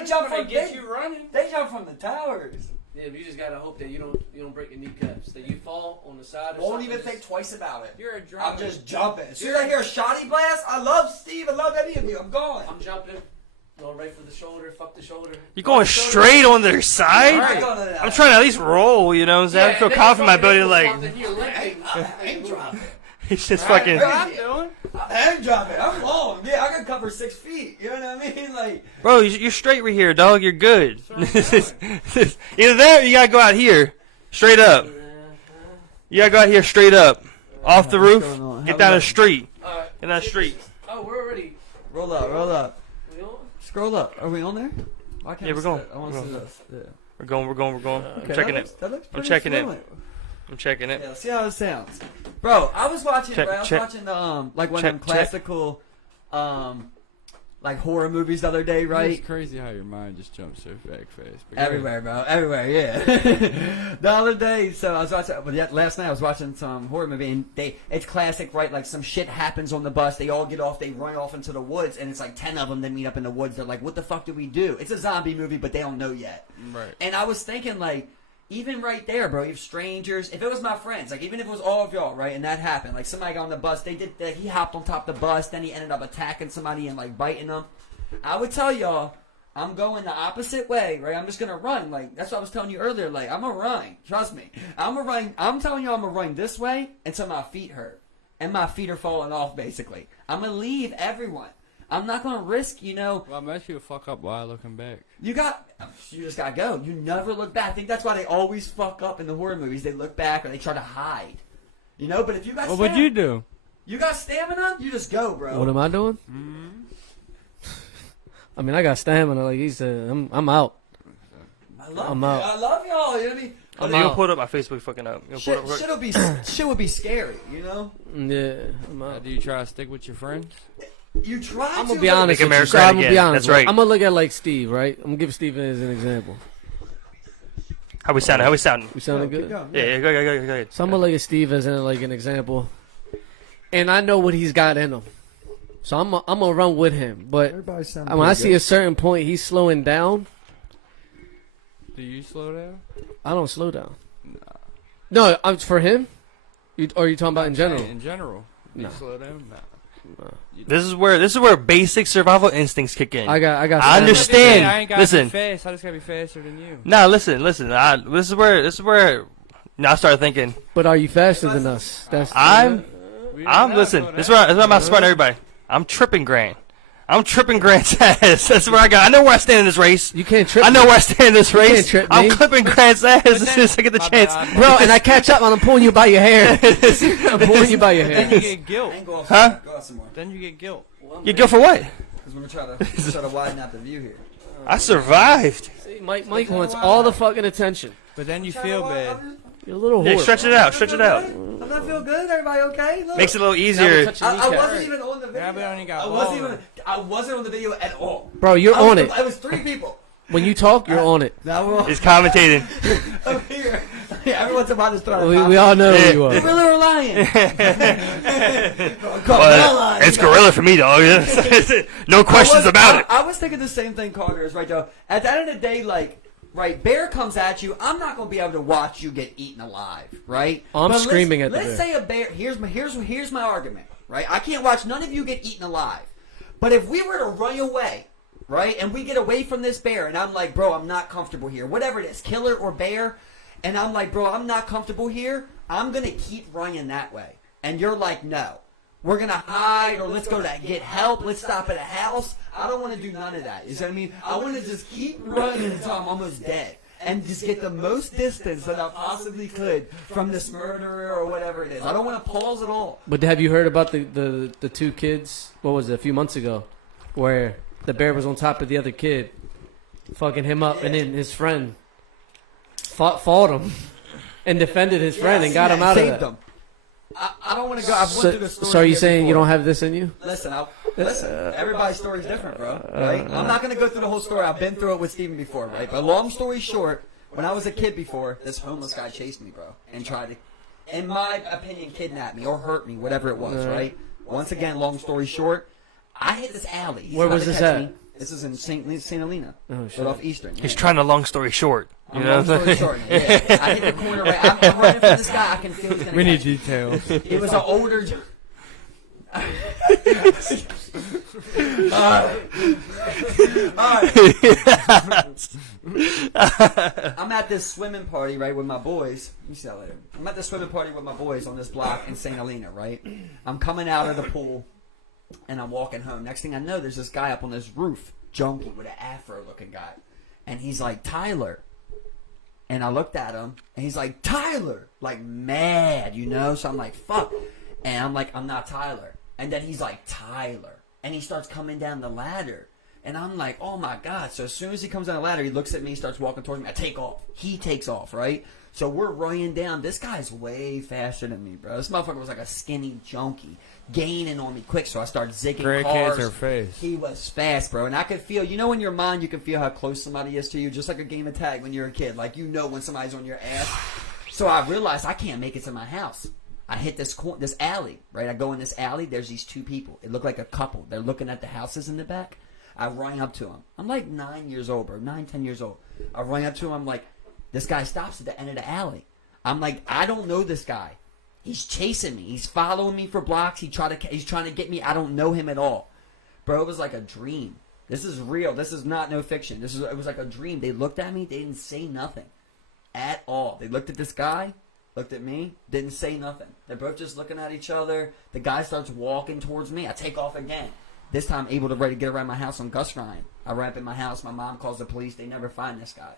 They jump from They jump from the towers. Yeah, but you just gotta hope that you don't break your kneecaps. That you fall on the side. Or Won't even think twice about it. You're a drummer. I'm just jumping. As soon as I hear a shoddy blast, I love Steve. I love any of you. I'm going. I'm jumping. Going right for the shoulder. Fuck the shoulder. You going straight on their side? Right. I'm trying to at least roll. You know what I'm saying? I feel confident in my ability to like. I'm dropping. He's just fucking. I'm dropping. I'm long. Yeah, I can cover 6 feet. You know what I mean? Like, Bro, you're straight right here, dog. You're good. Either that or you gotta go out here. Straight up. You gotta go out here straight up. Off the roof. Get down the street. Get down the street. Oh, we're already. roll up. Are we on? Scroll up. Are we on there? Yeah, we're going. I want to see this. Yeah. We're going. I'm Okay, checking that it. looks I'm checking it. I'm checking it. Yeah, see how it sounds. Bro, I was watching, Check, bro, I was check. watching like one Check, of them classical like horror movies the other day, right? It's crazy how your mind just jumps so fast. But Everywhere, bro. Everywhere, yeah. The other day, so I was watching, last night I was watching some horror movie, and it's classic, right? Like some shit happens on the bus, they all get off, they run off into the woods, and it's like 10 of them that meet up in the woods. They're like, what the fuck do we do? It's a zombie movie, but they don't know yet. Right. And I was thinking, like, even right there, bro, you have strangers. If it was my friends, like, even if it was all of y'all, right, and that happened, like, somebody got on the bus, he hopped on top of the bus, then he ended up attacking somebody and, like, biting them. I would tell y'all, I'm going the opposite way, right? I'm just gonna run. Like, that's what I was telling you earlier. Like, I'm gonna run. Trust me. I'm gonna run. I'm telling you, I'm gonna run this way until my feet hurt. And my feet are falling off, basically. I'm gonna leave everyone. I'm not gonna risk, Well, I bet you fuck up while looking back. You just gotta go. You never look back. I think that's why they always fuck up in the horror movies. They look back or they try to hide. But if you got What would you do? You got stamina, you just go, bro. What am I doing? Mm-hmm. I mean, I got stamina. Like he said, I'm out. I'm out. I love y'all. You know what I mean? You'll put up my Facebook fucking up. Shit would be scary, you know? Yeah, I'm out. Do you try to stick with your friends? You try I'm to. gonna be honest. Make With you. America So great I'm gonna be again. honest. That's right. I'm gonna look at like Steve, right? I'm gonna give Steve as an example. How we sounding? We sounding good. Yeah, go ahead. So I'm gonna look at Steve as an example, and I know what he's got in him. So I'm gonna run with him. But when I see a certain point, he's slowing down. Do you slow down? I don't slow down. No, for him. Or are you talking about in general? In general. Do you slow down? No. This is where basic survival instincts kick in. I got. I understand. I ain't gotta Listen. be fast. I just gotta be faster than you. Nah, listen. This is where. Now I started thinking. But are you faster than us? Listen. This is where I'm about to spot everybody. I'm tripping Grant. I'm tripping Grant's ass. That's where I got. I know where I stand in this race. You can't trip. I know where I stand in this race. Can't trip I'm me. clipping Grant's ass as soon as I get the chance. Bro, and I catch up and I'm pulling you by your hair. I'm pulling you by your Then you hair. get guilt. Huh? Go out some more. Then you get guilt. You go for what? Because we're trying to widen out the view here. I survived. See, Mike wants all the fucking attention. But then you feel bad. You're a little Yeah, whore. stretch it out. I'm not feeling good. Everybody okay? Look. Makes it a little easier. I wasn't even on the video. Yeah, but I only got I wasn't on the video at all. Bro, you're on it. It was 3 people. When you talk, you're on it. Now we're He's commentating. up here. Yeah, everyone's about to throw. We all know who you You are. really were lying. But it's gorilla for me, dog. No questions about it. I was thinking the same thing, Carter, is right, though. At the end of the day, like, right, bear comes at you, I'm not going to be able to watch you get eaten alive, right? I'm But screaming at the let's bear. say a bear, here's my argument, right? I can't watch none of you get eaten alive. But if we were to run away, right, and we get away from this bear, and I'm like, bro, I'm not comfortable here, whatever it is, killer or bear, and I'm like, bro, I'm not comfortable here, I'm going to keep running that way. And you're like, no. We're going to hide, or let's go to get help, let's stop at a house. I don't want to do none of that. You see what I mean? I want to just keep running until I'm almost dead. And just get the most distance that I possibly could from this murderer or whatever it is. I don't want to pause at all. But have you heard about the 2 kids, what was it, a few months ago, where the bear was on top of the other kid, fucking him up, and then his friend fought him and defended his friend and got him out of saved that. him. I don't want to go. I've went through the story. So are you here saying you before. don't have this in you? Listen, everybody's story's different, bro. Right? I'm not going to go through the whole story. I've been through it with Steven before, right? But long story short, when I was a kid before, this homeless guy chased me, bro, and tried to, in my opinion, kidnap me or hurt me, whatever it was, right? Once again, long story short, I hit this alley. He's Where about was to this catch at? me. This is in St. Helena. Oh, shit. Right off Eastern. He's trying to long story short. You know Long story short, yeah. I hit the corner right. I'm running from this guy. I can feel he's gonna We need catch me. details. It was an older. I'm at this swimming party, right, with my boys. Let me see that later. I'm at this swimming party with my boys on this block in St. Helena, right? I'm coming out of the pool, and I'm walking home. Next thing I know, there's this guy up on this roof, junkie, with an afro-looking guy. And he's like, Tyler. And I looked at him, and he's like, Tyler! Like, mad, you know? So I'm like, fuck. And I'm like, I'm not Tyler. And then he's like, Tyler. And he starts coming down the ladder. And I'm like, oh my God. So as soon as he comes down the ladder, he looks at me, starts walking towards me. I take off. He takes off, right? So we're running down. This guy's way faster than me, bro. This motherfucker was like a skinny junkie, gaining on me quick. So I start zigging Great cars. cancer face. He was fast, bro. And I could feel, you know, in your mind, you can feel how close somebody is to you, just like a game of tag when you're a kid. Like, you know when somebody's on your ass. So I realized I can't make it to my house. I hit this alley, right? I go in this alley. There's these two people. It looked like a couple. They're looking at the houses in the back. I run up to him. I'm like 9 years old, bro. 9, 10 years old. I run up to him. I'm like, this guy stops at the end of the alley. I'm like, I don't know this guy. He's chasing me. He's following me for blocks. He's trying to get me. I don't know him at all. Bro, it was like a dream. This is real. This is not no fiction. It was like a dream. They looked at me. They didn't say nothing at all. They looked at this guy. Looked at me, didn't say nothing. They're both just looking at each other. The guy starts walking towards me. I take off again. This time, able to get around my house on Gus Ryan. I run up in my house. My mom calls the police. They never find this guy.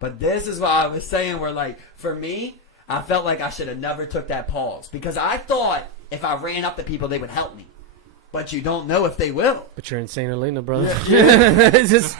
But this is what I was saying where, like, for me, I felt like I should have never took that pause. Because I thought if I ran up to people, they would help me. But you don't know if they will. But you're in St. Helena, brother. It's just,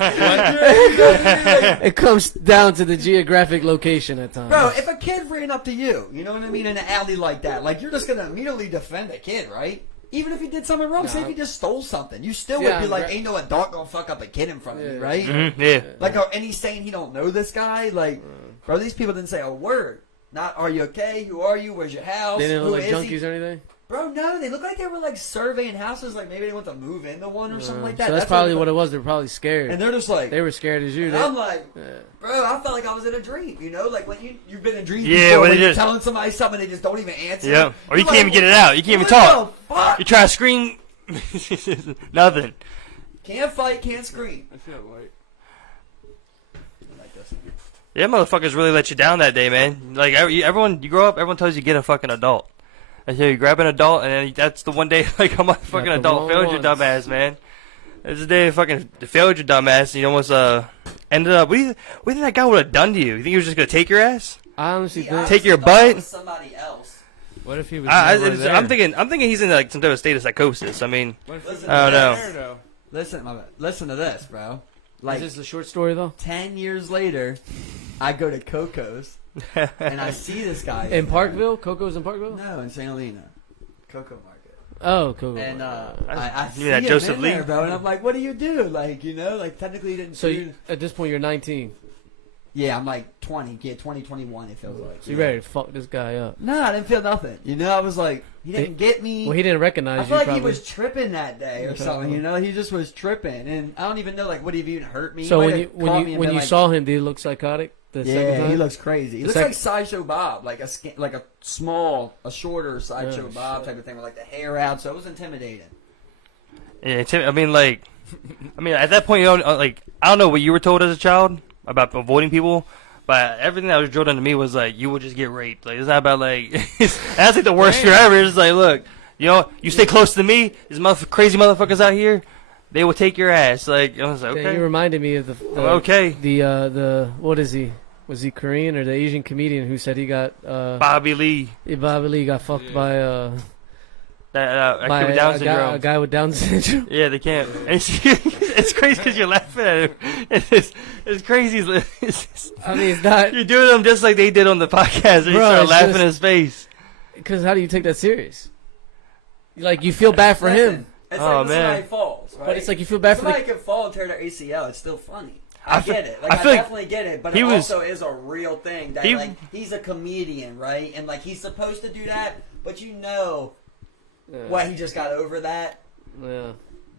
it comes down to the geographic location at times. Bro, if a kid ran up to you, you know what I mean, in an alley like that, like, you're just going to immediately defend a kid, right? Even if he did something wrong, say if he just stole something, you still would be like, ain't no adult gonna fuck up a kid in front of me, right? Mm-hmm, yeah. Like, and he's saying he don't know this guy? Like, bro, these people didn't say a word. Not, are you okay? Who are you? Where's your house? They didn't Who look like is junkies he? or anything? Bro, no, they look like they were like surveying houses, like maybe they want to move into one or something like that. So that's probably what it was. They were probably scared. And they're just like, They were scared as you. and I'm like, bro, I felt like I was in a dream, you know? Like when you've been in dreams Yeah, before, when when they you're just- telling somebody something, they just don't even answer. Yeah. Or you You're can't even get it out. You can't even talk. What the fuck? You try to scream. Nothing. Can't fight, can't scream. I feel like. Yeah, motherfuckers really let you down that day, man. Like everyone, you grow up, everyone tells you get a fucking adult. And so you grab an adult, and then that's the one day like a motherfucking the adult wrong failed your ones. dumbass, man. It's the day you fucking failed your dumbass, and you almost ended up. What do you think that guy would have done to you? You think he was just gonna take your ass? I honestly He think. Take your obviously thought it butt? was somebody else. What if he was never there? I'm thinking he's in like some type of state of psychosis. I mean, What if he Listen, was I don't know. there, though? Listen to this, bro. Like, Is this a short story though? 10 years later, I go to Coco's, and I see this guy. In Parkville, Coco's in Parkville. No, in St. Helena. Cocoa Market. Oh, Coco. And Market. I You see mean that him Joseph in Lee? there, bro, and I'm like, what do you do? Like, you know, like, technically you didn't So do... at this point, you're 19. Yeah, I'm like 20. Yeah, 20, 21, it feels like. So you ready to fuck this guy up? No, I didn't feel nothing. You know, I was like, he didn't get me. Well, he didn't recognize I you. feel like probably. he was tripping that day or Okay. something, you know? He just was tripping. And I don't even know, like, would he have even hurt me? So He when might you have caught me and when been you like, saw him, did he look psychotic? The second yeah, time? he looks crazy. He The looks second- like Sideshow Bob, like a shorter Sideshow Oh, Bob shit. type of thing with like the hair out. So it was intimidating. Yeah, I mean, like, at that point, you don't like. I don't know what you were told as a child about avoiding people, but everything that was drilled into me was like, you would just get raped. Like, it's not about like. That's like the worst fear ever. It's like, look, you know, you stay close to me. These crazy motherfuckers out here, they will take your ass. Like, I was like, Yeah, okay, you reminded me of the okay. the what is he? Was he Korean or the Asian comedian who said he got Bobby Lee, Bobby Lee got fucked by that by kid with Down a syndrome. guy with Down syndrome? Yeah, they can't. And it's crazy because you're laughing at him. It's crazy. I mean, it's not You're doing them just like they did on the podcast. Where you Bro, start it's laughing just- in his face. because how do you take that serious? Like you feel bad for him, It's Oh, like when man. somebody falls, right? but it's like you feel bad for somebody the. can fall and tear their ACL. It's still funny. I I feel- get it. Like, I I, feel like definitely get it. But he it was- also is a real thing. That like he's a comedian, right? And like he's supposed to do that, but you know Yeah. what? He just got over that. Yeah.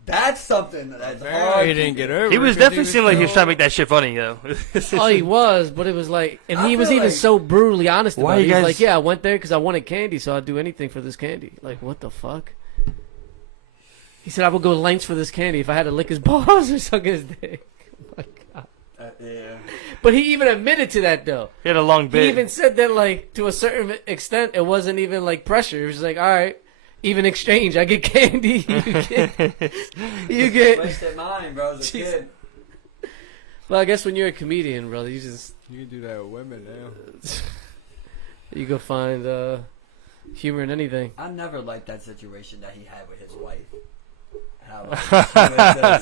That's something that's He hard. didn't get over. He was definitely seemed like he was trying to make that shit funny though. Oh, he was, but it was like, and I he was feel even like- so brutally honest Why about it. you He was guys- like, yeah, I went there because I wanted candy, so I'd do anything for this candy. Like, what the fuck? He said I would go lengths for this candy if I had to lick his balls or suck his dick. Oh my God. Yeah. But he even admitted to that though. He had a long bit. He even said that, like, to a certain extent, it wasn't even like pressure. It was like, all right, even exchange. I get candy, you get. Wasted mine, bro, as a Jeez. kid. Well, I guess when you're a comedian, brother, you just You can do that with women now. you go find humor in anything. I never liked that situation that he had with his wife. How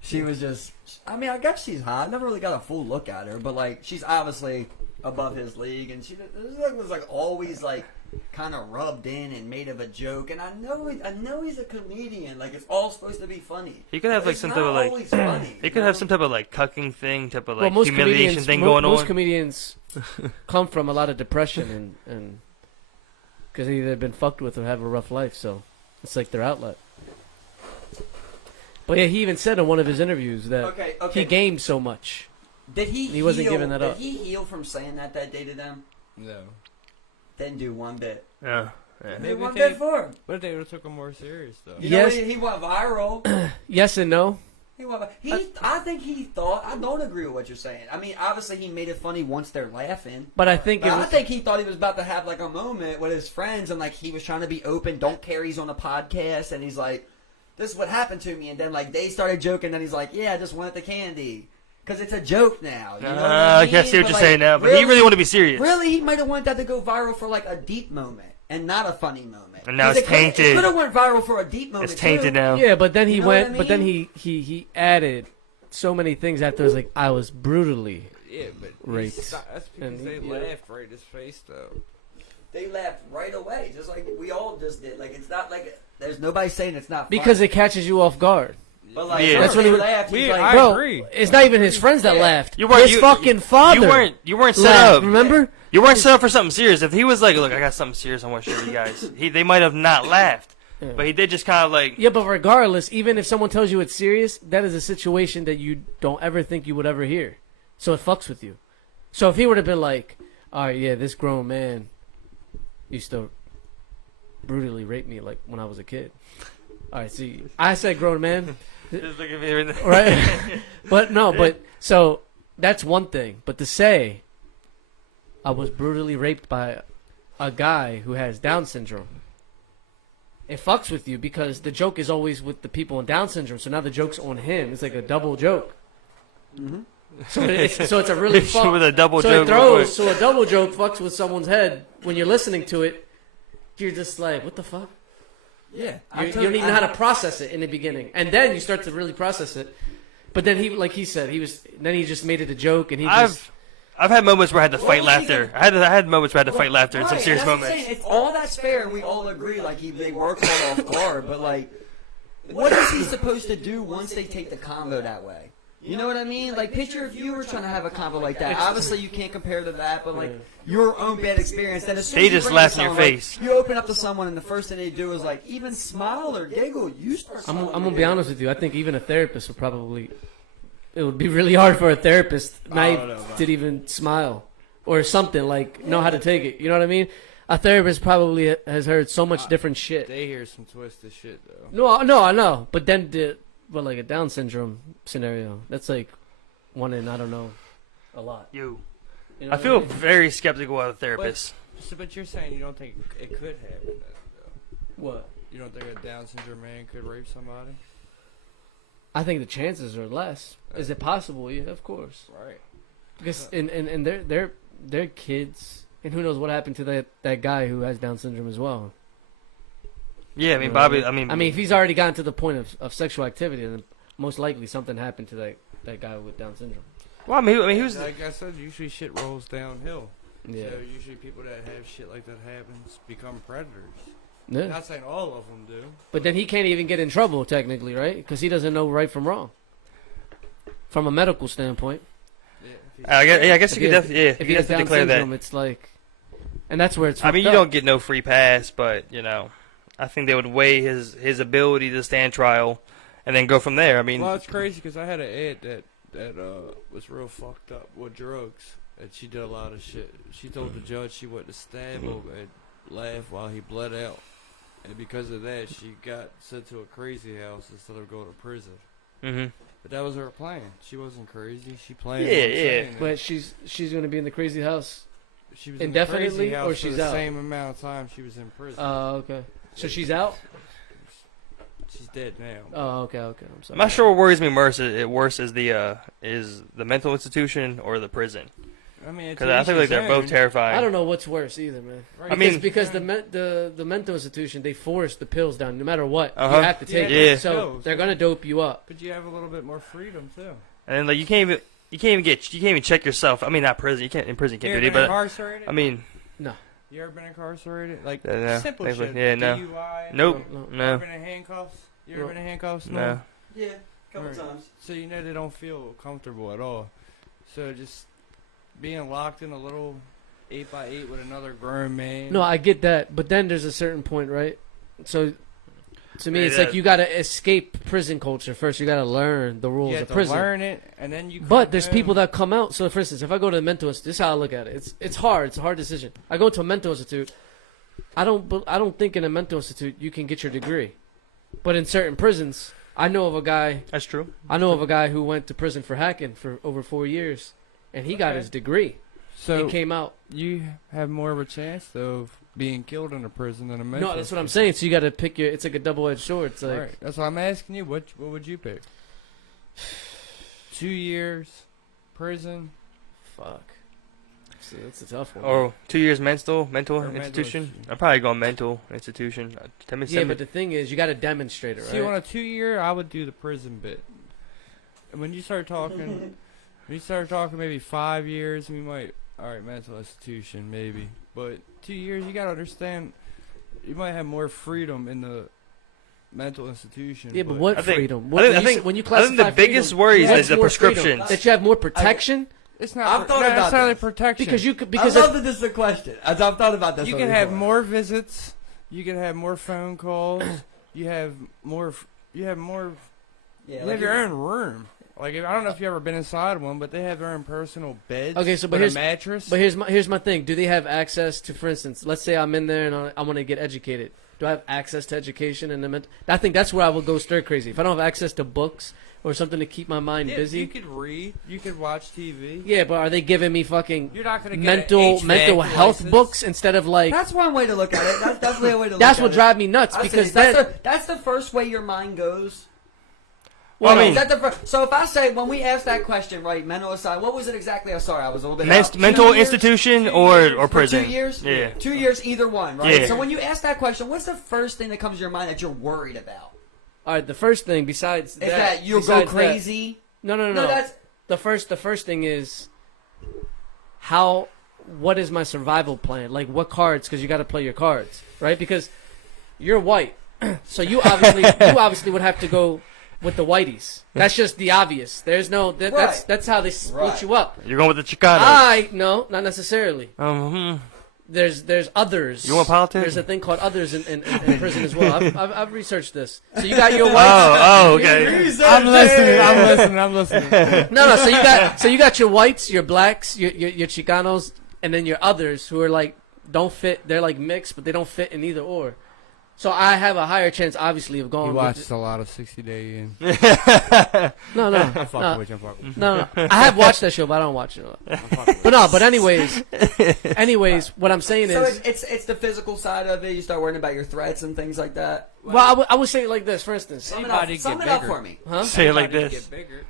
she was just. I mean, I guess she's hot. I never really got a full look at her, but like, she's obviously above his league, and she was like always like kind of rubbed in and made of a joke. And I know he's a comedian. Like, it's all supposed to be funny. He could have But like it's some not type of like. always funny, He you could know? have some type of like cucking thing, type of like most humiliation comedians, thing going most on. comedians come from a lot of depression and because they either been fucked with or have a rough life, so it's like their outlet. But yeah, he even said in one of his interviews that Okay. he gamed so much. Did he? He wasn't heal, giving that up. Did he heal from saying that day to them? No. Didn't do one bit. Yeah. Did Maybe one they- bit for him. What if they would have took him more serious though? You Yes. know, he went viral. Yes and no. I think he thought. I don't agree with what you're saying. I mean, obviously he made it funny once they're laughing. But I think But it I was, think he thought he was about to have like a moment with his friends, and like he was trying to be open. Don't care, he's on a podcast, and he's like, "This is what happened to me." And then like they started joking, and he's like, "Yeah, I just wanted the candy." Because it's a joke now. You know what I mean? I see what But, you're like, saying now, but he really wanted to be serious. Really, he might have wanted that to go viral for like a deep moment and not a funny moment. And now 'Cause it's it coulda- tainted. It could have went viral for a deep moment. It's tainted too. now. yeah, but then he You know went. what I But then mean? he added so many things after. It was like I was brutally. Yeah, but Raped. that's because And they he- laughed right in his face though. They laughed right away, just like we all just did. Like it's not like there's nobody saying it's not funny. Because it catches you off guard. But like, Yeah. that's when That's he what laughed. He's like, I Bro, agree. it's not even his friends that Yeah. laughed. You weren't- His you- fucking father. You weren't set laughed. up. Remember? You weren't set up for something serious. If he was like, "Look, I got something serious I want to share with you guys," they might have not laughed. Yeah. But he did just kind of like. Yeah, but regardless, even if someone tells you it's serious, that is a situation that you don't ever think you would ever hear. So it fucks with you. So if he would have been like, all right, yeah, this grown man used to brutally rape me like when I was a kid. All right, see, I said grown man, Just look at me right now. right? But no, but so that's one thing. But to say I was brutally raped by a guy who has Down syndrome, it fucks with you because the joke is always with the people on Down syndrome. So now the joke's on him. It's like a double joke. So it's a really fuck. With a double so joke. it real quick. throws. So a double joke fucks with someone's head when you're listening to it. You're just like, what the fuck? yeah, You don't even know how to process it in the beginning, and then you start to really process it. But then he, like he said, then he just made it a joke, and he just. I've had moments where I had to fight Well, what are you laughter. I had moments where I had to fight laughter in some Right, serious that's what I'm moments. saying. If all that's fair, we all agree. Like they were caught off guard, but like, what is he supposed to do once they take the combo that way? You know what I mean? Like, picture if you were trying to have a combo like that. Obviously, you can't compare to that, but like your own bad experience. Then as soon They as you just bring laugh it to in your someone, like, face. you open up to someone, and the first thing they do is like even smile or giggle. You start. I'm smiling gonna or be honest with you. I think even a therapist would probably. It would be really hard for a therapist not to even smile or something like know how to take it. You know what I mean? A therapist probably has heard so much different shit. They hear some twisted shit though. No, I know. But then, but like a Down syndrome scenario, that's like one in I don't know, a lot. You. You know I what feel mean? very skeptical of therapists. But you're saying you don't think it could happen though? What? You don't think a Down syndrome man could rape somebody? I think the chances are less. Is it possible? Yeah, of course. Right. Because and they're kids, and who knows what happened to that guy who has Down syndrome as well. Yeah, I mean, Bobby. I mean, if he's already gotten to the point of sexual activity, then most likely something happened to that guy with Down syndrome. well, I mean, he was. Like I said, usually shit rolls downhill. Yeah. So usually people that have shit like that happens become predators. Yeah. Not saying all of them do. But then he can't even get in trouble technically, right? Because he doesn't know right from wrong. From a medical standpoint, Yeah, I guess if you he could has- definitely. Yeah, if you he has have to Down declare syndrome, that. it's like, and that's where it's. I mean, you fucked up. don't get no free pass, but I think they would weigh his ability to stand trial and then go from there. I mean, Well, it's crazy because I had an aunt that was real fucked up with drugs, and she did a lot of shit. She told the judge she went to stab him and laugh while he bled out, and because of that, she got sent to a crazy house instead of going to prison. hmm But that was her plan. She wasn't crazy. She planned. Yeah, on yeah. saying that. But she's gonna be in the crazy house. She was indefinitely, in the crazy house or for she's the out? same amount of time she was in prison. Oh, okay. So she's out. She's dead now. Oh, okay. I'm sorry. I'm not sure what worries me worse. Worse is the mental institution or the prison. I mean, Because I think like they're both terrifying. I don't know what's worse either, man. Right. I mean- because the mental institution, they force the pills down no matter what. Uh-huh. You have to take Yeah. it. So Pills. they're gonna dope you up. But you have a little bit more freedom too. And then, like you can't even check yourself. I mean, not prison. You can't in prison. You can't You do ever it. been But incarcerated? I mean, You ever been incarcerated? Like No, simple thankfully. shit. Yeah, no. DUI. nope, No. You no, ever been in handcuffs? You ever No. been in handcuffs? no. Yeah, a couple Right. times. So you know they don't feel comfortable at all. So just being locked in a little 8x8 with another grown man. No, I get that, but then there's a certain point, right? So to me, Yeah, it's like you gotta escape prison culture first. You gotta learn the rules you of have to prison. learn it, and then you. But come there's home. people that come out. So, for instance, if I go to the mental institute, this is how I look at it. It's hard. It's a hard decision. I go to a mental institute. I don't think in a mental institute you can get your degree, but in certain prisons, I know of a guy. That's true. I know of a guy who went to prison for hacking for over 4 years, and he got Okay. his degree. So He came out. you have more of a chance of being killed in a prison than a mental. No, that's what I'm saying. So you got to pick your. It's like a double-edged sword. It's like Right. That's why I'm asking you. What would you pick? 2 years prison. fuck. So that's a tough one. Or 2 years mental Or mental institution. institution. I'd probably go mental institution. yeah, but the thing is, you got to demonstrate it, right? See, on a 2-year, I would do the prison bit. And when you start talking, maybe 5 years, we might. All right, mental institution maybe, but 2 years, you gotta understand. You might have more freedom in the mental institution. Yeah, but what I think- freedom? I What, think- when I you think- s- when you I classify think the biggest freedom, worry is what's the more freedom? prescriptions. That you have more protection It's not. I've thought not about necessarily this. protection because you could I because love that this is a question. As I've thought about this. You one can have before. more visits. You can have more phone calls. You have more. You have more. Yeah, You like have your own room. Like I don't know if you ever been inside one, but they have their own personal beds. Okay, so but with here's a mattress. But here's my thing. Do they have access to, for instance, let's say I'm in there and I want to get educated. Do I have access to education and I think that's where I would go stir crazy. If I don't have access to books or something to keep my mind yeah, busy. you could read. You could watch TV. Yeah, but are they giving me fucking You're not gonna get mental an mental HVAC health license. books instead of like That's one way to look at it. That's definitely a way to look that's at what it. drives me nuts I because see. That's then that's the first way your mind goes. Well, I Is mean, that the so if I say when we asked that question, right, mental aside, what was it exactly? I'm sorry, I was a little bit out. 2 mental years? institution 2 or years? For prison. 2 years? Yeah. 2 years, either one, right? Yeah. So when you ask that question, what's the first thing that comes to your mind that you're worried about? all right, the first thing besides Is that you'll go besides that- crazy? no, No, that's the first thing is what is my survival plan? Like what cards? Because you got to play your cards, right? Because you're white, so you obviously would have to go with the whiteys. That's just the obvious. There's no that's how they split Right. you up. You're going with the Chicanos. No, not necessarily. There's others. You want politics? There's a thing called others in prison as well. I've researched this. So you got your whites. Oh, okay. I'm listening. No. So you got your whites, your blacks, your Chicanos, and then your others who are like don't fit. They're like mixed, but they don't fit in either or. So I have a higher chance, obviously, of going. You with watched a lot of 60 Day In. No. I'm fucking with you. I'm fucking with you. No. I have watched that show, but I don't watch it. I'm fucking with But no. But anyways, what I'm saying so is, it's the physical side of it. You start worrying about your threats and things like that. well, I would say it like this. For instance, Sum it Anybody up, sum get it up bigger. for me. huh? Say it like Everybody this. get bigger.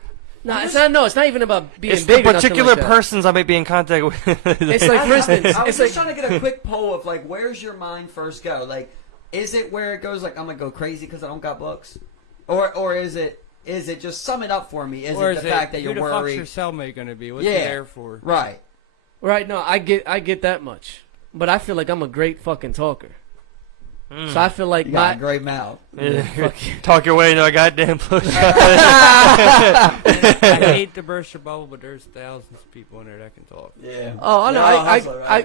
No, it's not. No, it's not even about being It's big. the or nothing particular like that. persons I may be in contact with. It's like, for instance, I was it's just like trying to get a quick poll of like, where's your mind first go? Like, is it where it goes like I'm gonna go crazy because I don't got books, or is it just sum it up for me? Is Or it the fact that you're who the fuck's worried? your cellmate gonna be? What's Yeah. he there for? Right. right. No, I get that much, but I feel like I'm a great fucking talker. So I feel like You got a great mouth. Yeah. Talk your way into a goddamn push. I hate to burst your bubble, but there's thousands of people in there that can talk. Yeah. Oh, I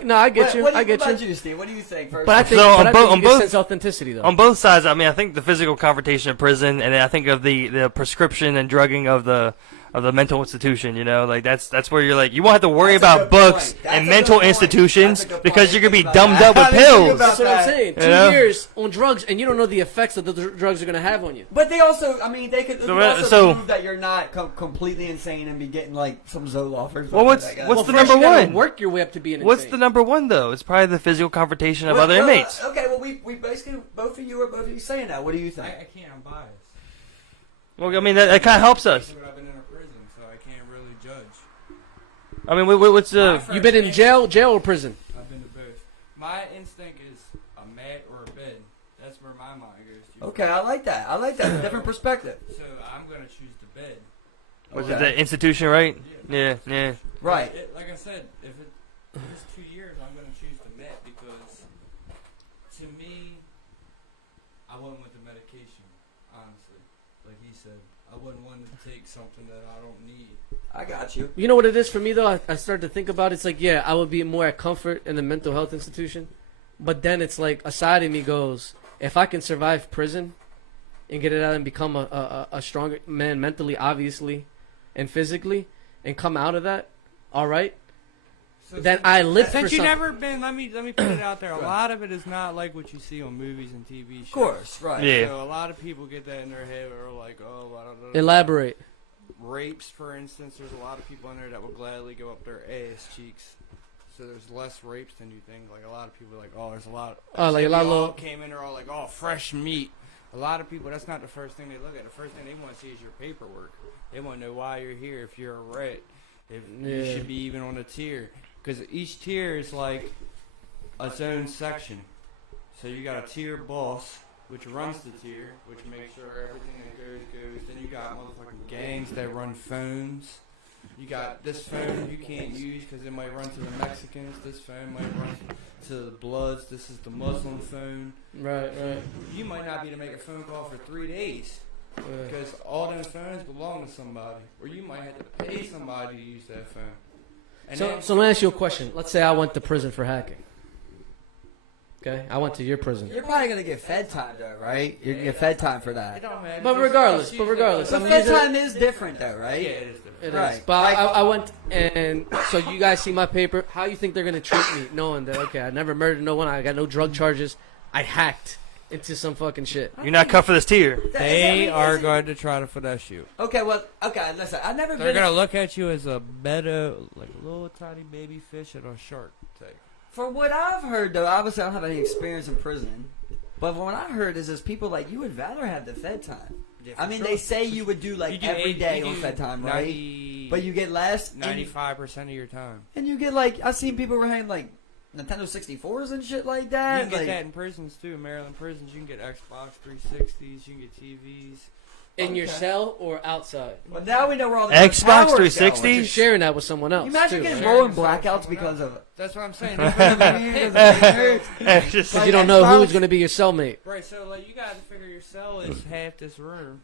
know. I get you. I get What you. about you, Steve? What do you think? First? But I think, So but on I bo- think on you get both- sense authenticity though. On both sides, I mean, I think the physical confrontation in prison, and then I think of the prescription and drugging of the mental institution. You know, like that's where you're like, you won't have to worry That's a about good books point. That's and a mental good point. institutions That's a good because point. you're gonna be Think dumbed about up with that. How do you think pills. about That's what I'm that? saying. 2 know? years on drugs, and you don't know the effects that the drugs are going to have on you. But they also, I mean, they could So, also prove that you're not completely insane and be getting like some Zoloft or something. Well, what's like that. what's the first number you gotta one? Work your way up to being What's insane. the number one though? It's probably the physical confrontation of other Well, inmates. Okay, well, we basically both of you are saying that. What do you think? I can't. I'm biased. Well, I mean that kind of helps us. But I've been in a prison, so I can't really judge. I mean, what's the? You've been in jail or prison? I've been to both. My instinct is a mat or a bed. That's where my mind goes to. Okay, I like that. I like that. Different perspective. So I'm gonna choose the bed. Was it the institution, right? Yeah, yeah. Right. Like I said, if it's 2 years, I'm gonna choose the mat because to me, I wouldn't want the medication. Honestly, like he said, I wouldn't want to take something that I don't need. I got you. You know what it is for me though? I started to think about it. It's like, yeah, I would be more at comfort in the mental health institution. But then it's like a side of me goes, if I can survive prison and get it out and become a stronger man mentally, obviously, and physically, and come out of that, all right, then I live for Since you something. never been, let me put it out there. A lot of it is not like what you see on movies and TV shows. Of course, right. Yeah. So a lot of people get that in their head, or like, oh, I don't know. Elaborate. Rapes, for instance, there's a lot of people in there that will gladly go up their ass cheeks. So there's less rapes than you think. Like a lot of people are like, oh, there's a lot. Like a lot of all little- came in there all like, oh, fresh meat. A lot of people, that's not the first thing they look at. The first thing they want to see is your paperwork. They want to know why you're here. If you're a rat, if you Yeah. should be even on a tier, because each tier is like its own section. So you got a tier boss, which runs the tier, which makes sure everything that goes. Then you got motherfucking gangs that run phones. You got this phone you can't use because it might run to the Mexicans. This phone might run to the Bloods. This is the Muslim phone. Right. You might not be able to make a phone call for 3 days because all those phones belong to somebody, or you might have to pay somebody to use that phone. And So let me ask you a question. Let's say I went to prison for hacking. Okay, I went to your prison. You're probably gonna get fed time though, right? You're gonna get fed time for it that. don't matter. But regardless, But I'm fed using- time is different though, right? Yeah, it is different. It is. Right. But Like- I went, and so you guys see my paper. How you think they're gonna treat me, knowing that okay, I never murdered no one, I got no drug charges, I hacked into some fucking shit. You're not cut for this tier. They are going to try to finesse you. Okay, well, okay. Listen, I've never They're been. gonna look at you as a better, like a little tiny baby fish at a shark type. For what I've heard, though, obviously I don't have any experience in prison. But what I heard is people like you would rather have the fed time. I mean, they say you would do like every day on fed time, right? But you get less. 95% of your time. And you get like I've seen people having like Nintendo 64s and shit like that. You can get like, that in prisons too. In Maryland prisons, you can get Xbox 360s, you can get TVs. In your cell or outside? Well, now we know where all the Xbox power's going. 360? You're sharing that with someone else. You imagine too, getting right? rolling blackouts because of That's what I'm saying. It's just- Because you don't know who's going to be your cellmate. Right, so like you gotta figure your cell is half this room.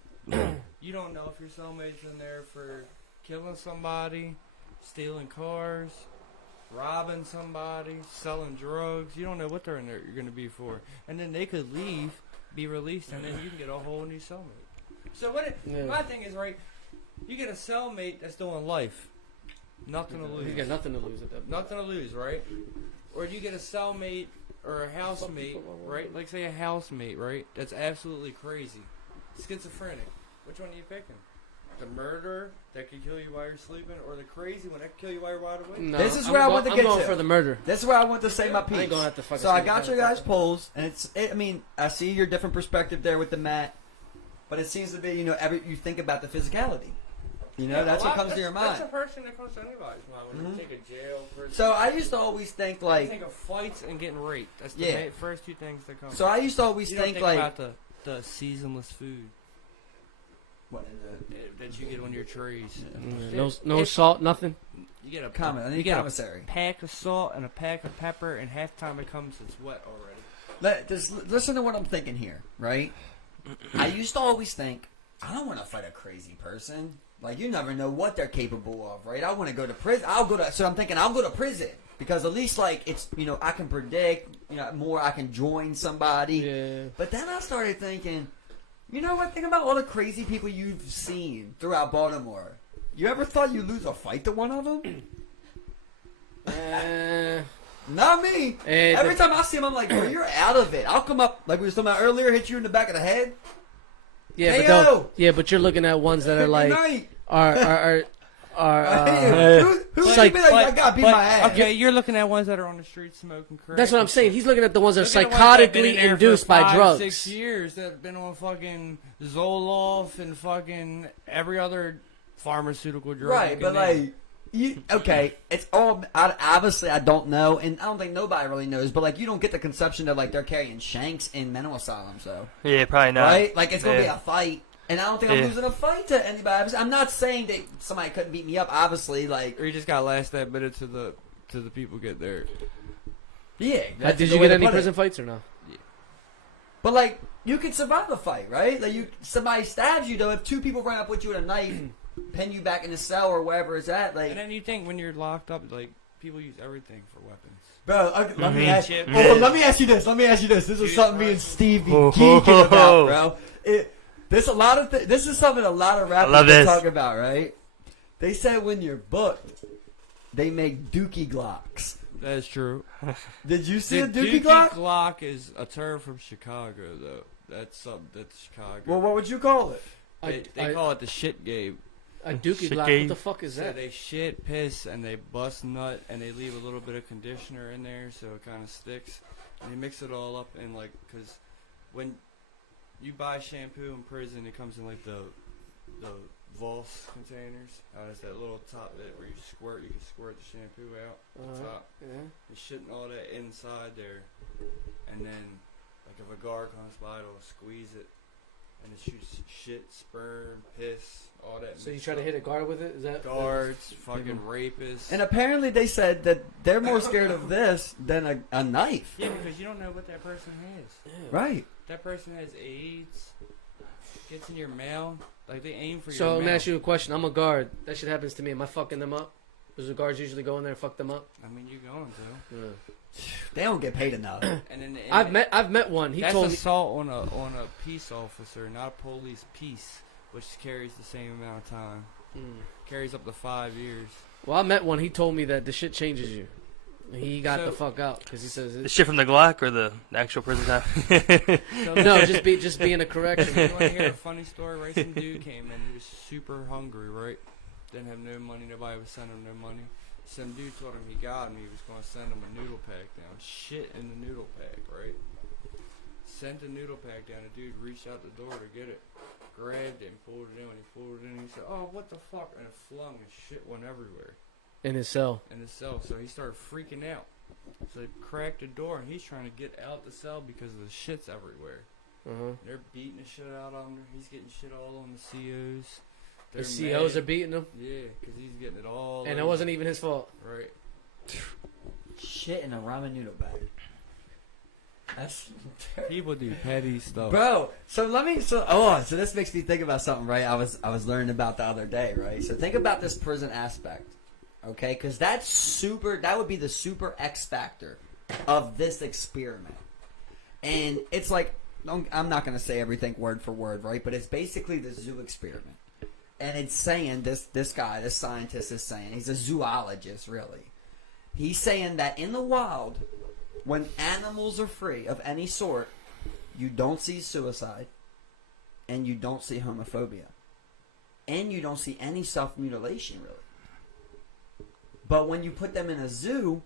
You don't know if your cellmate's in there for killing somebody, stealing cars, robbing somebody, selling drugs. You don't know what they're in there. You're gonna be for, and then they could leave, be released, and then you can get a whole new cellmate. So my thing is right. You get a cellmate that's doing life, nothing to lose. You got nothing to lose at that point. Nothing to lose, right? Or you get a cellmate or a housemate, right? Like say a housemate, right? That's absolutely crazy. Schizophrenic. Which one are you picking? The murderer that can kill you while you're sleeping, or the crazy one that can kill you while you're wide awake? No, This is I'm where I go- want to I'm get going to. for the murder. This is where I want to say my I piece. ain't gonna have to fucking So I say got that. your guys' polls, and I mean, I see your different perspective there with the mat, but it seems to be, you think about the physicality. That's what comes to your That's mind. the first thing that comes to anybody's mind when you think of jail. Prison. So I used to always think you like, think of fights and getting raped. That's the Yeah. first two things that come. so I used to always you don't think think like, about the seasonless food that you get on your trays. No salt, nothing. You get a comment, I you need get commissary. a pack of salt and a pack of pepper, and half the time it comes, it's wet already. Just listen to what I'm thinking here, right? I used to always think, I don't want to fight a crazy person. Like, you never know what they're capable of, right? I want to go to prison. So I'm thinking I'll go to prison because at least, like, it's, I can predict, more. I can join somebody. Yeah. But then I started thinking, you know what? Think about all the crazy people you've seen throughout Baltimore. You ever thought you'd lose a fight to one of them? Not me. Every time I see him, I'm like, bro, you're out of it. I'll come up, like we were talking about earlier, hit you in the back of the head. Yeah, hey, but you're looking at ones that are like night. are who's like, be like, I got beat my ass. Okay, you're looking at ones that are on the street smoking crack. That's what I'm saying. He's looking at the ones that are Look at the ones that have been in psychotically there induced for by 5, drugs. 6 years that have been on fucking Zoloft and fucking every other pharmaceutical drug. Right, but like, it's all, obviously I don't know, and I don't think nobody really knows, but like, you don't get the conception that like they're carrying shanks in mental asylums, though. Yeah, probably not. Right? Like, it's going to be a fight. And I don't think I'm losing a fight to anybody. I'm not saying that somebody couldn't beat me up. Obviously, like, or you just got last that minute to the people get there. Yeah. Did you get any prison fights or no? Yeah. But like, you could survive a fight, right? Like, somebody stabs you though. If 2 people run up with you with a knife, pin you back in the cell or wherever it's at, like. And then you think when you're locked up, like, people use everything for weapons. Bro, let me ask you. Mm-hmm. Let me ask you this. This is something me and Steve be geeking about, bro. This is something a lot of rappers talk about, right? They said when you're booked, they make dookie glocks. That is true. Did you see a Dookie dookie glock? Glock is a term from Chicago, though. That's something that's Chicago. Well, what would you call it? They call it the shit game. A dookie glock. What the fuck is So that? they shit, piss, and they bust nut, and they leave a little bit of conditioner in there so it kind of sticks. And they mix it all up in, like, because when you buy shampoo in prison, it comes in, like, the Voss containers. It's that little top that where you can squirt the shampoo out the top. Yeah. You're shitting all that inside there, and then, like, if a guard comes by, it'll squeeze it, and it shoots shit, sperm, piss, all that. So you try to hit a guard with it? Is that guards, fucking rapists? And apparently they said that they're more scared of this than a knife. Yeah, because you don't know what that person has. Yeah. Right. That person has AIDS, gets in your mail, like they aim for your So mail. let me ask you a question. I'm a guard. That shit happens to me. Am I fucking them up? Does the guards usually go in there and fuck them up? I mean, you're going to. Yeah. They don't get paid enough. And then I've met one. He that's told me assault on a peace officer, not a police peace, which carries the same amount of time. Carries up to 5 years. Well, I met one. He told me that the shit changes you. He got the fuck out because he says the shit from the Glock or the actual prison time. No, just being a correction. You want to hear a funny story? Right, some dude came in. He was super hungry. Right, didn't have no money. Nobody was sending him no money. Some dude told him he got him. He was going to send him a noodle pack down. Shit in the noodle pack. Right. Sent the noodle pack down. The dude reached out the door to get it. Grabbed it and pulled it in. When he pulled it in, he said, "Oh, what the fuck?" And it flung and shit went everywhere. In his cell. So he started freaking out. So they cracked the door, and he's trying to get out the cell because the shit's everywhere. They're beating the shit out of him. He's getting shit all on the COs. The COs are beating him? Yeah, because he's getting it all. And it wasn't even his fault. Right. Shit in a ramen noodle bag. That's people do petty stuff, bro. So this makes me think about something, right? I was learning about the other day, right? So think about this prison aspect, okay? Because that would be the super X factor of this experiment, and it's like I'm not gonna say everything word for word, right? But it's basically the zoo experiment, and it's saying this guy, this scientist is saying, he's a zoologist, really. He's saying that in the wild, when animals are free of any sort, you don't see suicide, and you don't see homophobia, and you don't see any self-mutilation, really. But when you put them in a zoo,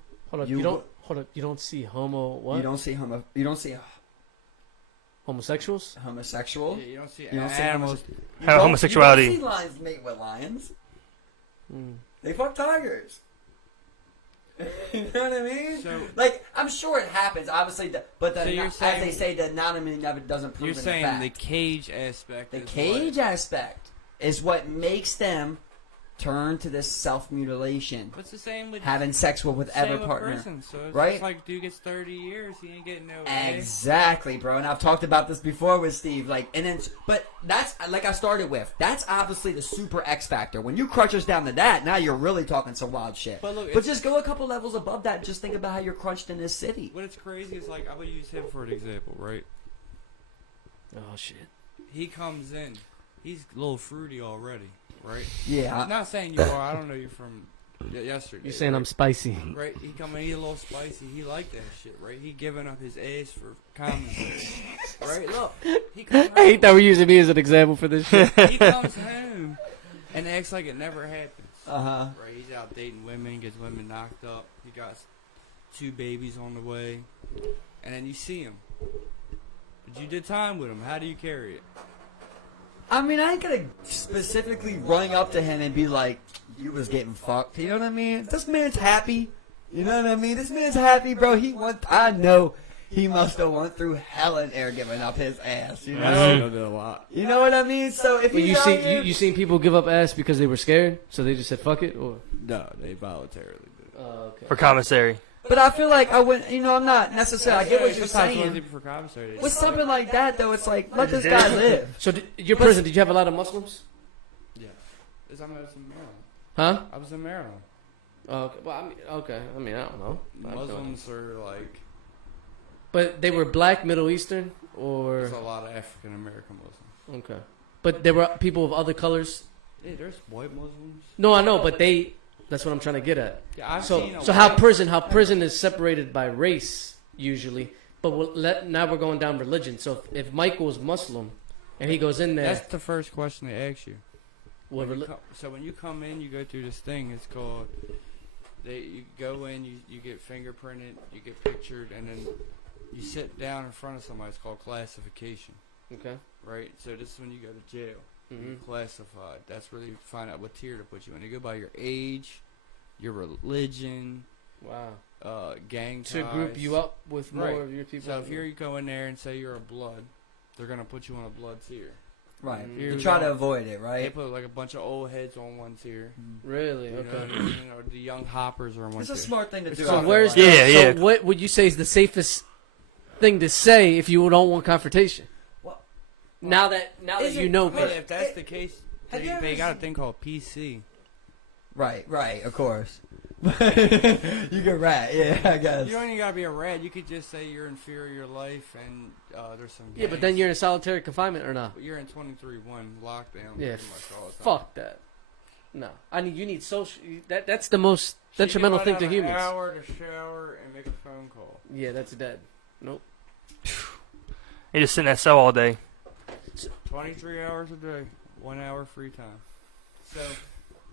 you don't see homo what? You don't see homosexuals? Homosexual. Yeah, you don't see animals. Homosexuality. You don't see lions mate with lions. They fuck tigers. You know what I mean? So, like, I'm sure it happens, obviously, but as they say, the anatomy never doesn't prove it. You're saying the cage aspect. The cage aspect is what makes them turn to this self-mutilation, What's the same with having sex with same other with partner. prison, so it's right? just like dude gets 30 years, he ain't getting no A. Exactly, bro. And I've talked about this before with Steve. But that's like I started with. That's obviously the super X factor. When you crunch us down to that, now you're really talking some wild shit. But look, but just go a couple levels above that. And just think about how you're crunched in this city. What it's crazy is like I would use him for an example, right? Oh shit. He comes in, he's a little fruity already, right? Yeah. I'm not saying you are. I don't know you from yesterday. You're saying right? I'm spicy. Right, he come in, he a little spicy. He like that shit, right? He giving up his ass for comedy, right? Look, he comes I hate that home, we're using me as an example for this shit. he comes home and acts like it never happened. Uh-huh. Right, he's out dating women, gets women knocked up. He got 2 babies on the way, and then you see him. But you did time with him. How do you carry it? I mean, I ain't gonna specifically run up to him and be like, "You was getting fucked." You know what I mean? This man's happy. You know what I mean? This man's happy, bro. I know he must have went through hell and air giving up his ass. You know? do a lot. You know what I mean? So if But he's you out seen here- you seen people give up ass because they were scared, so they just said fuck it, or No, they voluntarily did it. okay. For commissary. But I feel like I wouldn't. You know, I'm not necessarily. I get what you're saying. For commissary. With something like that, though, it's like let this guy live. So your prison, did you have a lot of Muslims? Yeah. I was in Maryland. Huh? I was in Maryland. Oh, okay. Well, I mean, okay. I mean, I don't know. Muslims are like, But they were black, Middle Eastern, there's or a lot of African American Muslims. okay. But there were people of other colors. Yeah, there's white Muslims. No, I know, but they. That's what I'm trying to get at. Yeah, I've So, seen a so how white- prison is separated by race usually, but now we're going down religion. So if Michael's Muslim, and he goes in there, That's the first question they ask you. what When you reli- come- so when you come in, you go through this thing. It's called. You go in, you get fingerprinted, you get pictured, and then you sit down in front of somebody. It's called classification, okay. right? So this is when you go to jail. Mm-hmm. You're classified. That's where they find out what tier to put you in. They go by your age, your religion, Wow. gang To ties. group you up with more Right. of your people. So if you go in there and say you're a blood, they're gonna put you on a blood tier. Right. Mm. You try to avoid it, They right? put like a bunch of old heads on one tier. Really, You know, okay. you know, the young hoppers are on one It's a tier. smart thing to do. I So feel where's like. the, Yeah, yeah. So what would you say is the safest thing to say if you don't want confrontation? Well, Now that is you it- know But me. if that's the case, Have you they ever got a thing called PC. Right, of course. You get rat, yeah, I guess. You don't even gotta be a rat. You could just say you're in fear of your life, and there's some. Yeah, but then you're in solitary confinement or not? But you're in 23-1 lockdown. Yeah, pretty much all the time. fuck that. No, you need social. That's the most detrimental You thing might to have humans. An hour to shower and make a phone call. Yeah, that's dead. Nope. You just sit in that cell all day. 23 hours a day, 1 hour free time. So,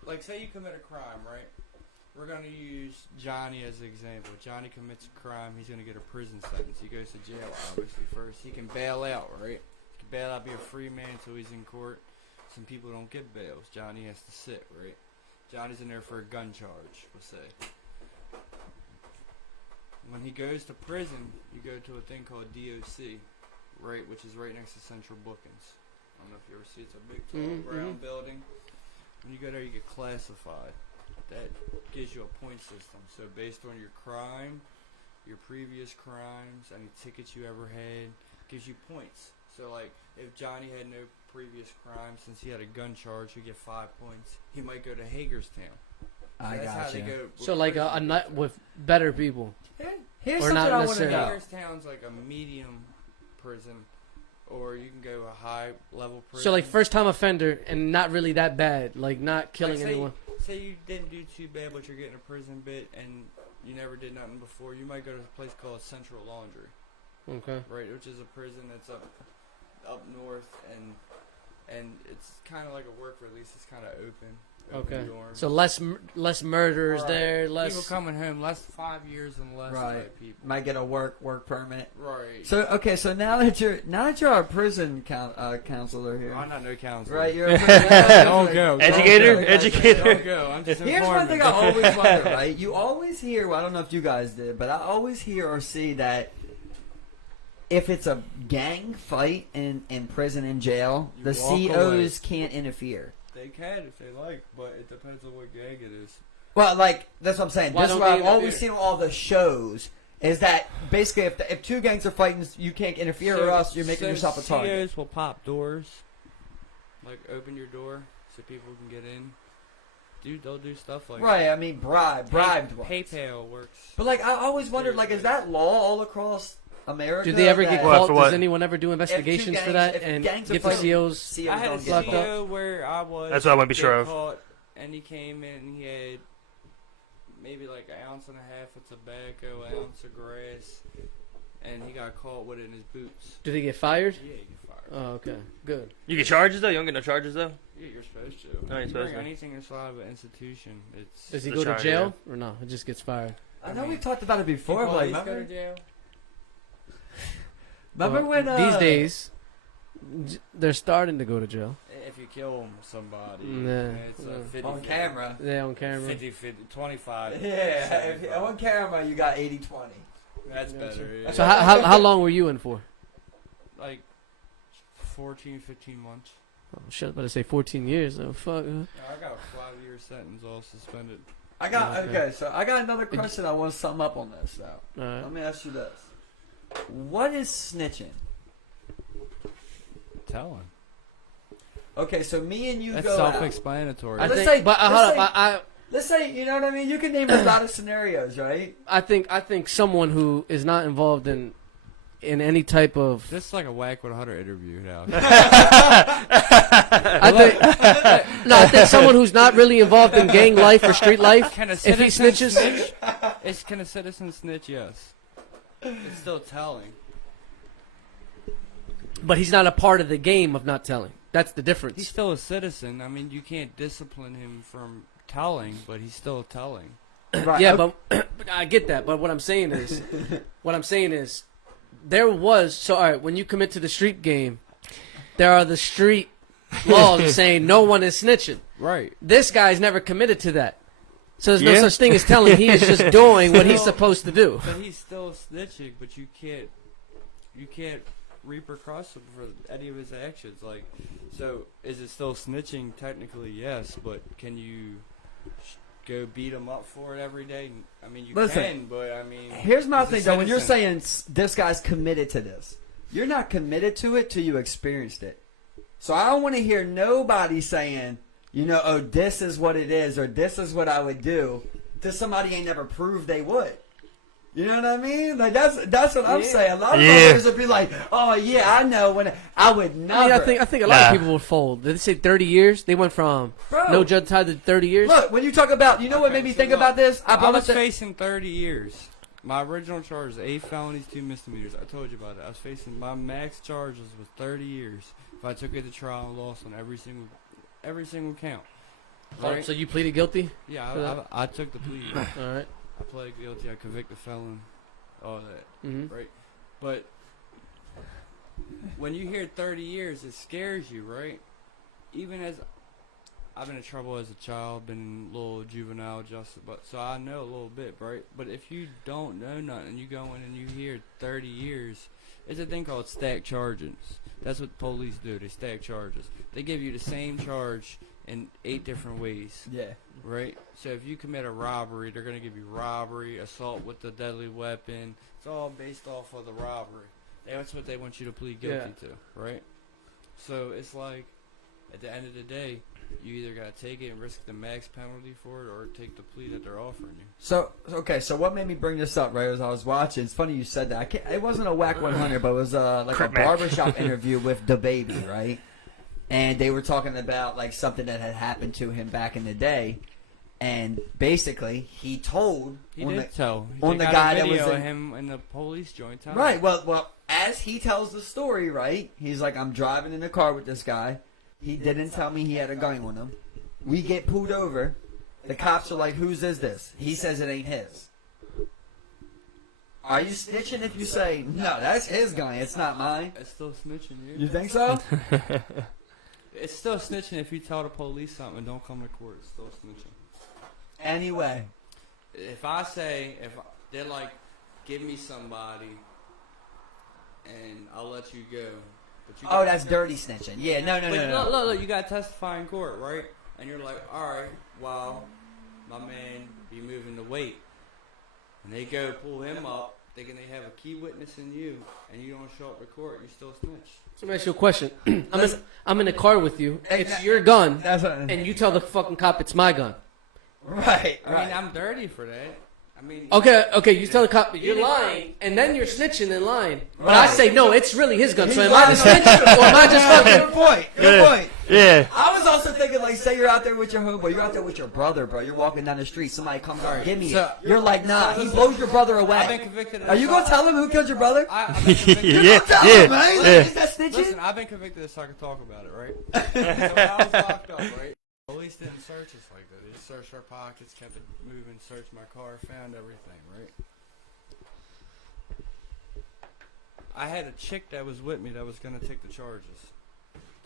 like, say you commit a crime, right? We're going to use Johnny as an example. Johnny commits a crime. He's going to get a prison sentence. He goes to jail, obviously, first. He can bail out, right? He can bail out, be a free man until he's in court. Some people don't get bails. Johnny has to sit, right? Johnny's in there for a gun charge, we'll say. When he goes to prison, you go to a thing called DOC, right, which is right next to Central Bookings. I don't know if you ever see it. It's a big, tall, brown building. When you go there, you get classified. That gives you a point system. So based on your crime, your previous crimes, any tickets you ever had, gives you points. So like, if Johnny had no previous crime, since he had a gun charge, he'd get 5 points. He might go to Hagerstown. I That's how got they you. go. So like a night with better people. Here's Or something not I want to necessarily. know. Hagerstown's like a medium prison, or you can go a high level prison. So like first time offender and not really that bad, like not Like, killing say, anyone. Say you didn't do too bad, but you're getting a prison bit, and you never did nothing before. You might go to a place called Central Laundry, Okay. right, which is a prison that's up north, and it's kind of like a work release. It's kind of open. Okay. Dorm. So less murderers Right. there, People less. coming home, less 5 years and less Right. type people. Might get a work permit. Right. So okay, so now that you're a prison counselor here, I'm not no counselor. right? You're a prison counselor. Don't go. Educator? Don't Educator. Don't go. I'm just Here's one thing I always wonder, right? You always hear, well, I don't know if you guys did, but I always hear or see that if it's a gang fight in prison and jail, You the walk COs away. can't interfere. They can if they like, but it depends on what gang it is. Well, like that's what I'm saying. Why This is don't what they I've always interfere? seen on all the shows. Is that basically if two gangs are fighting, you can't interfere or else you're making yourself a target. COs will pop doors, like open your door so people can get in. Dude, they'll do stuff like Right, I mean bribed ones. PayPal works. But like I always wondered, like, is that law all across America? Do they ever get that What, caught? for what? Does anyone ever do investigations for that if and gangs are get the fighting- COs? COs I had a don't get involved. CEO where I was. That's what I want to be get sure of. caught, and he came in and he had maybe like an ounce and a half of tobacco, an ounce of grass, and he got caught with it in his boots. Do they get fired? Yeah, you get fired. Oh, okay, good. You get charges though. You don't get no charges though. Yeah, you're supposed to. No, you're You supposed bring to. anything inside of an institution, it's. Does he The go to charge, jail or no? It just gets fired. I know we've talked about it before, but like, Police go to remember jail? when these days they're starting to go to jail. If you kill somebody, Nah, it's nah. a 50, on camera. Yeah, on camera. 50, 25. Yeah, if, on camera you got 80-20. That's Yeah, better. Yeah. So how long were you in for? Like 14, 15 months. Oh shit! Better say 14 years. Oh fuck. I got a 5-year sentence, all suspended. I got Okay. okay. So I got another question. I want to sum up on this though. All right. Let me ask you this: what is snitching? Telling. Okay, so me and you That's go out. self-explanatory. I Let's think, say- but let's hold say- up. Let's say, you know what I mean. You can name a lot of scenarios, right? I think someone who is not involved in any type of. This is like a Whack 100 interview now. I think no. I think someone who's not really involved in gang life or street life. Can a If he citizen snitches, can a citizen snitch? Yes. It's still telling. but he's not a part of the game of not telling. That's the difference. He's still a citizen. I mean, you can't discipline him from telling, but he's still telling. Right. Yeah, but I get that. But what I'm saying is, there was so all right. When you commit to the street game, there are the street laws saying no one is snitching. Right. This guy's never committed to that, so there's no Yeah. such thing as telling. He is just doing what he's supposed to do. But he's still snitching, but you can't repercuss him for any of his actions. Like, so is it still snitching? Technically, yes, but can you go beat him up for it every day? I mean, you Listen, can, but I mean, Here's my as a thing though. When you're citizen- saying this guy's committed to this, you're not committed to it till you experienced it. So I don't want to hear nobody saying, you know, oh, this is what it is, or this is what I would do, to somebody ain't never proved they would. You know what I mean? Like that's what I'm saying. A lot of Yeah. motherfuckers would be like, "Oh yeah, I know when I would never." I mean, I think a lot Nah. of people would fold. Did they say 30 years? They went from Bro, no judge tied to 30 years. Look, when you talk about, you know what Okay, made me so think look, about this? I brought was up the- facing 30 years. My original charge was 8 felonies, 2 misdemeanors. I told you about it. I was facing my max charges was 30 years. If I took it to trial and lost on every single count. Oh, Right? so you pleaded guilty? Yeah, for that? I took the plea. All right. I pled guilty. I convicted felon. All that. Mm-hmm. Right? But when you hear 30 years, it scares you, right? Even as I've been in trouble as a child, been in little juvenile justice, but so I know a little bit, right? But if you don't know nothing, you go in and you hear 30 years, it's a thing called stack charges. That's what police do. They stack charges. They give you the same charge in 8 different ways. Yeah. Right? So if you commit a robbery, they're going to give you robbery, assault with a deadly weapon. It's all based off of the robbery. That's what they want you to plead guilty to, right? So it's like, at the end of the day, you either got to take it and risk the max penalty for it or take the plea that they're offering you. So okay, so what made me bring this up, right? As I was watching, it's funny you said that. It wasn't a Whack 100, but it was like a Crap, man. barbershop interview with the baby, right? And they were talking about like something that had happened to him back in the day, and basically he told He on did tell. on They the got guy a that was video of in- him in the police joint. the right. Well, as he tells the story, right? He's like, I'm driving in the car with this guy. He didn't tell me he had a gun on him. We get pulled over. The cops are like, whose is this? He says it ain't his. Are you snitching if you say, no, that's his gun, it's not mine? It's still snitching, dude. You think so? It's still snitching if you tell the police something and don't come to court. It's still snitching. Anyway. If I say, if they're like, give me somebody and I'll let you go, But you Oh, that's dirty snitching. Yeah, no. Look, you got to testify in court, right? And you're like, all right, well, my man be moving the weight. And they go pull him up, thinking they have a key witness in you, and you don't show up to court, you still snitch. So let me ask you a question. I'm in a car with you. It's your gun, That's what, and you tell the fucking cop it's my gun. right. I mean, I'm dirty for that. I mean, Okay, you tell the cop that you're lying, and then you're snitching and lying. But I Right. say, no, it's really his gun, so He's am I the lying. snitch, or am I just fucking... Good point. Good point. Yeah. I was also thinking, like, say you're out there with your homeboy, you're out there with your brother, bro. You're walking down the street, somebody comes up, give me it. So- You're like, nah, he blows your brother I've been away. convicted of Are you gonna tell him who killed your brother? I've been convicted. Yeah. Tell Yeah. him, man. Yeah. Is that snitching? Listen, I've been convicted of so I can talk about it, right? So when I was locked up, right? Police didn't search us like that. They just searched our pockets, kept it moving, searched my car, found everything, right? I had a chick that was with me that was gonna take the charges.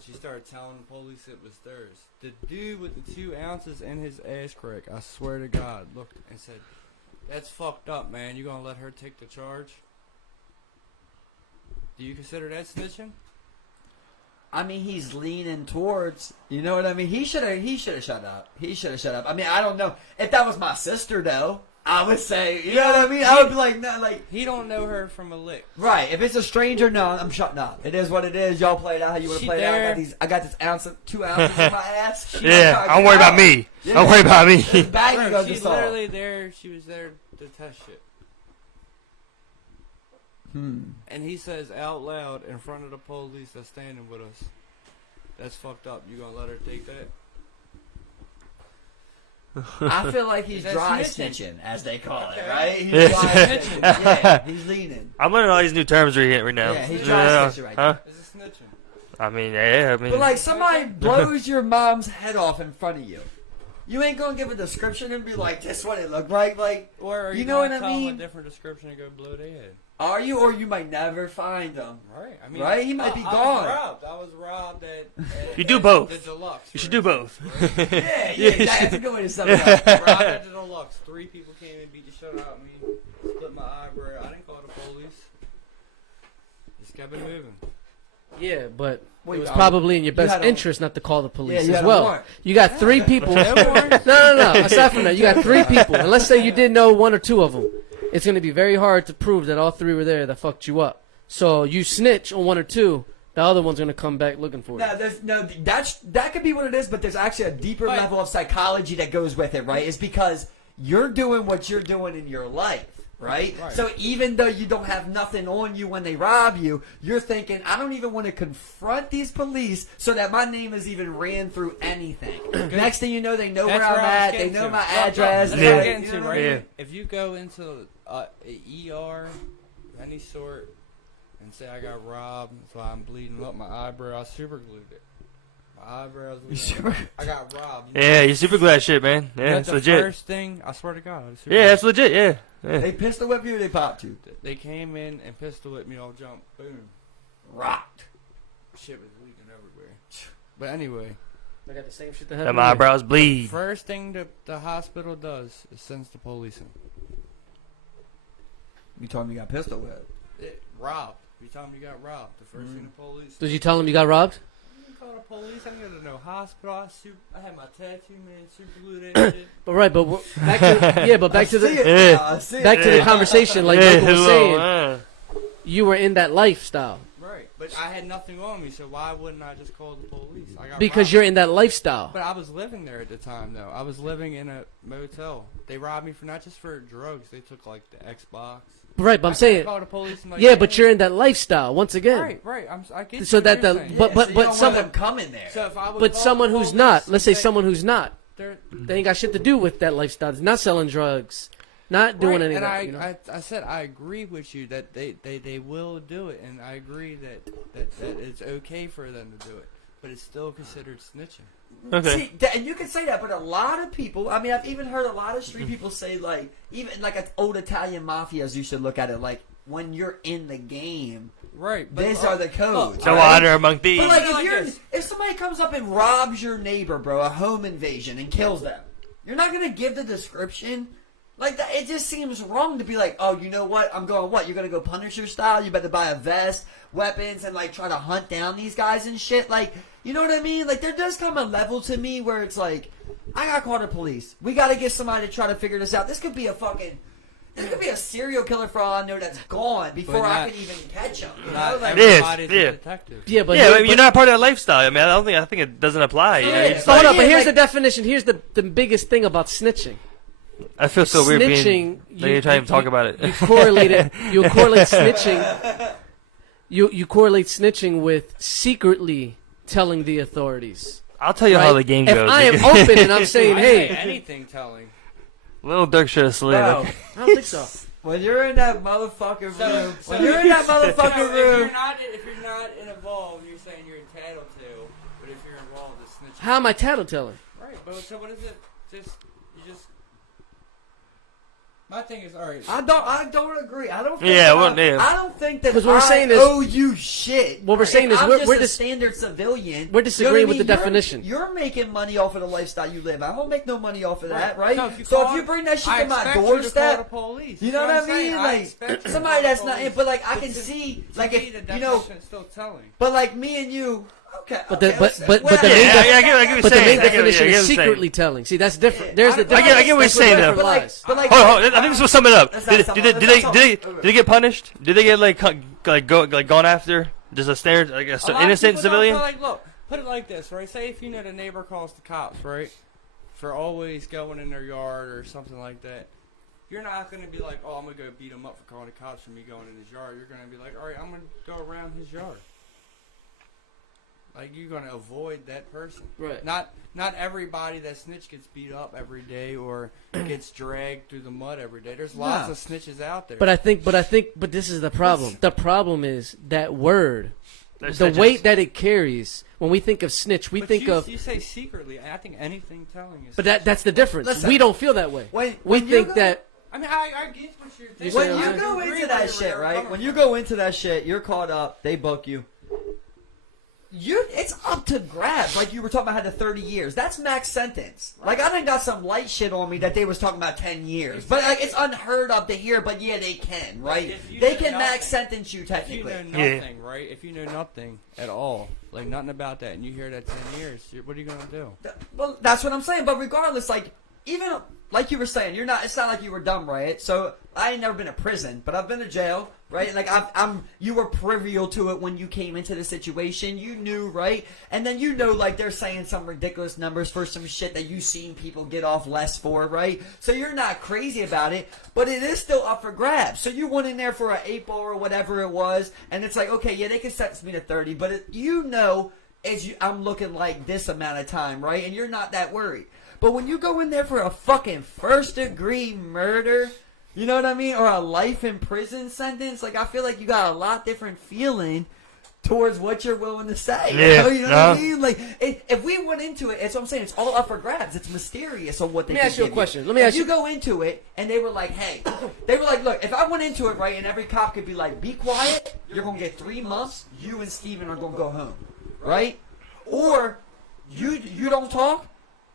She started telling the police it was theirs. The dude with the 2 ounces in his ass crack, I swear to God, looked and said, "That's fucked up, man. You gonna let her take the charge? Do you consider that snitching?" I mean, he's leaning towards. You know what I mean? He should have shut up. He should have shut up. I mean, I don't know if that was my sister though. I would say, you know what I mean? I would be like, no, like, He don't know her from a lick. right. If it's a stranger, no, I'm shutting up. It is what it is. Y'all play it out how you want to She play it out. there. I got this 2 ounces in my ass. Yeah. Don't worry about me. Don't worry about me. This bag Bro, goes to she's Saul. literally there. She was there to test shit. And he says out loud in front of the police that's standing with us, "That's fucked up. You gonna let her take that?" I feel like he's That's dry snitching. snitching, as they call it, Okay. right? He's Yeah. dry snitching. Yeah, he's leaning. I'm learning all these new terms right now. Yeah, he's dry snitching right Huh? Is it snitching? I mean, yeah. I mean, But like somebody blows your mom's head off in front of you. You ain't gonna give a description and be like, "This what it looked like." Or are You you, know gonna what I tell him mean? a different description and go blow their head? Are you, or you might never find them. Right. I mean, Right? He might be I gone. was robbed at You do both. the Deluxe. you should do both. Yeah, that's a good way to sum it up. Robbed at the Deluxe. 3 people came and beat the shit out of me. Split my eyebrow. I didn't call the police. Just kept it moving. Yeah, but Wait, it was I- probably in your you best had a- interest not to call the police Yeah, you as had a well. warrant. You got 3 people. No warrant? No. Aside from that, you got 3 people. And let's say you did know 1 or 2 of them. It's going to be very hard to prove that all 3 were there that fucked you up. So you snitch on 1 or 2, the other one's going to come back looking for you. That could be what it is, but there's actually a deeper But- level of psychology that goes with it, right? It's because you're doing what you're doing in your life, right? Right. So even though you don't have nothing on you when they rob you, you're thinking, I don't even want to confront these police so that my name is even ran through anything. Next thing you know, they know That's where I'm where I was at, they getting know to. my Look, address. That's they what know- I'm getting you to, know what I right? mean? Yeah. If you go into a ER of any sort and say I got robbed, so I'm bleeding up my eyebrow, I super glued it. My eyebrows. I got robbed. Yeah, you super glad shit, man. You Yeah, know it's the legit. First thing, I swear to God. I super Yeah, that's legit. Yeah. Yeah. They pistol whip you or they pop you? They came in and pistol whipped me off jump. Boom. Rocked. Shit was leaking everywhere. But anyway, I got the same shit that Them happened to me. eyebrows bleed. first thing the hospital does is sends the police in. You told me you got pistol whipped. Robbed. You tell them you got robbed. The first thing the police. Did you tell him you got robbed? I didn't call the police. I didn't go to no hospital. I had my tattoo, man. Super glued that shit. But right, but back to back to See it the now, I see it back to the now. conversation like Yeah, Michael was hello, saying. You were in that lifestyle Right. But I had nothing on me, so why wouldn't I just call the police? I got because robbed. you're in that lifestyle. But I was living there at the time, though. I was living in a motel. They robbed me for not just for drugs. They took like the Xbox. Right, but I'm I saying, called the police and like, yeah, but you're in that lifestyle once again. right. I get So you what that you're the- saying. but- So you don't want someone- them coming there. So if I would But call someone the who's police not, and let's say someone who's not, they're they ain't got shit to do with that lifestyle. They're not selling drugs, not doing right, any and of that. You know? I said I agree with you that they will do it, and I agree that it's okay for them to do it, but it's still considered snitching. Okay. See, and you can say that, but a lot of people, I mean, I've even heard a lot of street people say, like, even like old Italian mafias, you should look at it like, when you're in the game, Right. But these are the codes. No right? honor among thieves. But like, Like this. if somebody comes up and robs your neighbor, bro, a home invasion, and kills them, you're not gonna give the description. Like that, it just seems wrong to be like, oh, you know what? I'm going what? You're gonna go Punisher style? You better buy a vest, weapons, and like try to hunt down these guys and shit. Like, you know what I mean? Like, there does come a level to me where it's like, I got caught the police. We got to get somebody to try to figure this out. This could be a serial killer for all I know that's gone before I can even catch him. You know? Like, Everybody's a yeah. detective. Yeah, but you're not part of that lifestyle. I mean, I think it doesn't apply. You know? Yeah. You're just Hold like- up, but here's like- the definition. Here's the biggest thing about snitching. I feel so weird Snitching, being. You're trying to talk about it. You correlate snitching. You correlate snitching with secretly telling the authorities. I'll tell you how right? the game If goes. I am open and I'm saying, I say hey, anything telling. Little Dirk should have slid. bro, I don't think so. when you're in that motherfucking room, So when you're in that motherfucking If room, you're not involved, you're saying you're entitled to. But if you're involved, it's snitching. How am I tattle telling? Right, but so what is it? You just. My thing is, all right. I don't agree. I don't. Think Yeah, that well, yeah. I don't think that 'Cause what we're I saying is- owe you shit. What we're saying If is I'm we're- just we're a dis- standard civilian. we're disagreeing you know what I with the mean? definition. You're making money off of the lifestyle you live. I don't make no money off of that, right? So if you So call- if you bring that shit I to my expect you to call doorstep, the police. you know what I I'm saying. mean? I Like expect you to somebody call the that's not. police. But like I But can to- see, to like me, if the you know, definition is still telling. but like me and you. Okay. But okay, the- let's- but the whatever. main Yeah, I get what you're But the saying. main I get what definition you're is saying. secretly telling. See, that's different. Yeah. There's the I difference. get what you're That's saying, different though. lies. But like, Hold on, I think this will sum it up. Let's Did not they get punished? Did they get like gone after? Just a standard, like A a lot of innocent people don't civilian? feel like, look, put it like this, right? Say if you know the neighbor calls the cops, right, for always going in their yard or something like that. You're not going to be like, oh, I'm going to go beat him up for calling the cops for me going in his yard. You're going to be like, all right, I'm going to go around his yard. Like, you're going to avoid that person. Right. Not everybody that snitch gets beat up every day or gets dragged through the mud every day. There's lots No. of snitches out there. But this is the problem. The problem is that word, There's the snitches. weight that it carries. When we think of snitch, we But think you, of. you say secretly. I think anything telling is. But that's the difference. Listen. We don't feel that way. when We you think go- that. I mean, I get what you're thinking. When Yeah, you I go agree into with that where shit, you're right? coming When from. you go into that shit, you're caught up. They book you. It's up to grabs. Like you were talking about, had the 30 years. That's max sentence. Like I done got some light shit on me that they was talking about 10 years. But like it's unheard of to hear. But yeah, they can, right? If you They know can nothing- max sentence you If you technically. know Yeah. nothing, right? If you know nothing at all, like nothing about that, and you hear that 10 years, what are you gonna do? Well, that's what I'm saying. But regardless, like even like you were saying, you're not. It's not like you were dumb, right? So I ain't never been to prison, but I've been to jail, right? Like you were trivial to it when you came into the situation. You knew, right? And then you know, like they're saying some ridiculous numbers for some shit that you've seen people get off less for, right? So you're not crazy about it, but it is still up for grabs. So you went in there for an 8 ball or whatever it was, and it's like, okay, yeah, they can sentence me to 30, but you know, I'm looking like this amount of time, right? And you're not that worried. But when you go in there for a fucking first-degree murder, you know what I mean? Or a life in prison sentence, like I feel like you got a lot different feeling towards what you're willing to say. Yeah, You know what I mean? Like, if we went into it, that's what I'm saying. It's all up for grabs. It's mysterious on what they Let me can ask you a give question. Let me If ask you you. go into it, and they were like, hey, they were like, look, if I went into it, right, and every cop could be like, be quiet, you're going to get 3 months, you and Steven are going to go home, right? Or you don't talk,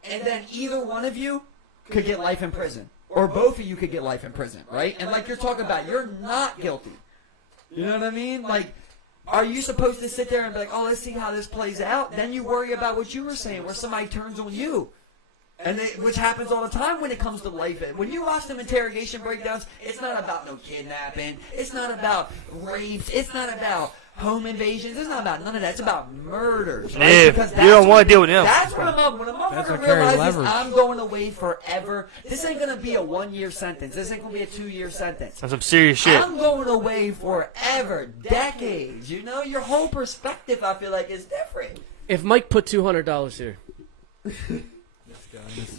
and then either one of you could get life in prison. Or both of you could get life in prison, right? And like you're talking about, you're not guilty. You know what I mean? Like, are you supposed to sit there and be like, oh, let's see how this plays out? Then you worry about what you were saying, where somebody turns on you. Which happens all the time when it comes to life. When you watch them interrogation breakdowns, it's not about no kidnapping. It's not about rapes. It's not about home invasions. It's not about none of that. It's about murders. Right? Yeah, Because you don't want to deal with them. That's when a That's motherfucker what carries realizes leverage. I'm going away forever. This ain't going to be a 1-year sentence. This ain't going to be a 2-year sentence. That's some serious shit. I'm going away forever. Decades. You know, your whole perspective, I feel like, is different. If Mike put $200 here.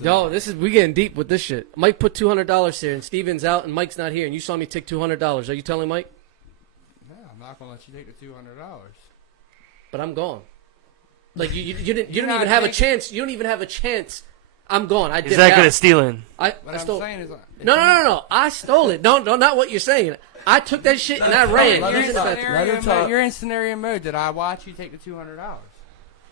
Yo, we getting deep with this shit. Mike put $200 here, and Steven's out, and Mike's not here, and you saw me take $200. Are you telling Mike? No, I'm not gonna let you take the $200. But I'm gone. Like you didn't You're even not have a taking- chance. You don't even have a chance. I'm gone. I He's did that good that. at stealing. I What stole. I'm saying is, No. I stole it. No, not what you're saying. I took that shit and I ran. Let He him was in the talk. bathroom. Let him talk. You're in scenario mode. Did I watch you take the $200?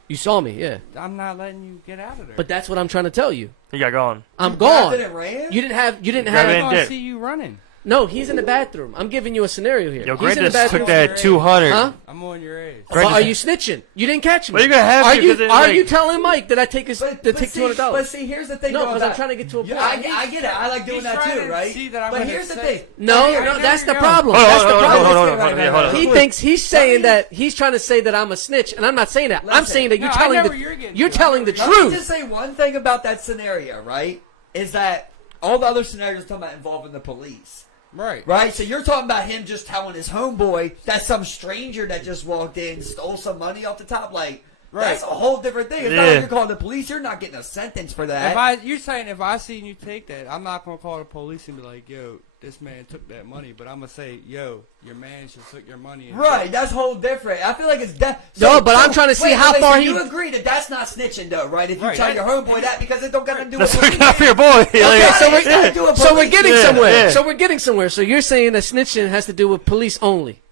You saw me, yeah. I'm not letting you get out of there. But that's what I'm trying to tell you. He got gone. I'm You gone. grabbed it and ran? You didn't have. I Grab want to dick. see you running. No, he's in the bathroom. I'm giving you a scenario here. Yo, he's Grant in the just bathroom. took that 200. Huh? I'm on your age. Grant Are just- you snitching? You didn't catch me. Well, you're gonna have are to, you? 'cause it's Are like- you telling Mike that I take his But take see, $200? But see, here's the thing. No, though, because I'm about- trying to get to a point. Yeah, I get it. I like doing He's that trying too, to right? see that I'm but gonna here's the say- thing. No, Here, no, here that's you the go. problem. Hold on, That's the hold on, problem. hold on, Let's get hold on, right yeah, now. hold on. He Look, thinks he's saying that he's trying to say that I'm a snitch, and I'm not saying that. I'm Listen. saying that you're No, I telling know the where you're getting you're to. telling the Let me truth. just say one thing about that scenario, right? Is that all the other scenarios talking about involving the police. Right. Right? So you're talking about him just telling his homeboy that some stranger that just walked in stole some money off the top. Like, Right. that's a whole different thing. It's not Yeah. like you're calling the police. You're not getting a sentence for that. You're saying if I seen you take that, I'm not gonna call the police and be like, yo, this man took that money, but I'm gonna say, yo, your man just took your money. And Right, that's whole different. I feel like it's No, but I'm trying to see how far so he- You agree that that's not snitching, though, right? If you Right, tell that- your homeboy that because it don't got to do That's with looking police. out for your boy. Okay, Like, so we're, it's gotta do with so we're police. getting Yeah, somewhere. yeah. So we're getting somewhere. So you're saying that snitching has to do with police only.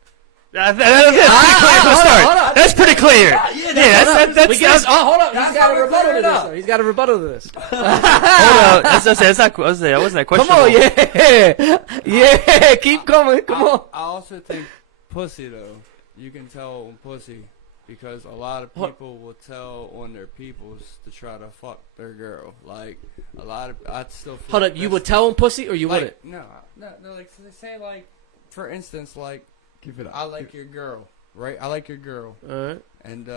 That's pretty clear from the start. That's pretty clear. Yeah, That's We get, hold up. He's That's got how a we're rebuttal to clearing this. it up. though. He's got a rebuttal to this. hold on. That's not. I wasn't that question. Come on, yeah. Keep coming. Come on. I also think pussy though. You can tell on pussy because a lot of people will tell on their peoples to try to fuck their girl. Like a lot of, I still feel Hold like up. You that's- would tell him pussy, or you like, wouldn't? No. Like say like, for instance, like I like your girl, right? I like your girl, All right. and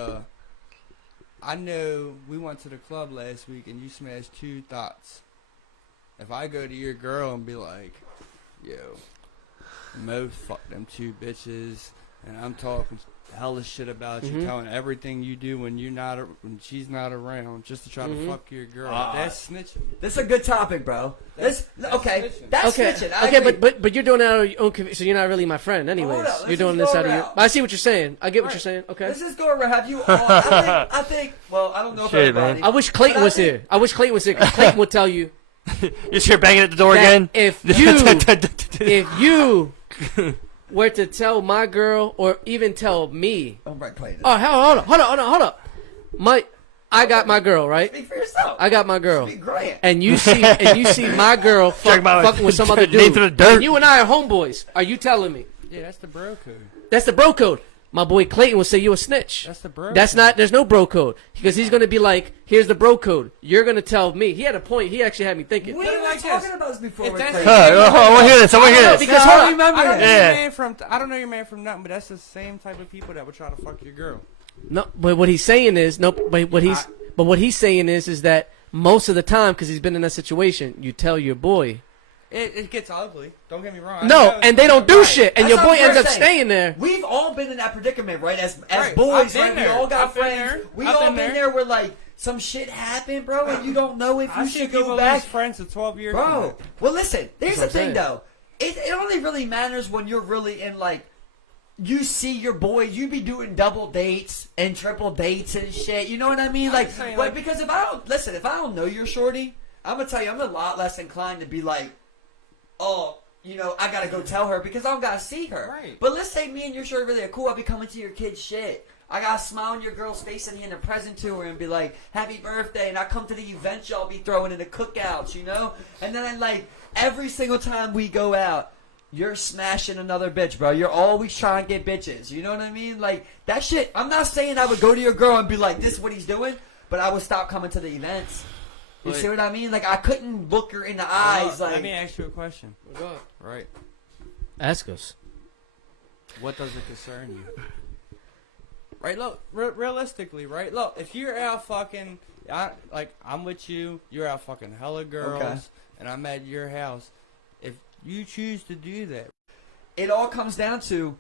I know we went to the club last week and you smashed 2 thoughts. If I go to your girl and be like, yo, Mo fucked them 2 bitches, and I'm talking hella shit about you, telling everything you do when when she's not around, just to try to fuck your girl. That's snitching. This is a good topic, bro. That's snitching. That's Okay. snitching. I Okay, agree. but you're doing that out of your own so you're not really my friend, anyways. Hold up, let's You're doing just this go out of your. around. I see what you're saying. I get what you're saying. Okay. Let's just go around. Have you all? I think. Well, I don't know if Shit, everybody. man. I wish Clayton But I was think- here. I wish Clayton was here. 'Cause Clayton would tell you You just hear banging at the door that again. if you were to tell my girl or even tell me, I'm right playing. oh hell, hold up, I got my girl, right? Speak for yourself. I got my girl. Speak Grant. And you see my girl Check my- fucking with some other name dude. through the dirt. And you and I are homeboys. Are you telling me? Yeah, that's the bro code. That's the bro code. My boy Clayton would say you a snitch. That's the bro. That's code. not. There's no bro code because he's gonna be like, here's the bro code. You're gonna tell me. He had a point. He actually had me thinking. We Put it were like talking this. about this before. If with that's- Grant. I want to hear this. I want to hear this. Because No, hold I up. remember I don't know this. Yeah. your man from. I don't know your man from nothing, but that's the same type of people that would try to fuck your girl. No, but what he's saying is no. But what he's saying is that most of the time, because he's been in that situation, you tell your boy. It gets ugly. Don't get me wrong. I No, know and they don't do right. shit, and That's your what boy I'm ends up saying. staying there. We've all been in that predicament, right? As Right. boys, I've been right? We there. all got I've been friends. there. We I've all been been there. there where like some shit happened, bro, and you don't know if you I see should people go lose back. friends for 12 years. from Bro, that. well, listen. There's the That's what I'm thing, though. It only really matters when you're really in like. You see your boy, you be doing double dates and triple dates and shit. You know what I mean? Like, saying, but like- because if I don't know your shorty, I'm gonna tell you, I'm a lot less inclined to be like, oh, you know, I gotta go tell her because I don't gotta see her. Right. But let's say me and your shorty really are cool. I'll be coming to your kid's shit. I gotta smile on your girl's face and hand a present to her and be like, happy birthday. And I come to the event y'all be throwing in the cookouts, you know? And then I like, every single time we go out, you're smashing another bitch, bro. You're always trying to get bitches. You know what I mean? Like, that shit, I'm not saying I would go to your girl and be like, this is what he's doing, but I would stop coming to the events. You But- see what I mean? Like, I couldn't look her in the eyes. Let Like, me ask you a question. Right. Ask us. What does it concern you? Right, look, realistically, right? Look, if you're out fucking, I'm with you, you're out fucking hella girls, Okay. and I'm at your house. If you choose to do that, it all comes down to,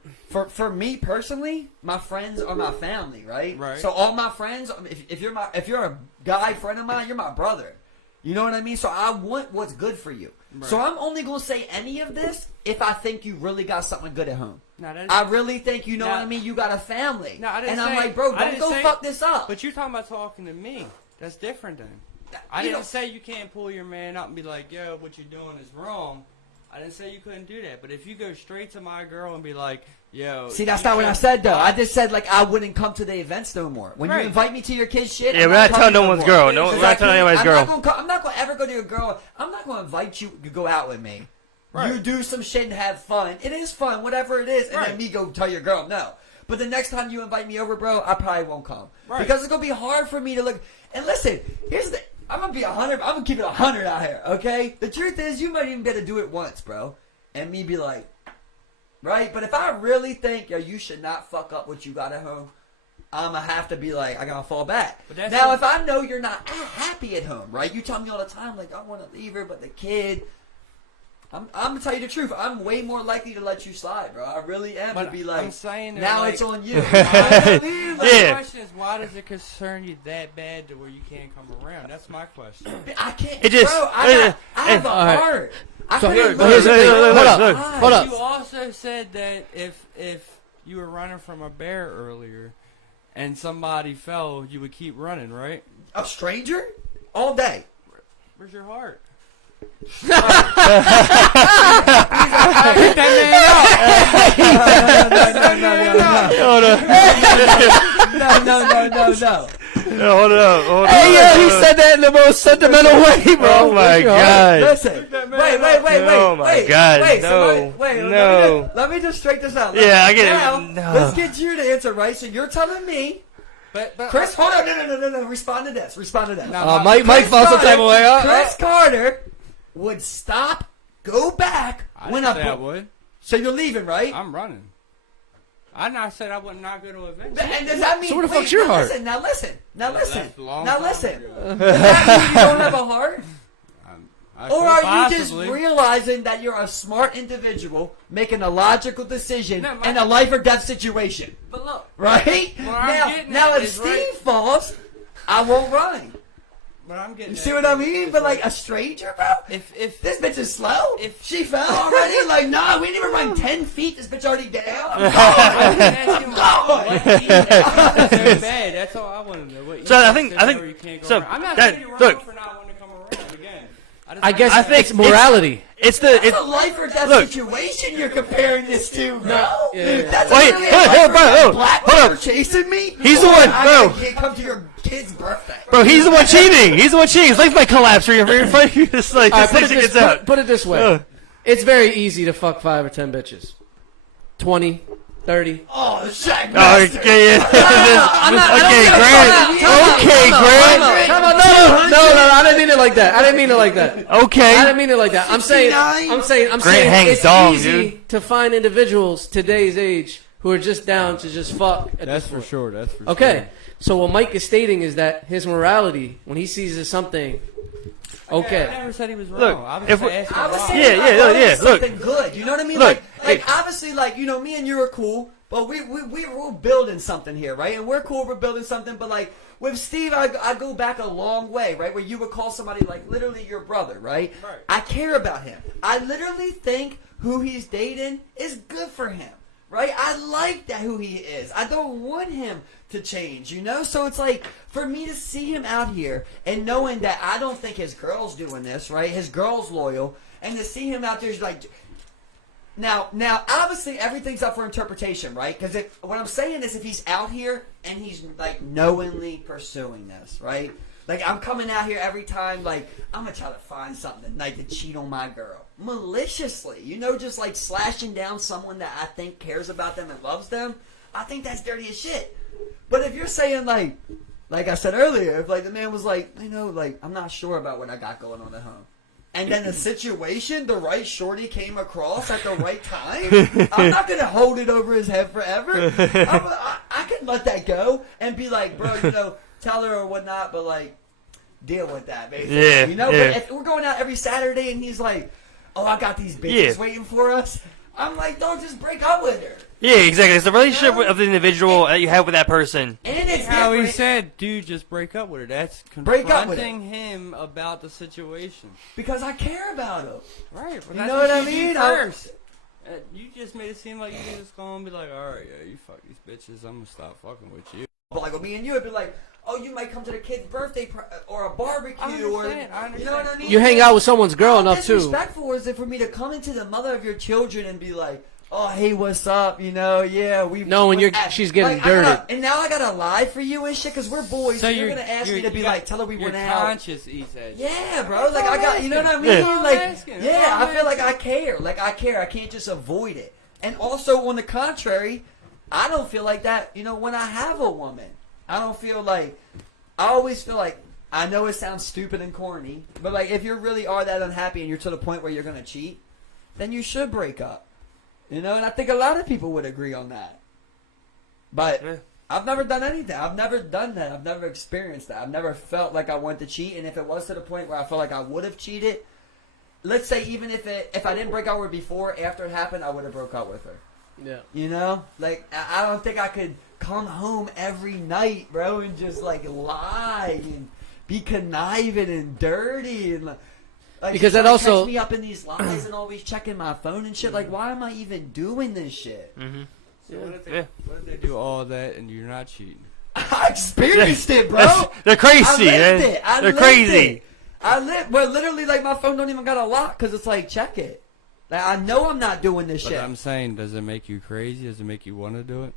for me personally, my friends are my family, right? Right. So all my friends, if you're a guy friend of mine, you're my brother. You know what I mean? So I want what's good for you. Right. So I'm only gonna say any of this if I think you really got something good at home. no, that's, I really think you know No. what I mean. You got a family, No, I didn't and I'm say- like, bro, I don't didn't go say- fuck this up. but you're talking about talking to me. That's different then. I You didn't know- say you can't pull your man up and be like, yo, what you're doing is wrong. I didn't say you couldn't do that, but if you go straight to my girl and be like, yo. See, that's not what I said, though. I just said, like, I wouldn't come to the events no more. When you invite me to your kid's shit, Yeah, I'm we're not telling coming no one's more. girl. No, we're not telling anybody's girl. I'm not going to ever go to your girl. I'm not going to invite you to go out with me. Right. You do some shit and have fun. It is fun, whatever it is. And then me go tell your girl no. But the next time you invite me over, bro, I probably won't come. Right. Because it's going to be hard for me to look. And listen, here's the. I'm going to be 100. I'm going to keep it 100 out here, okay? The truth is, you might even be able to do it once, bro. And me be like, right? But if I really think, yo, you should not fuck up what you got at home, I'm going to have to be like, I got to fall back. Now, if I know you're not happy at home, right? You tell me all the time, like, I want to leave her, but the kid... I'm going to tell you the truth. I'm way more likely to let you slide, bro. I really am. But to be like, I'm saying that, now like, it's on you. You know what I mean? Like, The question is, why does it concern you that bad to where you can't come around? That's my question. I can't. It just- bro, I have a Alright. heart. I So couldn't here's the thing. look, Hold up. look. Hold up. You also said that if you were running from a bear earlier and somebody fell, you would keep running, right? A stranger? All day. Where's your heart? Pick that No. Hold up. Hey, yo, he said that in the most sentimental way, bro. Oh my God. Listen. Wait. Oh my God, Wait, no. No. Let me just straight this out. Yeah, I get it. Now, No. let's get you to answer, right? So you're telling me, But Chris, hold on. No. Respond to this. No, Mike felt some type of way. Chris Carter would stop, go back, I when didn't I say I would. So you're leaving, right? I'm running. I not said I would not go to events. And does that mean? So where the wait, fuck's your now heart? Listen, now listen. That's a long Now time listen. ago. Does that mean you don't have a heart? I Or could are you just possibly. realizing that you're a smart individual making a logical decision No, my- in a life or death situation? But look, Right? What I'm getting Now at if is, Steve right- falls, I won't run. what I'm getting. You at see what I is- mean? is But like a stranger, bro? if This bitch is slow. If- She fell already, like, nah, we didn't even run 10 feet. This bitch already down. I was asking God. what he that's so bad. That's all I want to know. What So I you think- said I think- where you can't go so around. I'm not that- saying you're look. wrong for not wanting to come around again. I guess I think it's morality. It's That's the a life or death look. situation you're comparing this to, bro. yeah. That's Wait, literally hold a life or bro, death. hold- Black hold bear up. chasing me. He's the Or one, I bro. can't come to your kid's birthday. Bro, he's the one cheating. He's the one cheating. His life might collapse for you. You're just like, All this right, thing gets out. put it this way. Ugh. It's very easy to fuck 5 or 10 bitches. 20, 30. Oh, Shaq. Oh, okay, yeah. Okay, Grant. Okay, Grant. Come on, no, I didn't mean it like that. I didn't mean it like that. Okay. I didn't mean it like that. I'm saying Grant hangs it's dong, easy dude. to find individuals today's age who are just down to just fuck. At That's this for point. sure. That's for sure. Okay, so what Mike is stating is that his morality, when he sees as something, I okay, never said he was wrong. Look, I was if just we- asking I was why. saying, Yeah, I wanted yeah, look. something good. You know what I mean? Look, like hey. obviously, like, you know, me and you are cool, but we're building something here, right? And we're cool. We're building something, but like with Steve, I go back a long way, right? Where you would call somebody like literally your brother, right? Right. I care about him. I literally think who he's dating is good for him. Right? I like that who he is. I don't want him to change, you know? So it's like, for me to see him out here and knowing that I don't think his girl's doing this, right? His girl's loyal. And to see him out there is like... Now, obviously everything's up for interpretation, right? Because what I'm saying is if he's out here and he's like knowingly pursuing this, right? Like I'm coming out here every time, like I'm gonna try to find something like to cheat on my girl maliciously, you know, just like slashing down someone that I think cares about them and loves them. I think that's dirty as shit. But if you're saying like I said earlier, if like the man was like, you know, like I'm not sure about what I got going on at home. And then the situation, the right shorty came across at the right time. I'm not going to hold it over his head forever. I can let that go and be like, bro, you know, tell her or whatnot, but like, deal with that, basically. Yeah, you know, yeah. but if we're going out every Saturday and he's like, oh, I got these bitches waiting for us, I'm like, don't just break up with her. Yeah, exactly. It's the relationship of the individual that you have with that person. And it's How he different. said, dude, just break up with her. That's Break up with her. confronting him about the situation. Because I care about him. Right. But You that's know what I you do mean? First. You just made it seem like you just gonna be like, all right, yeah, you fuck these bitches. I'm gonna stop fucking with you. But like with me and you, it'd be like, oh, you might come to the kid's birthday or a barbecue, I or understand, you know what I mean? You hang out with someone's girl How enough too. disrespectful is it for me to come into the mother of your children and be like, oh, hey, what's up? You know, yeah, we. No, when she's getting dirty. And now I gotta lie for you and shit because we're boys. So you're gonna ask me to be like, tell her we you're went out. conscious, he said. Yeah, bro. Like I got, you know what I mean? Yeah. Like, yeah, I feel like I care. Like I care. I can't just avoid it. And also, on the contrary, I don't feel like that. You know, when I have a woman, I don't feel like. I always feel like. I know it sounds stupid and corny, but like if you really are that unhappy and you're to the point where you're gonna cheat, then you should break up. You know, and I think a lot of people would agree on that. But I've never done anything. I've never done that. I've never experienced that. I've never felt like I wanted to cheat. And if it was to the point where I felt like I would have cheated, let's say even if I didn't break up with her before, after it happened, I would have broke up with her. Yeah. You know? Like, I don't think I could come home every night, bro, and just, like, lie and be conniving and dirty and, like because trying that to also catch me up in these lies and always checking my phone and shit. Like, why am I even doing this shit? Mm-hmm. So what if they do all that and you're not cheating? I experienced it, bro. They're crazy. I lived it. They're crazy. Well, literally, like, my phone don't even got a lock because it's like, check it. Like, I know I'm not doing this But shit. I'm saying, does it make you crazy? Does it make you want to do it?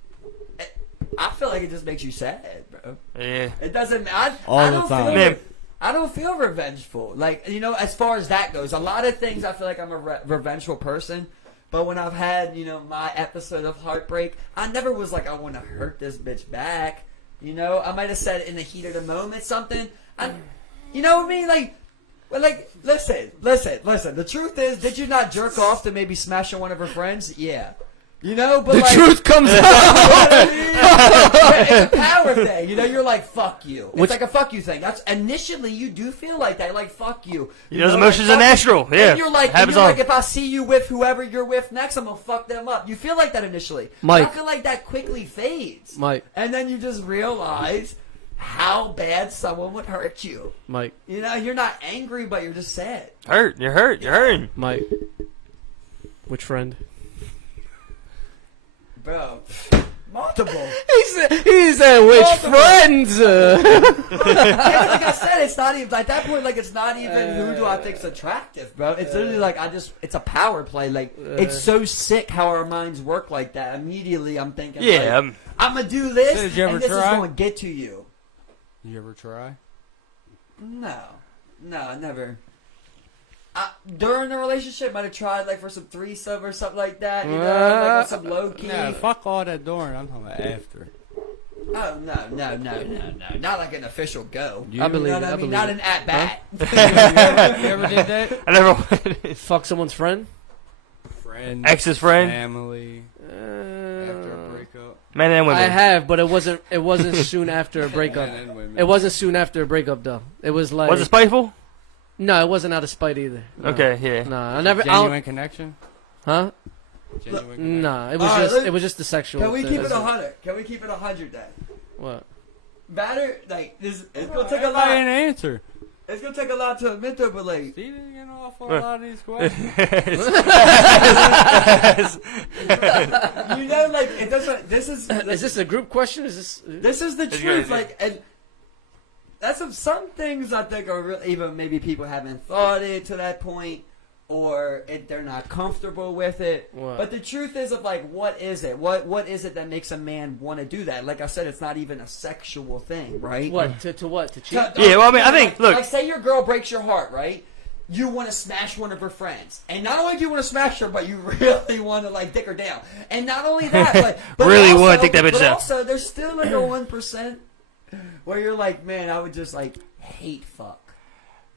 I feel like it just makes you sad, bro. Yeah. It doesn't. All I the don't time. feel. I don't feel revengeful. Like, you know, as far as that goes, a lot of things I feel like I'm a revengeful person. But when I've had, you know, my episode of heartbreak, I never was like, I want to hurt this bitch back. You know, I might have said in the heat of the moment something. You know what I mean? Like, well, like, listen. The truth is, did you not jerk off to maybe smashing one of her friends? Yeah. You know, but the like, truth comes out. it's a power thing. You know, you're like, fuck you. It's like a fuck you thing. That's initially you do feel like that. Like, fuck you. Those know, emotions like, are natural. Yeah. And you're like, if I see you with whoever you're with next, I'm gonna fuck them up. You feel like that initially. Mike. But I feel like that quickly fades. Mike. And then you just realize how bad someone would hurt you. Mike. You know, you're not angry, but you're just sad. Hurt. You're hurt. You're hurting. Mike. Which friend? Bro, multiple. He said which Multiple. friends? Like I said, it's not even at that point. Like it's not even who do I think's attractive, bro. It's literally like it's a power play. Like it's so sick how our minds work like that. Immediately, I'm thinking, Yeah. like, I'm gonna do this, Did you ever and this try? is going to get to you. You ever try? No, never. During the relationship, might have tried like for some threesome or something like that. You know, like on some low key. Nah, fuck all that during. I'm talking about after. Oh no! Not like an official go. You? I believe You know it. what I I mean? believe Not it. an at bat. You ever did that? I never. Fuck someone's friend? Friend, Ex's friend. family, after a breakup. Men and women. I have, but it wasn't soon after a breakup. Men and women. It wasn't soon after a breakup though. It was like Was it spiteful? no, it wasn't out of spite either. No. Okay. Yeah. No, I never. Genuine connection. Huh? Genuine connection. No, it was Alright, it was just the sexual. Can we thing. keep it That's 100? Can we keep it 100 then? What? Batter, like this. It's gonna take a Everybody lot. ain't answer. It's gonna take a lot to admit though, but like, Steven getting off on a lot of these questions. you know, like it doesn't. This is Is this a group question? Is this? this is the It's truth. good, Like, and that's some things I think are real, even maybe people haven't thought it to that point, or they're not comfortable with it. What? But the truth is, of like, what is it? What is it that makes a man want to do that? Like I said, it's not even a sexual thing, right? What to what to cheat? Yeah, well, I mean, I think- like, look. like say your girl breaks your heart, right? You want to smash one of her friends, and not only do you want to smash her, but you really want to like dick her down. And not only that, but Really also, wanna dick that bitch but down. Also, there's still like a 1% where you're like, man, I would just like hate fuck.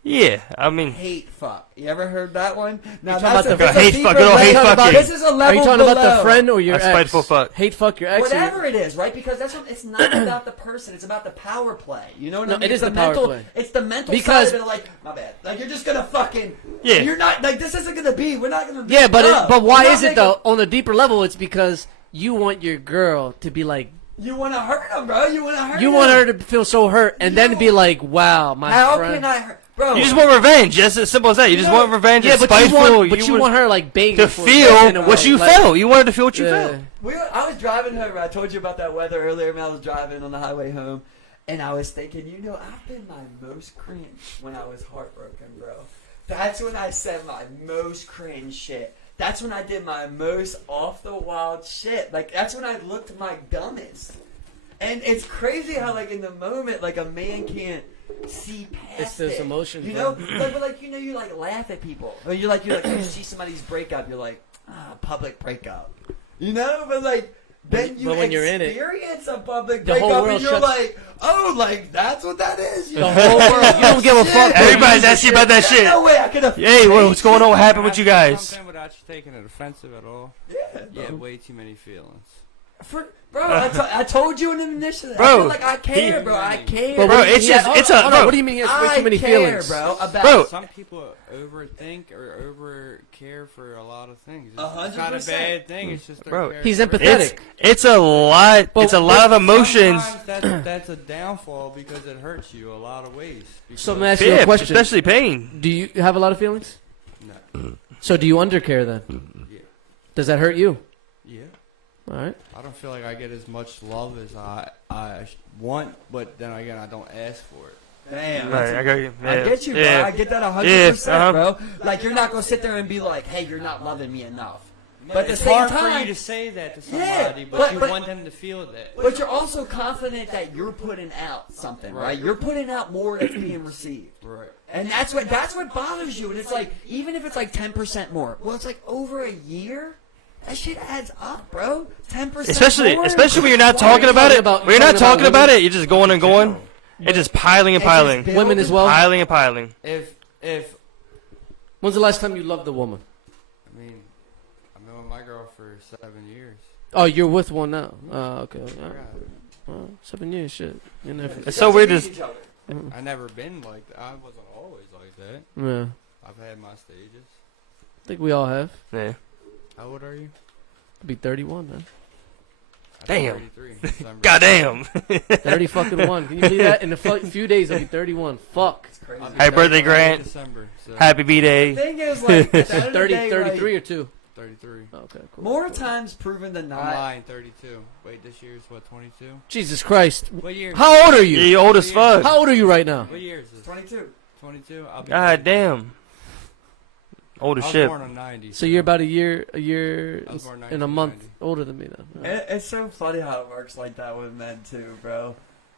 Yeah. I mean. Hate fuck. You ever heard that one? Now talking about the- that's a hate deeper fuck, good old hate level. fucking. This is a level Are you talking about below. the friend or your A ex? spiteful fuck. Hate fuck your ex. or Whatever it is, right? Because that's what, it's not about the person. It's about the power play. You know what No, I mean? it is It's the power mental, play. It's the mental Because- side of it. Like, my bad. Like you're just gonna fucking. Yeah. You're not like this isn't gonna be. We're not gonna. Be Yeah, but love. but why We're not is it making- though? On a deeper level, it's because you want your girl to be like. You want to hurt him, bro. You want to hurt. You him. want her to feel so hurt, and then be like, "Wow, my How friend." can I hurt, bro? You just want revenge. That's as simple as that. You just want revenge. Yeah, It's but you spiteful. want her like begging to for feel it in a what way, you like- felt. You wanted to feel what you Yeah. felt. I was driving home. I told you about that weather earlier. Man, I was driving on the highway home, And I was thinking, you know, I've been my most cringe when I was heartbroken, bro. That's when I said my most cringe shit. That's when I did my most off the wild shit. Like, that's when I looked my dumbest. And it's crazy how, like, in the moment, like, a man can't see past It's those it. emotions, You know? man. Like, but, like, you know, you, like, laugh at people. Or you you see somebody's breakup, you're like, public breakup. You know? But, like, then you But when you're in it, experience a public the whole breakup world and you're shuts- like, oh, like, that's what that is. You The whole world. You don't give a fuck. Everybody's asking you about that shit. No way I could have. Hey, what's going on? What happened with you guys? Something without you taking it offensive at all. Yeah, You have way too many feelings. Bro, I told you in the initiative. Bro, I feel like I care, he- bro. I care. But Bro, what do you- it's just- it's a- hold on, bro. what do you mean he has way I too many care, feelings? bro. About Bro. Some people overthink or over care for a lot of things. It's 100%. not a bad thing. It's just their Bro, He's characteristics. empathetic. It's a lot. It's a lot of emotions. Sometimes that's a downfall because it hurts you a lot of ways. So Because- let me ask you a Yeah, question. especially pain. Do you have a lot of feelings? No. So do you undercare then? Yeah. Does that hurt you? Yeah. All right. I don't feel like I get as much love as I want, but then again, I don't ask for it. Damn. Right, I got you. I Yeah. get you, bro. Yeah. I get that 100%, Yeah, uh-huh. bro. Like, you're not gonna sit there and be like, "Hey, you're not loving me enough." But at the it's same hard for time, you to say that to Yeah, somebody, but, but- you but- want them to feel that. but you're also confident that you're putting out something, right? Right. You're putting out more that's being received. Right. And that's what bothers you. And it's like, even if it's like 10% more, well, it's like over a year. That shit adds up, bro. 10%. Especially more. when you're not Why are talking you about talking it. about- When you're not talking about talking about women? it, you're just going and going. It's just piling and It's just piling, building. Women as well? piling and piling. If When's the last time you loved a woman? I mean, I've known my girl for 7 years. Oh, you're with one now. Okay. All I, right. got- 7 years, shit. You never. It's so weird. Meet Just each other. I never been like that. I wasn't always like that. Yeah. I've had my stages. I think we all have. yeah. How old are you? I'll be 31, man. I'm Damn. 33 in December. Goddamn. 30 fucking one. Can you believe that? In a few days, I'll be 31. Fuck. It's crazy. I'll be Happy birthday, 31 in Grant. December, so Happy B-Day. The thing is, like, at the end of the 30, day, 33 like, or 2? 33. Okay, cool. more times proven than I'm not. lying, 32. Wait, this year's what, 22? Jesus Christ. What year? How old are Yeah, you? you old as fuck. How old are you right now? What year is this? 22. 22? I'll be God 32. damn. Old I as was shit. born in 90. So you're about a year I was born in a month 1990. older than me then. It's so funny how it works like that with men too, bro.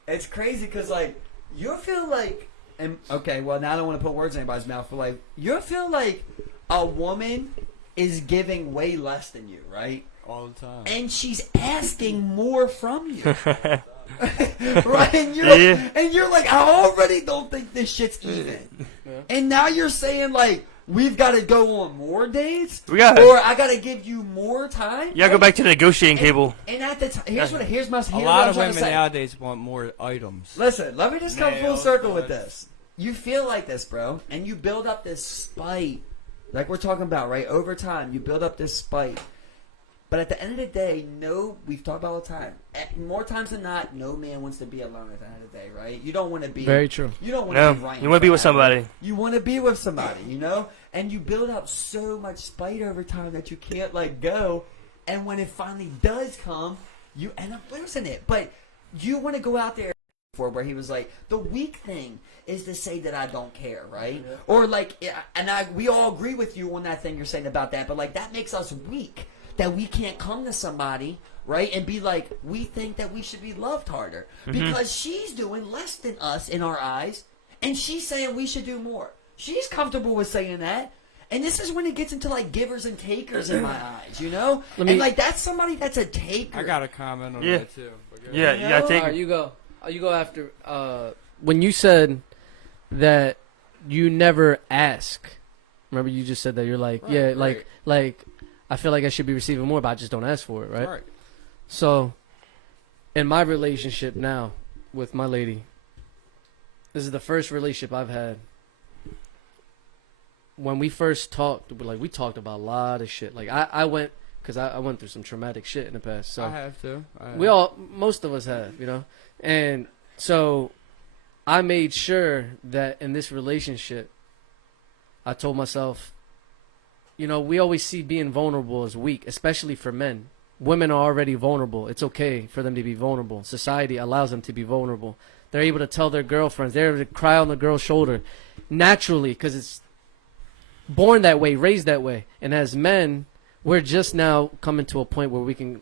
It's crazy because like you feel like, and okay, well now I don't want to put words in anybody's mouth, but like you feel like a woman is giving way less than you, right? all the time. And she's asking more from you, right? And you're Yeah. like, and you're like, I already don't think this shit's even, and now you're saying like. We've got to go on more dates, We got or I got to give you more time. You gotta go back to the negotiating table. And at the time, here's my A here's lot what of I'm trying to women say. nowadays want more items. Listen, let me just come full Nails, circle with butt. this. You feel like this, bro, and you build up this spite, like we're talking about, right? Over time, you build up this spite. But at the end of the day, we've talked about all the time. More times than not, no man wants to be alone at the end of the day, right? You don't want to be. Very true. You don't want No, to be right. you want to be with somebody. You want to be with somebody, you know? And you build up so much spite over time that you can't let go. And when it finally does come, you end up losing it. But you want to go out there for where he was like, the weak thing is to say that I don't care, right? Yeah. Or like, and we all agree with you on that thing you're saying about that, but like that makes us weak. That we can't come to somebody, right, and be like, we think that we should be loved harder. Because she's doing less than us in our eyes, and she's saying we should do more. She's comfortable with saying that. And this is when it gets into like givers and takers in my eyes, you know? And like that's somebody that's a taker. I got a comment on Yeah. that too. But go Yeah, ahead. you gotta take All right, it. you go. You go after. When you said that you never ask, remember you just said that you're like, Right, yeah, right. like I feel like I should be receiving more, but I just don't ask for it, right? Right. So, in my relationship now with my lady, this is the first relationship I've had. When we first talked, we talked about a lot of shit. Like I went, because I went through some traumatic shit in the past. So I have to. most of us have, you know? And so I made sure that in this relationship, I told myself, you know, we always see being vulnerable as weak, especially for men. Women are already vulnerable. It's okay for them to be vulnerable. Society allows them to be vulnerable. They're able to tell their girlfriends. They're able to cry on the girl's shoulder naturally because it's born that way, raised that way. And as men, we're just now coming to a point where we can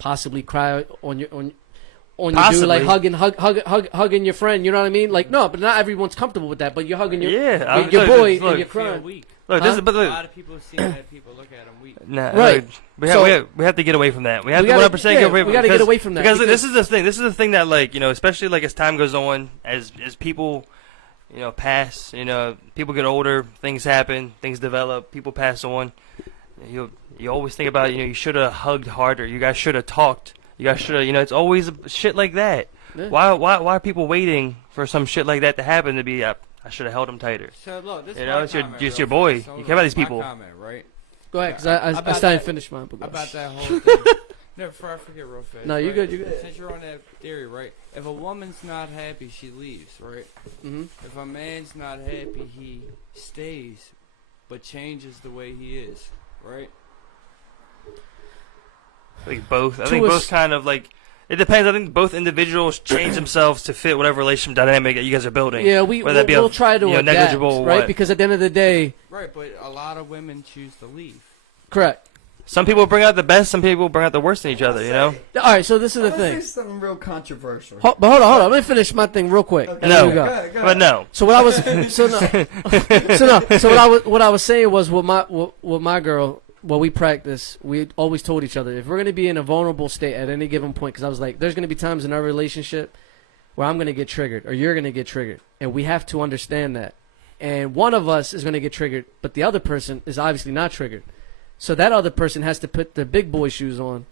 possibly cry on your dude, like hugging your friend. You know what I mean? Like no, but not everyone's comfortable with that. But you're hugging your boy and you're crying. Look, Huh? a lot of people see that people look at them weak. Nah, Right. We have to get away from that. We have to 100% get away from we gotta get away from that. Because this is the thing. This is the thing that, like, you know, especially like as time goes on, as people, you know, pass, you know, people get older, things happen, things develop, people pass on. You always think about, you know, you should have hugged harder. You guys should have talked. You guys should have, you know, it's always shit like that. Yeah. Why are people waiting for some shit like that to happen to be I should have held him tighter. So look, this You is know, my it's your comment, it's real your boy. fast. So You care about these my people. comment, right? Go ahead, because I About started that- finish mine. But go. About that whole thing. No, before I forget real fast. No, you right? good, you good. Since you're on that theory, right? If a woman's not happy, she leaves, right? Mm-hmm. If a man's not happy, he stays, but changes the way he is, right? I think both. I To think a both s- kind of like. It depends. I think both individuals change themselves to fit whatever relationship dynamic that you guys are building. Yeah, Whether that be we'll try to you know, adapt, negligible or right? what. Because at the end of the day, Right, but a lot of women choose to leave. correct. Some people bring out the best. Some people bring out the worst in each other. You know. All right, so this is the I'm gonna thing. say something real controversial. But hold on. Let me finish my thing real quick. Okay. And then No. we go. Go ahead. But no. So what I was what I was saying was with my girl, what we practice, we always told each other if we're gonna be in a vulnerable state at any given point, because I was like, there's gonna be times in our relationship where I'm gonna get triggered or you're gonna get triggered, and we have to understand that. And one of us is gonna get triggered, but the other person is obviously not triggered. So that other person has to put the big boy shoes on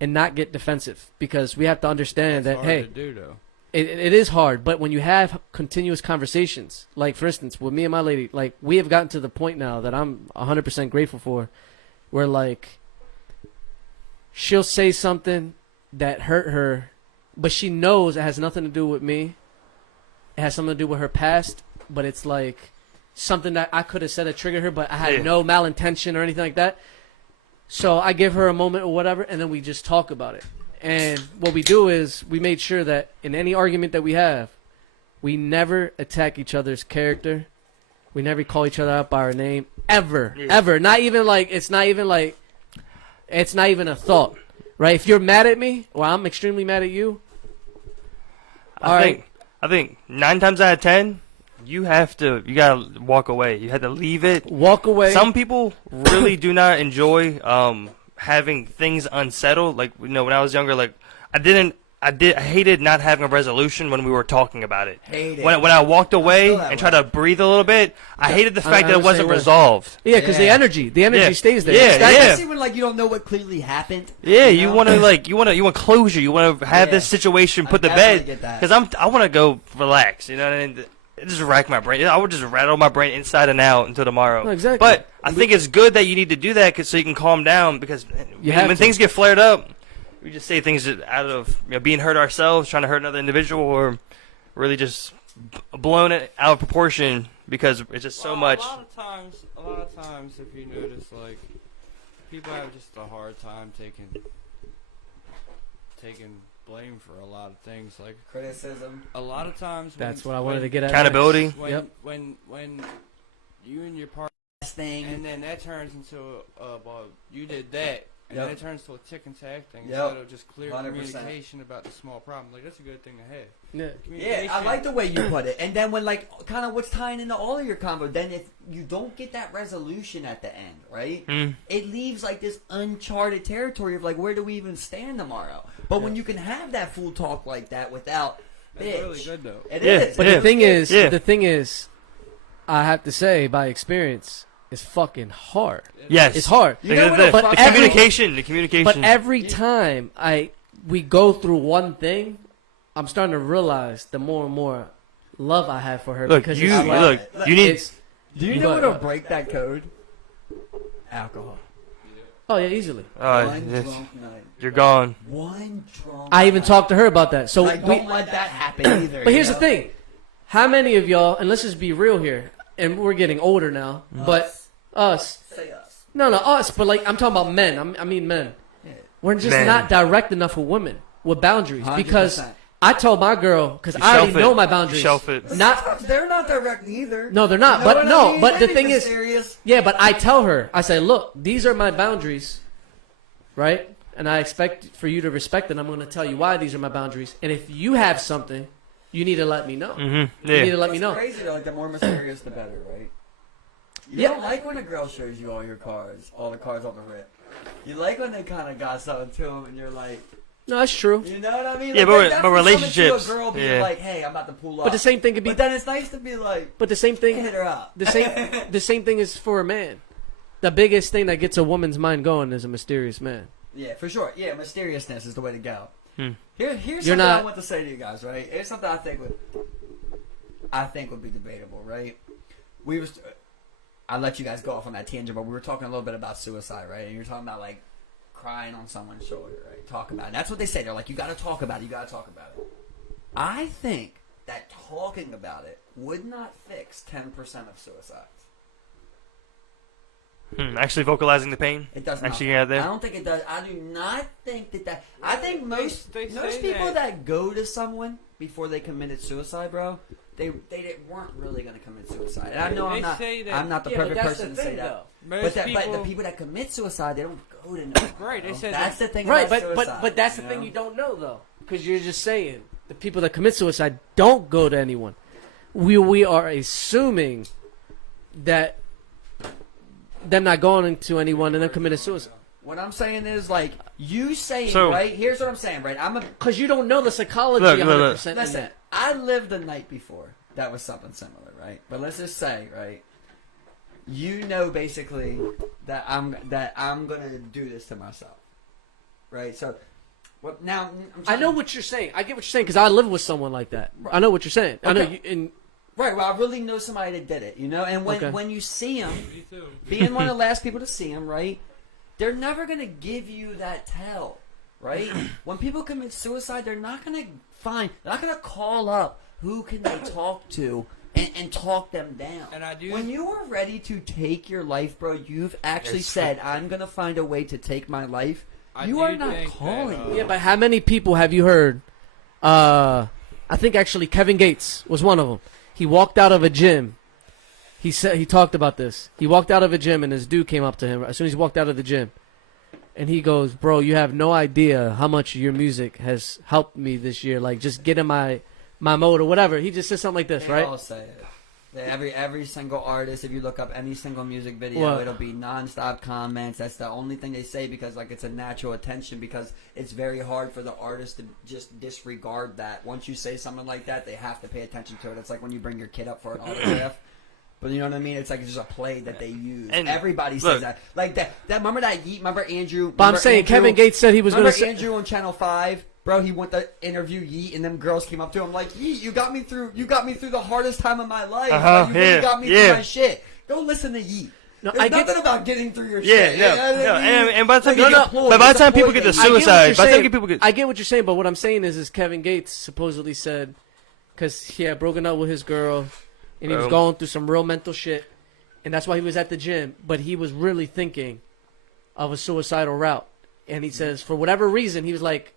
and not get defensive, because we have to understand That's that hard hey. to do though. It is hard, but when you have continuous conversations, like for instance, with me and my lady, like we have gotten to the point now that I'm 100% grateful for, where like she'll say something that hurt her, but she knows it has nothing to do with me. It has something to do with her past, but it's like something that I could have said that triggered her, but I had Yeah. no malintention or anything like that. So I give her a moment or whatever, and then we just talk about it. And what we do is we made sure that in any argument that we have, we never attack each other's character. We never call each other out by our name ever, Yeah. ever. Not even like it's not even a thought, right? If you're mad at me, or I'm extremely mad at you, I think 9 times out of 10, you gotta walk away. You have to leave it. walk away. Some people really do not enjoy having things unsettled. Like, you know, when I was younger, like I hated not having a resolution when we were talking about it. Hate it. When I walked away feel that and way. tried to breathe a little bit, I hated the fact I that it understand wasn't what- resolved. Yeah, because the Yeah. energy Yeah. stays there. Yeah, That- yeah. Especially when like you don't know what clearly happened. Yeah, you you know? want to you want closure. You want to have Yeah. this situation put I to definitely bed get that. because I want to go relax. You know what I mean? It just rack my brain. I would just rattle my brain inside and out until tomorrow. No, exactly. But I think it's good that you need to do that so you can calm down, because You have when to. things get flared up, we just say things out of being hurt ourselves, trying to hurt another individual, or really just blown it out of proportion because it's just so Well, much. A lot of times, if you notice, like people have just a hard time taking blame for a lot of things. Like Criticism. a lot of times, That's what I wanted to get at. Accountability. When, Yep. when you and your partner, Thing. and then that turns into well, you did that, and Yep. then it turns to a tick and tack thing Yep. instead of just clear 100%. communication about the small problem. Like that's a good thing to have. Yeah. Yeah, I like the way you put it. And then when like kind of what's tying into all of your convo, then if you don't get that resolution at the end, right? It leaves like this uncharted territory of like where do we even stand tomorrow? But when you can have that full talk like that without That's bitch, really good though. it Yeah, is. But Yeah. the thing Yeah. is, I have to say by experience, it's fucking hard. Yes, It's hard. You know what the But fuck- the every- communication. The communication. But every time we go through one thing, I'm starting to realize the more and more love I have for her. Look, because you it's like, look. You need. it's- Do you Go know ahead, what'll go ahead. break that code? Alcohol. oh yeah, easily. One Yes, drunk night. you're gone. One drunk. I even night. talked to her about that. So Like, we, don't let that happen either. but here's you the know? thing: how many of y'all? And let's just be real here. And we're getting older now, but us. Say us. No, us. But like I'm talking about men. I mean men. Yeah. We're just Men. not direct enough with women with boundaries because 100%. I told my girl because You I already shelf it. know my You boundaries. shelf it. Not They're not direct either. no, they're not. You know But what I no, mean? but They the be thing is, mysterious. yeah. But I tell her, I say, look, these are my boundaries, right? And I expect for you to respect it. I'm going to tell you why these are my boundaries. And if you have something, you need to let me know. Mm-hmm. You need Yeah. to let me It's know. crazy though. Like the more mysterious, the better, right? You Yeah. don't like when a girl shows you all your cars, all the cars on the rip. You like when they kind of got something to them, and you're like, No, that's true. you know what I mean? Yeah, Like, but- there's but definitely something relationships, to a girl being yeah. like, hey, I'm about to pull up. But the same thing could be. But then it's nice to be like, But the same thing. hit her up. The same thing is for a man. The biggest thing that gets a woman's mind going is a mysterious man. Yeah, for sure. Yeah, mysteriousness is the way to go. Hmm. Here's You're something not- I want to say to you guys, right? Here's something I think would be debatable, right? I let you guys go off on that tangent, but we were talking a little bit about suicide, right? And you're talking about like crying on someone's shoulder, right? Talk about it. That's what they say. They're like, you got to talk about it. You got to talk about it. I think that talking about it would not fix 10% of suicides. Actually vocalizing the pain. It does not. Actually, yeah, there. I don't think it does. I do not think that. I think most they most say people that- that go to someone before they committed suicide, bro, they weren't really going to commit suicide. And I know They say that- I'm not the perfect person to say that. Most But people, the people that commit suicide, they don't go to no one. Right, they bro. said that's that- the thing. Right, about but suicide, that's the you thing know? you don't know though, because you're just saying the people that commit suicide don't go to anyone. We are assuming that them not going to anyone and them committing suicide What I'm saying is like you saying So- right. Here's what I'm saying, right? I'm a because you don't know the psychology Look, 100%. in Listen, that. I lived the night before. That was something similar, right? But let's just say, right? You know, basically that I'm gonna do this to myself, right? So, what now? I know what you're saying. I get what you're saying because I live with someone like that. I know what you're saying. I know Okay. you. And Right. Well, I really know somebody that did it, you know. And when Okay. when you see them, Me too. being one of the last people to see them, right? They're never gonna give you that tell, right? When people commit suicide, they're not gonna call up who can they talk to and talk them down. And I do- When you are ready to take your life, bro, you've actually Yes. said, "I'm gonna find a way to take my life." I You do are not think that, calling. yeah, but how many people have you heard? I think actually Kevin Gates was one of them. He walked out of a gym. He said he talked about this. He walked out of a gym and this dude came up to him as soon as he walked out of the gym, and he goes, "Bro, you have no idea how much your music has helped me this year. Like just get in my mode or whatever." He just said something like this, They right? all say it. Every single artist, if you look up any single music video, What? it'll be nonstop comments. That's the only thing they say because like it's a natural attention because it's very hard for the artist to just disregard that. Once you say something like that, they have to pay attention to it. It's like when you bring your kid up for an autograph. But you know what I mean? It's like it's just a play that they use. And Everybody look- says that. Like that. Remember that Yeet? Remember Andrew? But I'm Remember saying Andrew? Kevin Gates said he was going Remember to say. Andrew on Channel 5? Bro, he went to interview Yeet, and them girls came up to him like, "Yeet, you got me through the hardest time of my life. Uh-huh, Like, you really yeah, got me through yeah. my shit. Go listen to Yeet." No, There's I get- nothing about getting through your Yeah, shit. no, You know what no, I mean? and by the time Like, you it's get- a ploy. but by the It's a time ploy people get they to use. I get what suicide, you're by the time saying. people get I get what you're saying, but what I'm saying is Kevin Gates supposedly said because he had broken up with his girl and he was Bro. going through some real mental shit, and that's why he was at the gym. But he was really thinking of a suicidal route, and he says for whatever reason he was like,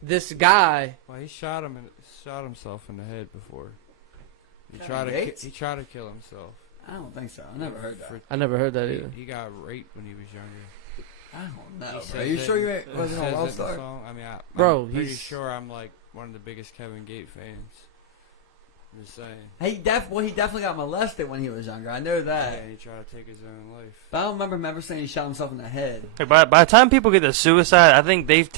this guy. Well, he shot himself in the head before. He Kevin tried to Gates? he tried to kill himself. I don't think so. I never heard that. For- I never heard that either. he got raped when he was younger. I don't know. He Bro. says Are you that- sure you it wasn't says a it love in the star? song. I mean, Bro, I'm pretty he's- sure I'm like one of the biggest Kevin Gate fans. I'm just saying. He definitely got molested when he was younger. I know Yeah, that. he tried to take his own life. But I don't remember him ever saying he shot himself in the head. Hey, by the time people get to suicide, I think they've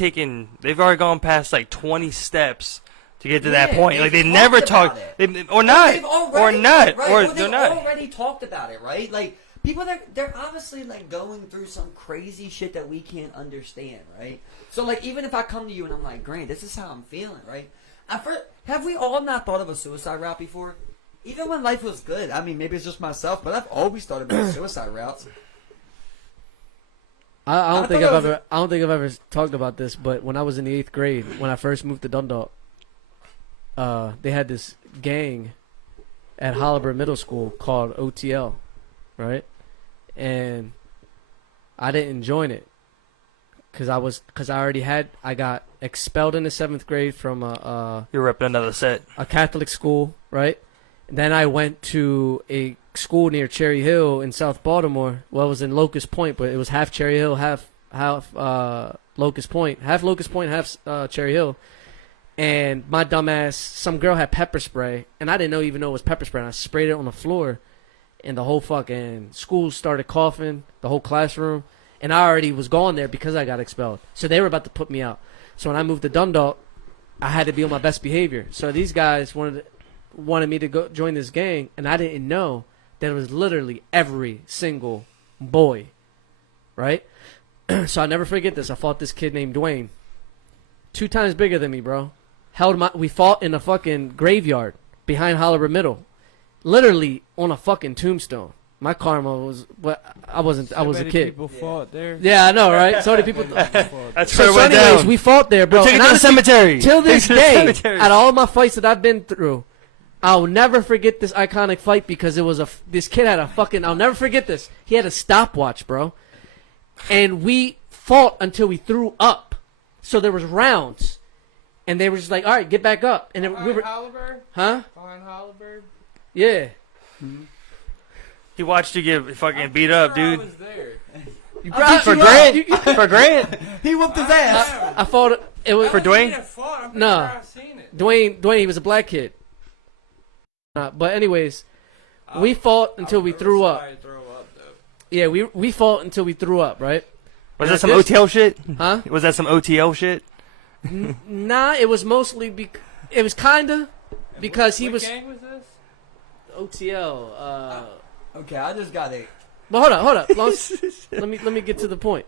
already gone past like 20 steps to get to that Yeah, point. Like they they've never talked talk, about they, or not, They've or already- not, right, or well, they're they've not. already talked about it, right? Like people they're obviously like going through some crazy shit that we can't understand, right? So like even if I come to you and I'm like, Grant, this is how I'm feeling, right? Have we all not thought of a suicide route before? Even when life was good. I mean, maybe it's just myself, but I've always thought about suicide routes. I don't I think thought I've it was- ever. I don't think I've ever talked about this, but when I was in the 8th grade, when I first moved to Dundalk, they had this gang at Holabird Middle School called OTL, right? And I didn't join it because I got expelled in the 7th grade from You're repping another set. a Catholic school, right? And then I went to a school near Cherry Hill in South Baltimore. Well, it was in Locust Point, but it was half Cherry Hill, half Locust Point, half Cherry Hill. And my dumbass, some girl had pepper spray, and I didn't even know it was pepper spray. And I sprayed it on the floor, and the whole fucking school started coughing, the whole classroom. And I already was gone there because I got expelled. So they were about to put me out. So when I moved to Dundalk, I had to be on my best behavior. So these guys wanted me to go join this gang, and I didn't know that it was literally every single boy, right? So I'll never forget this. I fought this kid named Dwayne, 2 times bigger than me, bro. We fought in a fucking graveyard behind Hollywood Middle, literally on a fucking tombstone. My karma was, but I was a kid. People fought there. Yeah, I know, right? So many people. That's where it went anyways, down. we fought there, bro. Took it And to the honestly, cemetery. till this Took it to the day, cemetery. out of all my fights that I've been through, I'll never forget this iconic fight because it was this kid had a fucking. I'll never forget this. He had a stopwatch, bro, and we fought until we threw up. So there was rounds, and they were just like, "All right, get back up." And then we were, Halliburton? huh? Behind Halliburton? Yeah. He watched you get fucking beat up, I dude. was there. You For Grant. For Grant. He whooped his ass. I fought. It was For Dwayne? No. I've seen it. Dwayne. He was a black kid. But anyways, we fought until we threw up. Yeah, we fought until we threw up, right? Was that some OTL shit? Huh? Was that some OTL shit? Nah, it was mostly it was kinda because he What was gang was this? OTL. Okay, I just got it. But hold up. Let me get to the point.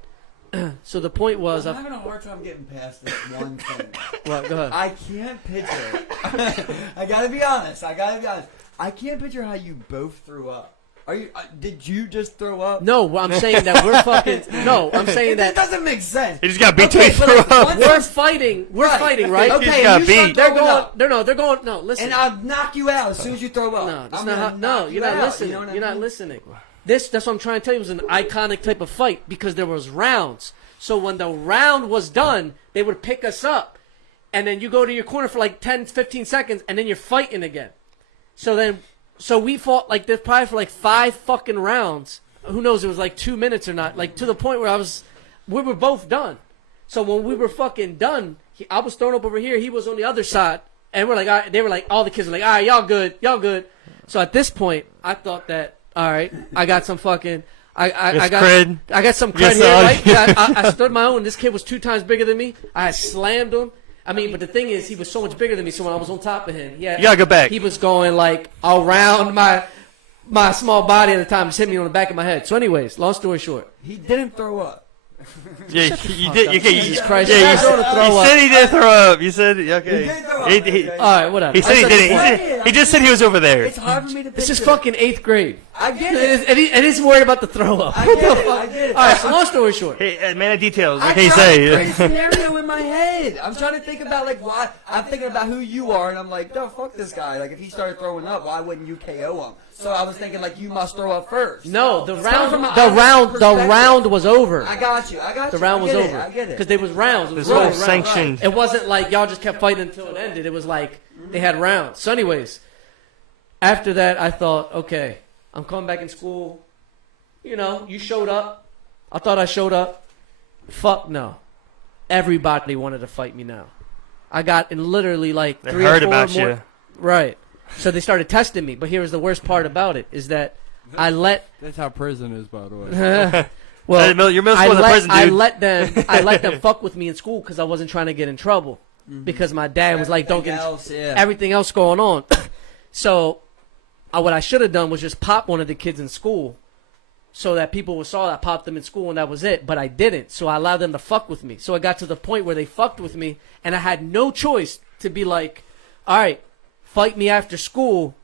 So the point was, I'm having a hard time getting past this one thing. what? Go ahead. I can't picture. I gotta be honest. I can't picture how you both threw up. Are you? Did you just throw up? No, I'm saying that we're fucking. No, I'm saying It that doesn't make sense. He just got beat Okay, till but he like, threw up. once- we're fighting. We're fighting, right? He's Okay, got and you start beat. They're throwing going. up, No, they're going. No, listen. and I'll knock you out as soon as you throw up. No, that's I'm not how. gonna No, knock you're you not out, listening. You know what I You're not mean? listening. That's what I'm trying to tell you. It was an iconic type of fight because there was rounds. So when the round was done, they would pick us up, and then you go to your corner for like 10, 15 seconds, and then you're fighting again. So we fought like this probably for like 5 fucking rounds. Who knows? It was like 2 minutes or not. Like to the point where we were both done. So when we were fucking done, I was thrown up over here. He was on the other side, and we're like, all right, they were like, all the kids were like, all right, y'all good. So at this point, I thought that, all right, I got some fucking, I got some cred Yes, here, son. right? Yeah, I stood my own. This kid was 2 times bigger than me. I had slammed him. I mean, but the thing is, he was so much bigger than me. So when I was on top of him, You gotta go back. he was going like around my small body at the time, just hit me on the back of my head. So, anyways, long story short, He didn't throw up. Yeah, you did. You Jesus Christ, Yeah, you you guys don't throw you up. said he did throw up. You said okay. He did throw up, He- okay. All right, whatever. He said he I didn't. the point. He just said he was over there. It's hard for me to picture. This is fucking 8th grade. I get it. And he's worried about the throw up. I What get the it. fuck? I get it. All right, so long story short. Hey, man of details. What I can you tried to say? create a scenario in my head. I'm trying to think about like why. I'm thinking about who you are, and I'm like, no, fuck this guy. Like if he started throwing up, why wouldn't you KO him? So I was thinking like you must throw up first. No, the It's coming from round an the honest round was over. I got you. The round was I get over. It. I get it. Because there was rounds. It was This whole round. sanctioned. It wasn't like y'all just kept fighting until it ended. It was like they had rounds. So, anyways, after that, I thought, okay, I'm coming back in school. You know, you showed up. I thought I showed up. Fuck no. Everybody wanted to fight me now. I got in literally like They 3 or heard 4 about more. you. Right. So they started testing me. But here's the worst part about it is that I let. That's how prison is, by the way. Well, Your middle school is a prison, dude. I let them fuck with me in school because I wasn't trying to get in trouble. Because my dad was like, "Don't get everything else going on." So, what I should have done was just pop one of the kids in school, so that people saw that I popped them in school and that was it. But I didn't, so I allowed them to fuck with me. So it got to the point where they fucked with me, and I had no choice to be like, "All right, fight me after school,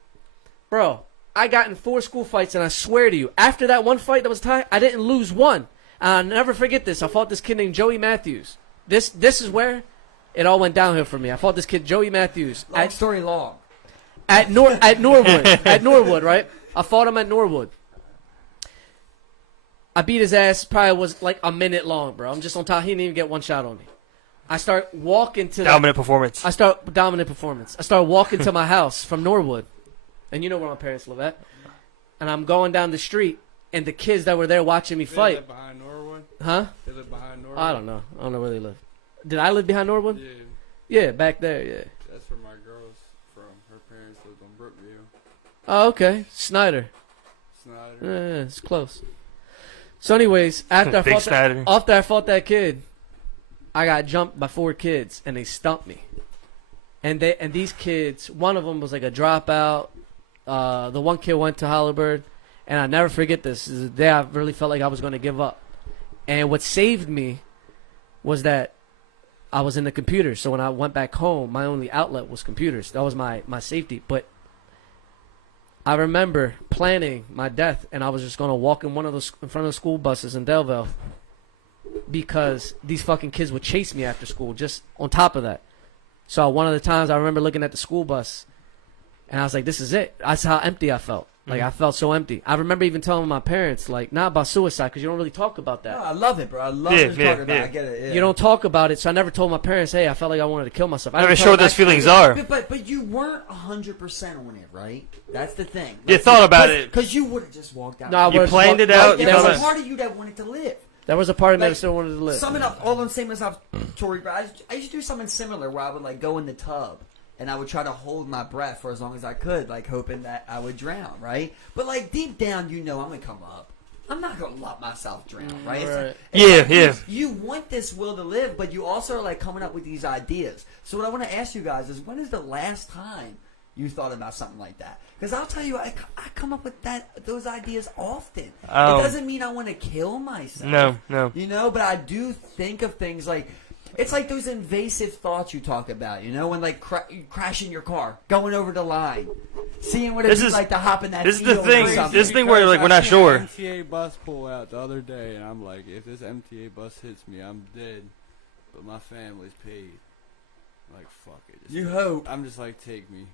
bro." I got in 4 school fights, and I swear to you, after that one fight that was tied, I didn't lose one. And I'll never forget this. I fought this kid named Joey Matthews. This is where it all went downhill for me. I fought this kid, Joey Matthews. Long story long. At Norwood. At Norwood, right? I fought him at Norwood. I beat his ass. Probably was like a minute long, bro. I'm just on top. He didn't even get one shot on me. I start walking to Dominant performance. I start walking to my house from Norwood, and you know where my parents live at. And I'm going down the street, and the kids that were there watching me They fight. live behind Norwood? Huh? They live behind Norwood? I don't know. I don't know where they live. Did I live behind Norwood? Yeah, Yeah, back there. Yeah. that's where my girl's from. Her parents lived on Brookview. Oh, okay. Snyder. Snyder. Yeah, it's close. So, anyways, after Big Snyder. after I fought that kid, I got jumped by 4 kids, and they stumped me. And these kids, one of them was like a dropout. The one kid went to Hollywood, and I never forget this. This is the day I really felt like I was going to give up. And what saved me was that I was in the computer. So when I went back home, my only outlet was computers. That was my safety. But I remember planning my death, and I was just going to walk in in front of the school buses in Delville because these fucking kids would chase me after school just on top of that. So one of the times I remember looking at the school bus, and I was like, this is it. That's how empty I felt. Like, I felt so empty. I remember even telling my parents, like, not about suicide, because you don't really talk about that. No, I love it, bro. I love Yeah, talking yeah, about it. yeah. I get it. Yeah. You don't talk about it, so I never told my parents, hey, I felt like I wanted to kill myself. I Never didn't sure tell what them those actually. feelings are. But you weren't 100% on it, right? That's the thing. You thought about it. Because you would have just walked out. No, I You would've planned it walked- out. There You was know a that. part of you that wanted to live. There was a part of me Like, that still wanted to live. Summing up, all I'm saying is Tori, bro, I used to do something similar where I would like go in the tub and I would try to hold my breath for as long as I could, like hoping that I would drown, right? But like deep down, you know, I'm gonna come up. I'm not gonna let myself drown, right? It's Right. like- it's Yeah, like You want this will to live, but you also are like coming up with these ideas. So what I want to ask you guys is, when is the last time you thought about something like that? Because I'll tell you, I come up with those ideas often. It doesn't mean I want to kill myself. No. You know, but I do think of things like, it's like those invasive thoughts you talk about, you know, when like crashing your car, going over the line, seeing what it's like to hop in that this is the field or thing. something. This is the thing where like we're not sure. MTA bus pull out the other day, and I'm like, if this MTA bus hits me, I'm dead. But my family's paid. I'm like, fuck it. You hope. I'm just like, take me.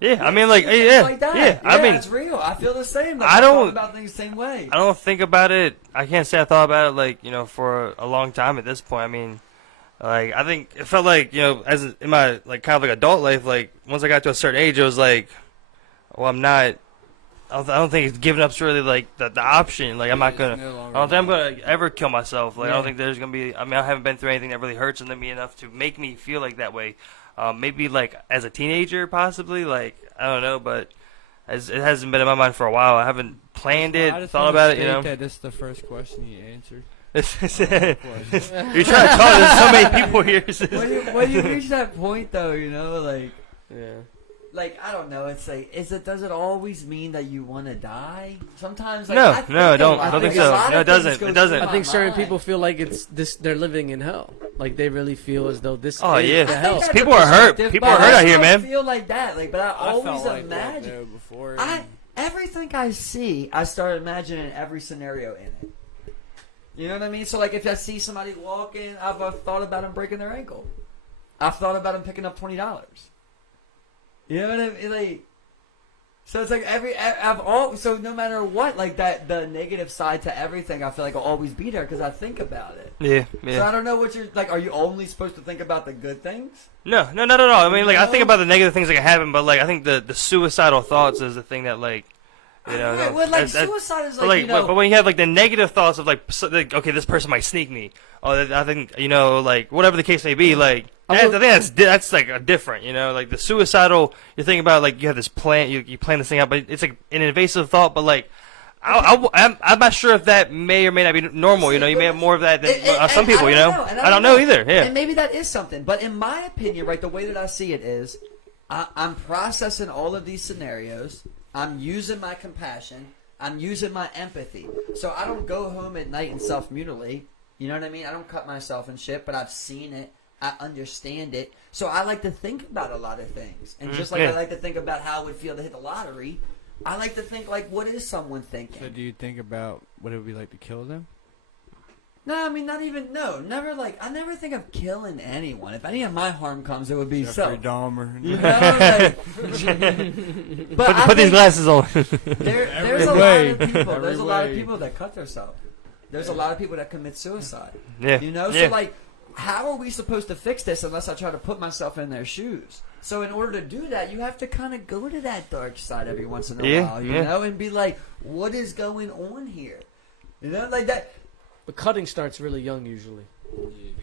Yeah, I mean, like, Things yeah, like that. yeah. I mean, it's real. I feel the same. Like, I don't- thought about things the same way. I don't think about it. I can't say I thought about it like for a long time at this point. I mean, like I think it felt like as in my like kind of like adult life, like once I got to a certain age, it was like, well, I'm not. I don't think it's giving up's really like the option. Like I'm not gonna. I don't think I'm gonna ever kill myself. Like I don't think there's gonna be. I mean, I haven't been through anything that really hurts me enough to make me feel like that way. Maybe like as a teenager, possibly. Like I don't know, but it hasn't been in my mind for a while. I haven't planned it, I just thought wanna about it. state that this is the first question he answered. You're trying to talk to so many people here. When you reach that point, though, you know, like, Yeah. like I don't know. It's like, does it always mean that you want to die? Sometimes, like, No, I think no, a don't- lot- I don't think a so. lot of No, it doesn't. things go It doesn't. through I think my certain mind. people feel like it's this. They're living in hell. Like they really feel as though this Oh, is yeah. the I think hell. that's People a are hurt. perspective, People but are hurt out I here, don't man. feel like that. Like, but I always felt like imagine. that there before. Everything I see, I start imagining every scenario in it. You know what I mean? So, like, if I see somebody walking, I've thought about them breaking their ankle. I've thought about them picking up $20. You know what I mean? Like, so it's like so no matter what, like that, the negative side to everything, I feel like will always be there because I think about it. Yeah, So I yeah. don't know what you're like. Are you only supposed to think about the good things? No. I mean, like I think No? about the negative things that can happen, but like I think the suicidal thoughts is the thing that like. Right, well, like that- suicide is But like, you know. but when you have like the negative thoughts of like, okay, this person might sneak me. Oh, I think like whatever the case may be, like I think that's like a different, like the suicidal. You're thinking about like you have this plan, you plan this thing out, but it's like an invasive thought. But like, I'm not sure if that may or may not be normal. You may have more of that than some people. I don't know either. Yeah. And maybe that is something, but in my opinion, right, the way that I see it is, I'm processing all of these scenarios. I'm using my compassion. I'm using my empathy. So I don't go home at night and self-mutilate. You know what I mean? I don't cut myself and shit, but I've seen it. I understand it. So I like to think about a lot of things. And just like I like to think about how it would feel to hit the lottery, I like to think, like, what is someone thinking? So do you think about what it would be like to kill them? No, I mean, not even, no, never like, I never think of killing anyone. If any of my harm comes, it would be Jeffrey self. Dahmer. You know, like, but I Put these think glasses on. there's a lot of people. There's a lot of people that cut themselves. There's a lot of people that commit suicide. Yeah. You know, Yeah. so like, how are we supposed to fix this unless I try to put myself in their shoes? So in order to do that, you have to kind of go to that dark side every once in a while, you know, and be like, what is going on here? You know, like that. But cutting starts really young usually.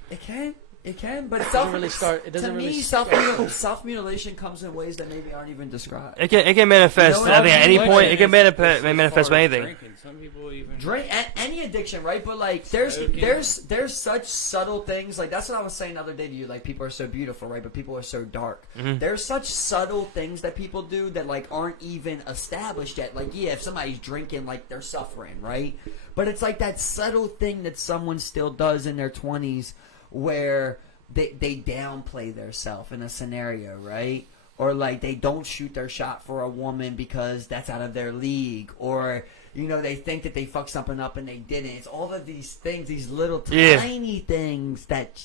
It can, but doesn't really start. It doesn't to really me, start. self-mutilation comes in ways that maybe aren't even described. It can manifest. You know what I think I at any mean? point it can It's manifest by anything. drinking. Some people even Drink any addiction, right? But like, there's such subtle things. Like that's what I was saying the other day to you. Like people are so beautiful, right? But people are so dark. Mm-hmm. There's such subtle things that people do that like aren't even established yet. Like yeah, if somebody's drinking, like they're suffering, right? But it's like that subtle thing that someone still does in their 20s, where they downplay their self in a scenario, right? Or like they don't shoot their shot for a woman because that's out of their league, or you know they think that they fucked something up and they didn't. It's all of these things, these little tiny things that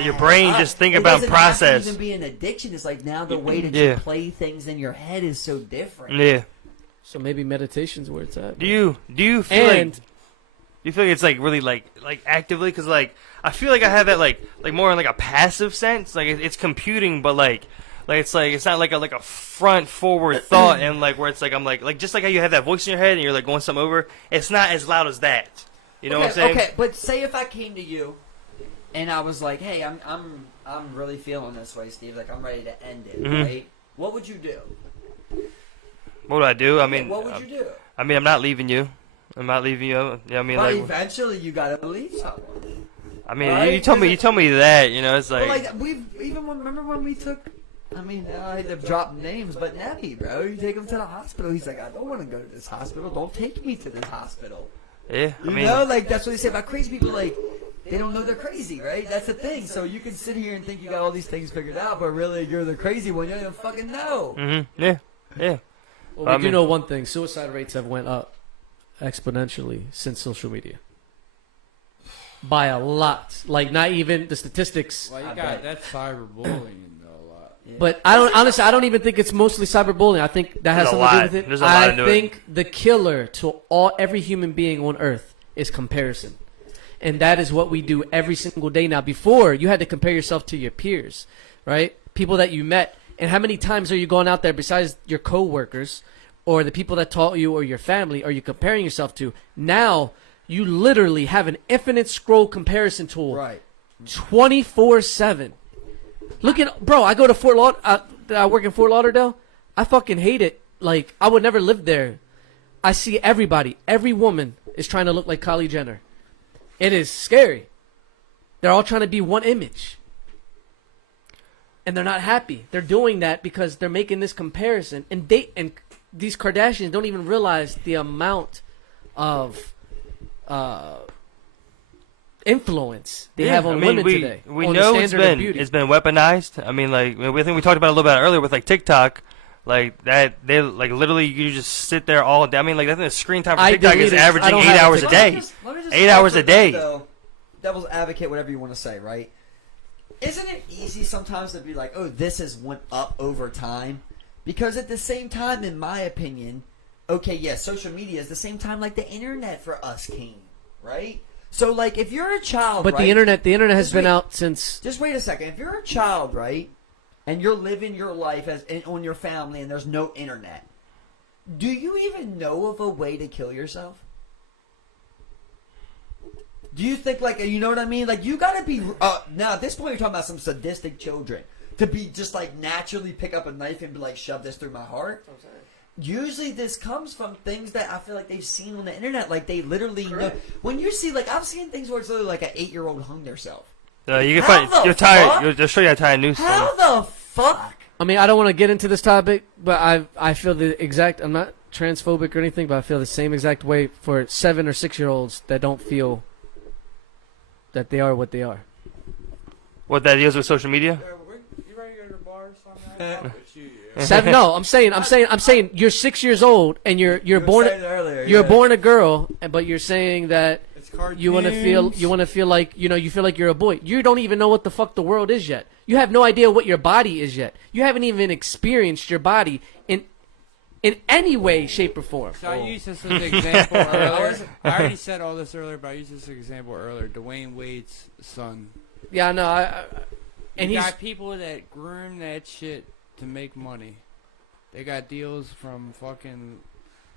Your brain add just up. think It about doesn't process. have to even be an addiction. It's like now the way that Yeah. you play things in your head is so different. Yeah. So maybe meditation's where it's at. Do you feel like? Do you feel like it's like really like actively? Because like I feel like I have that like more in like a passive sense. Like it's computing, but like it's not like a front forward thought, and like where it's like I'm like just like how you have that voice in your head and you're like going something over. It's not as loud as that. You know what I'm saying? Okay, but say if I came to you and I was like, "Hey, I'm really feeling this way, Steve. Like I'm ready to end it." Mhm. Right? What would you do? What do I do? I mean, what would you do? I mean, I'm not leaving you. I'm not leaving you. Yeah, I mean, But like, eventually, you gotta leave someone. I mean, right? you told me that. You know, it's But like, like remember when we took. I mean, I hate to drop names, but Nebby, bro, you take him to the hospital. He's like, I don't want to go to this hospital. Don't take me to this hospital. yeah. I You mean, know, like that's what they say about crazy people. Like they don't know they're crazy, right? That's the thing. So you can sit here and think you got all these things figured out, but really you're the crazy one. You don't even fucking know. yeah. Well, I we do mean- know one thing: suicide rates have went up exponentially since social media. By a lot. Like not even the statistics. Well, you I got bet. that's cyberbullying though a lot. But I don't honestly. I don't even think it's mostly cyberbullying. I think that has There's a something to do lot. with it. There's a lot I into it. think the killer to every human being on Earth is comparison, and that is what we do every single day now. Before you had to compare yourself to your peers, right? People that you met, and how many times are you going out there besides your coworkers or the people that taught you or your family? Are you comparing yourself to now? You literally have an infinite scroll comparison tool, Right. 24/7. Look at, bro, I go to Fort Lauderdale. I work in Fort Lauderdale. I fucking hate it. Like, I would never live there. I see everybody, every woman is trying to look like Kylie Jenner. It is scary. They're all trying to be one image. And they're not happy. They're doing that because they're making this comparison. And these Kardashians don't even realize the amount of influence they have on women today. We on the know standard of beauty. it's been weaponized. I mean, like I think we talked about it a little bit earlier with like TikTok, like that they like literally you just sit there all day. I mean, like I think the screen time for I TikTok is deleted- I averaging don't 8 have a hours a TikTok. day. Let me just 8 hours offer a day. this, though. Devil's advocate, whatever you want to say, right? Isn't it easy sometimes to be like, oh, this has went up over time? Because at the same time, in my opinion, okay, yes, social media is the same time like the internet for us came, right? So, like, if you're a child, But right, the internet has Just been wait. out since. Just wait a second. If you're a child, right, and you're living your life on your family and there's no internet, do you even know of a way to kill yourself? Do you think, like, you know what I mean? Like, you gotta be, now at this point you're talking about some sadistic children. To be just, like, naturally pick up a knife and be like, shove this through my heart. Usually this comes from things that I feel like they've seen on the internet. Like, they literally know. When you see, like, I've seen things where it's literally like an 8-year-old hung themselves. You can How find the you're tired. fuck? They'll show you how to tie a noose. How the fuck? I mean, I don't want to get into this topic, but I feel the exact. I'm not transphobic or anything, but I feel the same exact way for 7 or 6-year-olds that don't feel that they are what they are. What that deals with social media? You ready to go to the bar or something? No, I'm saying you're 6 years old and you're born saying earlier, you're yeah. born a girl, but you're saying that cartoons. You want to feel like, you feel like you're a boy. You don't even know what the fuck the world is yet. You have no idea what your body is yet. You haven't even experienced your body in any way, shape, or form. So I used this as an example earlier. I already said all this earlier, but I used this as an example earlier. Dwayne Wade's son. Yeah, no, and you he's got people that groom that shit to make money. They got deals from fucking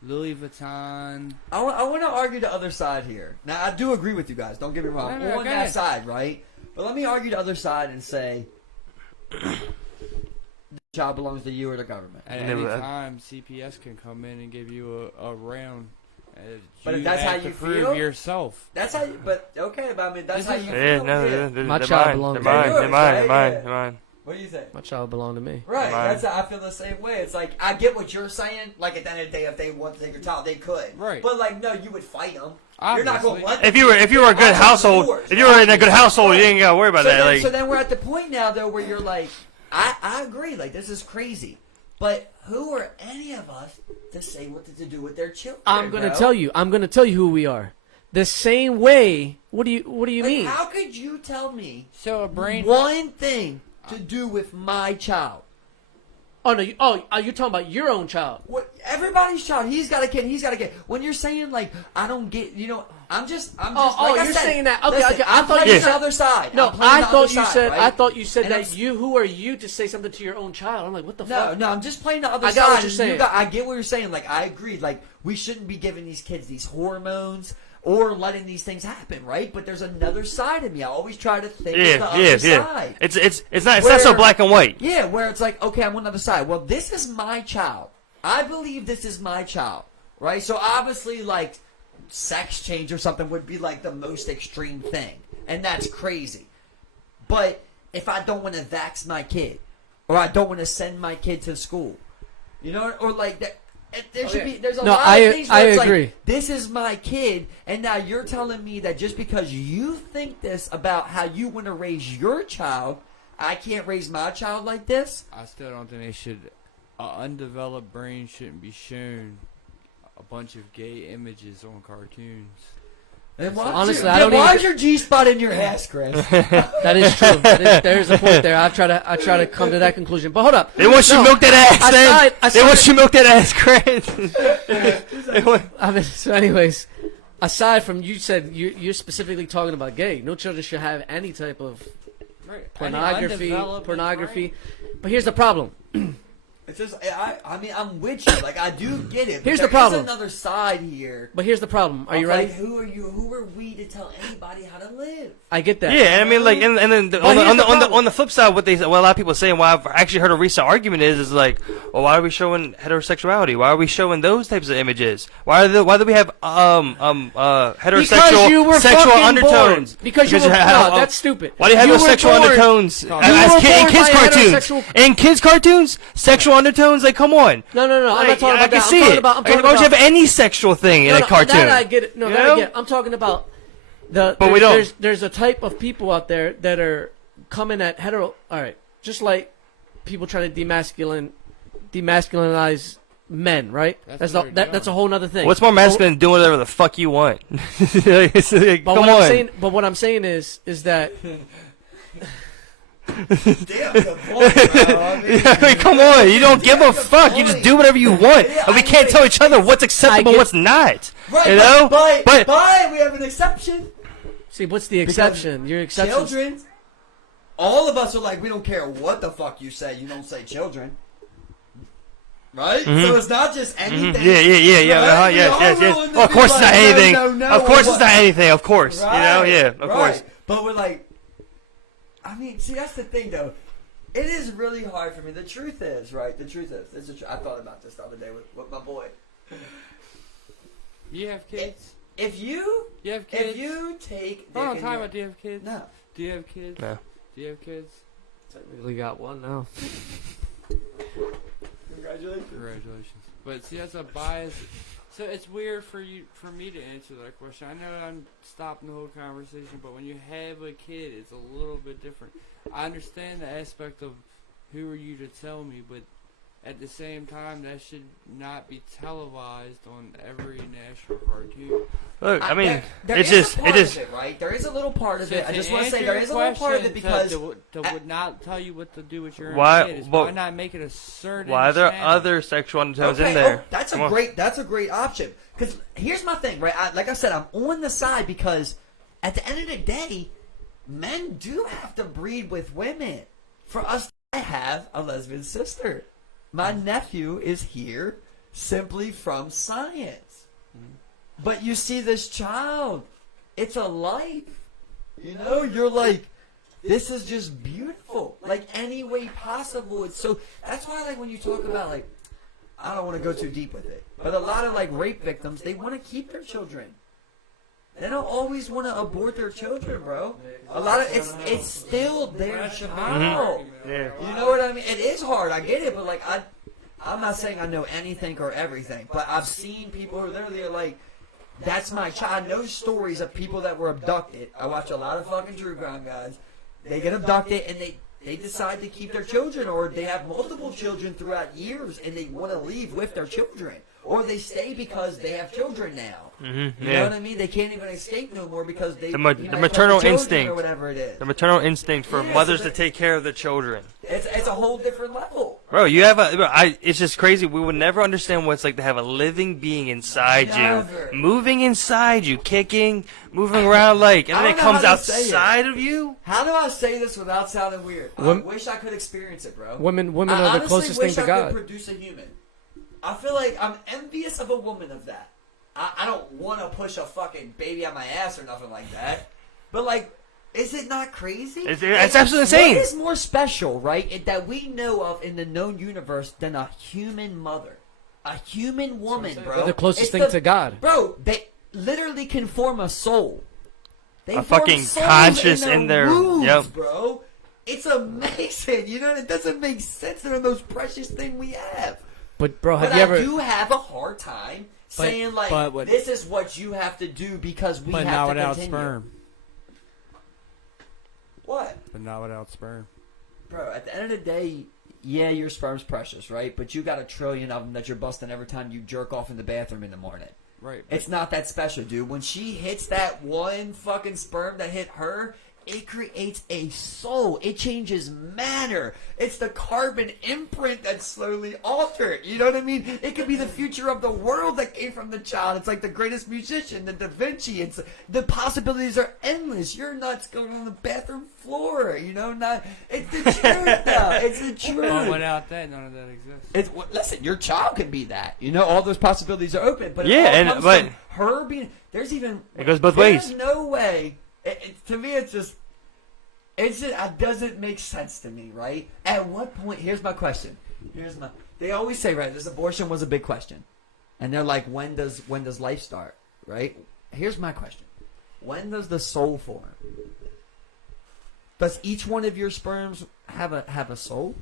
Louis Vuitton. I want to argue the other side here. Now, I do agree with you guys. Don't get me wrong. No, On go that ahead. side, right? But let me argue the other side and say the child belongs to you or the government. At any time, CPS can come in and give you a round. But if You that's have how to you prove feel? yourself. That's how you, but okay, but I mean, that's This how is- you Yeah, feel. no, Yeah. they're My they're child mine. belongs They're to mine. you. They're mine. They're Right? mine. Yeah. They're mine. What do you say? my child belonged to me. Right, Mine. that's I feel the same way. It's like I get what you're saying. Like at the end of the day, if they want to take your child, they could. Right. But like, no, you would fight them. You're not going Obviously. to let them. If you were a good household, if you were in a good household, you ain't gotta worry about so that. Then, Like, so then we're at the point now though where you're like, I agree. Like this is crazy. But who are any of us to say what to do with their children? I'm gonna bro? tell you. I'm gonna tell you who we are. The same way. What do you Like, mean? how could you tell me So a brain. one thing to do with my child? Oh no! You're talking about your own child. What everybody's child? He's got a kid. He's got a kid. When you're saying like, I don't get, I'm just. Oh, like I you're said, saying that. Okay, listen, okay. I I'm thought playing you the said- other side. No, I'm playing I the thought other you side, said. right? I thought you said And that I'm- you. Who are you to say something to your own child? I'm like, what the No, fuck? no, I'm just playing the other I side. got what you're and saying. I get what you're saying. Like, I agree. Like, we shouldn't be giving these kids these hormones or letting these things happen, right? But there's another side of me. I always try to think of the other side. It's not so black and white. Yeah, where it's like, okay, I'm on the other side. Well, this is my child. I believe this is my child, right? So obviously, like, sex change or something would be like the most extreme thing, and that's crazy. But if I don't want to vax my kid, or I don't want to send my kid to school, you know, or like that. There should be. There's a No, lot of things where I it's agree. like, this is my kid, and now you're telling me that just because you think this about how you want to raise your child, I can't raise my child like this. I still don't think they should. An undeveloped brain shouldn't be shown a bunch of gay images on cartoons. And why Honestly, your, I don't why even- is your G spot in your ass, Chris? That is true. There's a point there. I try to come to that conclusion. But hold up. They want you to milk that ass, man. Aside- They want you to milk that ass, Chris. They want- I mean, so anyways, aside from you said you're specifically talking about gay. No children should have any type of Right. pornography. But here's the problem. It's just, I mean, I'm with you. Like, I do get it. But Here's the there is problem. another side here. But here's the problem. Are you of, ready? Like, who are you? Who are we to tell anybody how to live? I get that. Yeah, and I mean, like, and then Well, here's the problem. on the flip side, what a lot of people say, and what I've actually heard a recent argument is like, well, why are we showing heterosexuality? Why are we showing those types of images? Why do we have heterosexual Because you were sexual fucking undertones? born. Because you were. No, that's stupid. Why do you have You those were sexual born- undertones You in were kids' born by cartoons? heterosexual- In kids' cartoons, sexual undertones. Like, come on. No. I'm not talking I about can that. see I'm talking it. about. I'm talking Why would you about. have any sexual thing in a cartoon? That I get it. No, You that know? I get it. I'm talking about But we don't. There's a type of people out there that are coming at hetero. All right, just like people trying to demasculinize men, right? That's what they're That's a doing. whole other thing. What's more masculine than doing whatever the fuck you want? It's like, But come on. what I'm saying is that Damn, the point, bro. I mean, I mean, come on. You don't give a fuck. You just do whatever you want. Yeah, And we I can't mean, tell each other what's acceptable and get- what's not. right, You know? but But- we have an exception. see what's the exception? Your exception. Children. All of us are like, we don't care what the fuck you say. You don't say children. Right? So it's not just anything. Yeah. Right? We Yes. all Yes. willing to Well, of be course it's like, not anything. no, Of course what- it's not anything. Of course. Right, You know? Yeah. Of right. course. But we're like, I mean, see, that's the thing, though. It is really hard for me. The truth is, right? The truth is, I thought about this the other day with my boy. You have kids? If you You have kids? if you take Hold on, dick in time your- out. Do you have kids? no, Do you have kids? No. Do you have kids? Technically got one now. congratulations. Congratulations. But see, that's a bias. So it's weird for me to answer that question. I know I'm stopping the whole conversation, but when you have a kid, it's a little bit different. I understand the aspect of who are you to tell me, but at the same time, that should not be televised on every national cartoon. Look, I mean, there it's is just, a part of it, right? There is a little part of it. I just want to say there is a little part of it because to would not tell you what to do with your Why- kid. well, Why not make it a certain? why are there channel? other sexual undertones in okay, there? that's Come a on. great option. Because here's my thing, right? Like I said, I'm on the side because at the end of the day, men do have to breed with women. For us, I have a lesbian sister. My nephew is here simply from science. But you see this child, it's a life. You know, you're like, this is just beautiful. Like any way possible. It's so, that's why like when you talk about like, I don't want to go too deep with it, but a lot of like rape victims, they want to keep their children. They don't always want to abort their children, bro. A lot of it's still their child. Yeah. You know what I mean? It is hard. I get it, but like I'm not saying I know anything or everything, but I've seen people who literally are like, that's my child. I know stories of people that were abducted. I watch a lot of fucking true crime guys. They get abducted and they decide to keep their children, or they have multiple children throughout years and they want to leave with their children. Or they stay because they have children now. Mm-hmm. You know what I mean? They can't even escape no more because they The have maternal children instinct. or whatever it is. The maternal instinct for Yeah, mothers so to take care of their children. It's a whole different level. Bro, you have it's just crazy. We would never understand what it's like to have a living being inside Never. you. Moving inside you, kicking, moving around like, and I then it don't know comes how to say it. outside of you? How do I say this without sounding weird? I Wom- wish I could experience it, bro. Women I are the honestly closest thing wish to I God. could produce a human. I feel like I'm envious of a woman of that. I don't want to push a fucking baby on my ass or nothing like that. But like, is it not crazy? It's absolutely insane. What is more special, right, that we know of in the known universe than a human mother? A human woman, bro. They're the closest It's thing to God. Bro, they literally can form a soul. They A form fucking souls conscious in their their- wombs, yep. bro. It's amazing. You know, it doesn't make sense. They're the most precious thing we have. But bro, have But you ever? I do have a hard time saying like, but this is what you have to do because we But have not to without continue. sperm. What? But not without sperm. Bro, at the end of the day, yeah, your sperm's precious, right? But you got a trillion of them that you're busting every time you jerk off in the bathroom in the morning. Right. It's not that special, dude. When she hits that one fucking sperm that hit her, it creates a soul. It changes matter. It's the carbon imprint that's slowly altered. You know what I mean? It could be the future of the world that came from the child. It's like the greatest musician, the Da Vinci. It's the possibilities are endless. You're nuts going on the bathroom floor. You know, it's the truth, though. It's the truth. But without that, none of that exists. Listen, your child can be that. You know, all those possibilities are open. But Yeah, it all comes but- from her being. There's even. It goes both there's ways. no way. To me, it's just. It doesn't make sense to me, right? At what point? Here's my question. They always say, right? This abortion was a big question, and they're like, when does life start? Right? Here's my question. When does the soul form? Does each one of your sperms have a soul?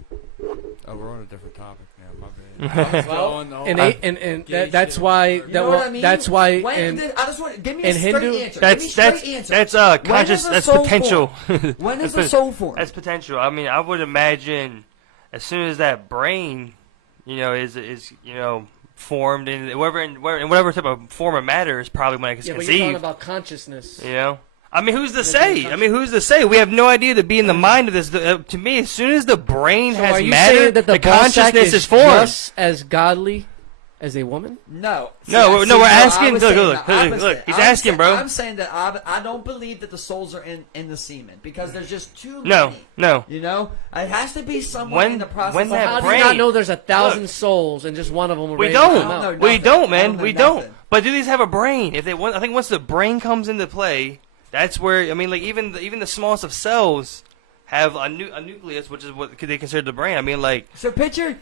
Oh, we're on a different topic now. My bad. I was going the whole- And Gay that's shit. why You know what I mean? that's why I just want give me a in straight Hindu- answer. Give me a straight answer. That's When conscious. does a That's soul potential. When does That's the pot- soul form? That's potential. I mean, I would imagine as soon as that brain, is formed in whatever type of form of matter is probably when it gets yeah, but you're talking conceived. about consciousness. You know. I mean, who's to say? Who's to say? We have no idea to be in the mind of this. To me, as soon as the brain So has are you matter, saying that the ball sack consciousness is formed. just as godly as a woman? No. No, we're I asking- was look, saying look, the look, opposite. look, he's asking, bro. I'm saying that I don't believe that the souls are in the semen because there's just too No, many. no. You know, it has to be somewhere When- in the process. when of that How do brain- you not know there's 1,000 Look. souls and just one of them will We ready to come don't. out? No, We nothing. don't, I man. don't know We don't. nothing. But do these have a brain? I think once the brain comes into play, that's where like even the smallest of cells have a nucleus, which is what they consider the brain. I mean, like So picture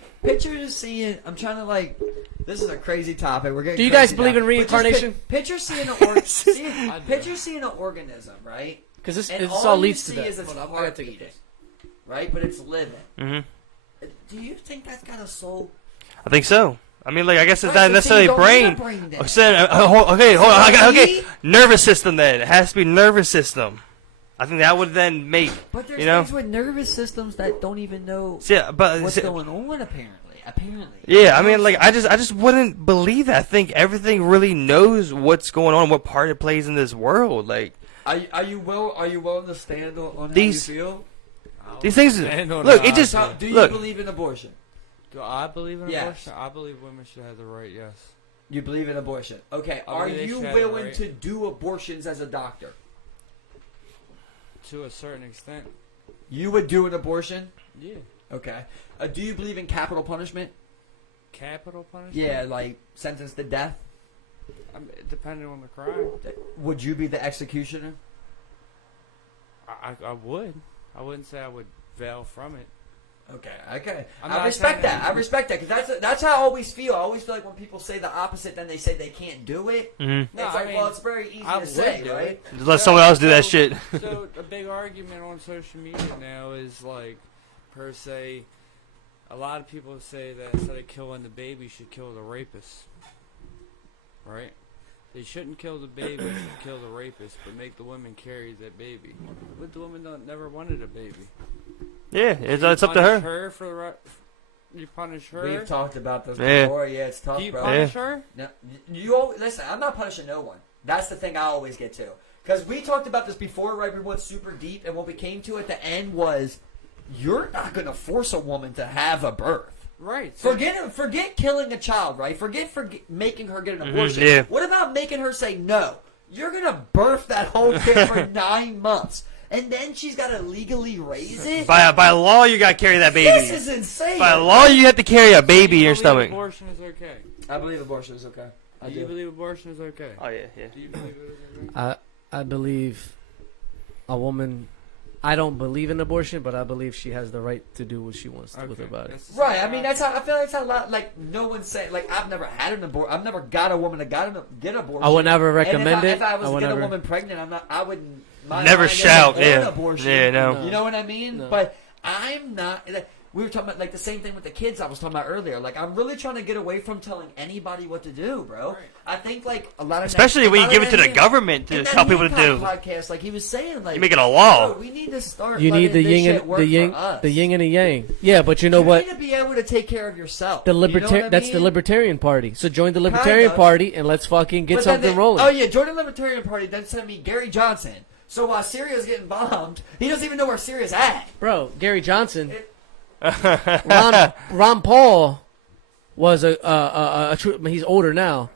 seeing. I'm trying to like. This is a crazy topic. We're getting. Do you guys crazy believe now. in But just reincarnation? Picture seeing picture seeing an organism, right? Because this And all you leads to see that. is its Hold on, I heart gotta take a beating, piss. right? But it's living. hmm Do you think that's got a soul? I think so. I mean, like I guess it's Right, not so see, you necessarily don't brain. need a brain then. Okay, hold on. Okay, See? nervous system. Then it has to be nervous system. I think that would then make But there's you know. things with nervous systems that don't even know Yeah, but what's going on. Apparently, apparently. Yeah, I mean, like, I just wouldn't believe that. I think everything really knows what's going on, what part it plays in this world. Like, Are you willing to stand on These- how you feel? these things. Stand on Look, how it just I Do you look. believe in abortion? Do I believe in Yes. abortion? I believe women should have the right. Yes. You believe in abortion. Okay. I Are believe they you should have the willing right. to do abortions as a doctor? To a certain extent. You would do an abortion? Yeah. Okay. Do you believe in capital punishment? Capital punishment. Yeah, like sentence to death? I mean, depending on the crime, Would you be the executioner? I would. I wouldn't say I would veil from it. Okay. I'm I not respect saying- that. I respect that because that's how I always feel. I always feel like when people say the opposite, then they say they can't do it. Mhm. No, It's I like, mean, well, it's very easy I to would say, do right? it. Just let someone else do that shit. So a big argument on social media now is like, per se, a lot of people say that instead of killing the baby, you should kill the rapist. Right? They shouldn't kill the baby, they should kill the rapist, but make the woman carry that baby. But the woman never wanted a baby. Yeah, it's You up to punish her. her for the you punish her. We've talked about this Yeah. before. Yeah, it's tough, Do you bro. punish her? No, you always, listen. I'm not punishing no one. That's the thing I always get to. Because we talked about this before, right? We went super deep, and what we came to at the end was, you're not going to force a woman to have a birth. Right. So Forget killing a child, right? Forget making her get an abortion. yeah. What about making her say no? You're gonna birth that whole kid for 9 months, and then she's gotta legally raise it. By law, you gotta carry that baby. This is insane. By law, you have to carry a baby in your believe stomach. Abortion is okay. I believe abortion is okay. I Do you believe abortion is okay? Oh yeah, yeah. Do you believe it is okay? I believe a woman. I don't believe in abortion, but I believe she has the right to do what she wants to with her body. That's the Right. same I mean, that's how I feel. Like that's how a lot. Like no one's saying. Like I've never had an abortion. I've never got a woman to get an abortion. I would never recommend and it. if I was I to would get never. a woman pregnant, I'm not. I wouldn't. Never mind shout, getting an yeah. abortion. Yeah, no. You know what I mean? No. But I'm not. We were talking about like the same thing with the kids I was talking about earlier. Like I'm really trying to get away from telling anybody what to do, bro. Right. I think like a lot of Especially when you give it to the government in to that tell people to Hancock do. podcast, like he was saying, like You make it a law. bro, we need to start. You need letting the this yin shit and work the yin, for us. the yin and the yang. Yeah, but you know what? You need to be able to take care of yourself. The You know what I That's the mean? Libertarian Party. So join the Libertarian Kind of. Party and let's fucking get But then something they- rolling. Oh yeah, join the Libertarian Party. Then send me Gary Johnson. So while Syria's getting bombed, he doesn't even know where Syria's at. Bro, Gary Johnson, It- Ron Paul was a true. He's older now.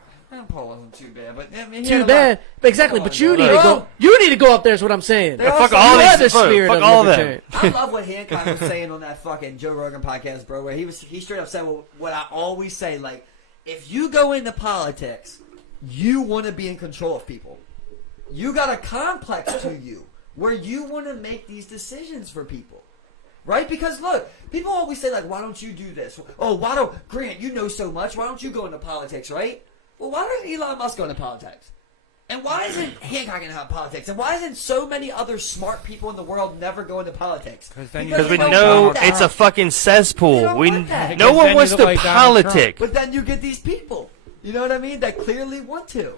Paul wasn't too bad, but I mean, he had Too a bad. lot- But exactly. Come But on, you need bro. to go. You need to go up there. Is what I'm saying. They Fuck also- all You are these. the spirit Fuck of all of them. libertarian. I love what Hancock was saying on that fucking Joe Rogan podcast, bro. Where he straight up said what I always say: like, if you go into politics, you want to be in control of people. You got a complex to you where you want to make these decisions for people, right? Because look, people always say like, "Why don't you do this?" Oh, why don't Grant? You know so much. Why don't you go into politics, right? Well, why don't Elon Musk go into politics? And why isn't Hancock into politics? And why isn't so many other smart people in the world never go into politics? 'Cause then you Because we they don't know want that. it's a fucking They cesspool. don't want that. No Because one then wants you to look like Donald Trump. politic. But then you get these people, you know what I mean, that clearly want to.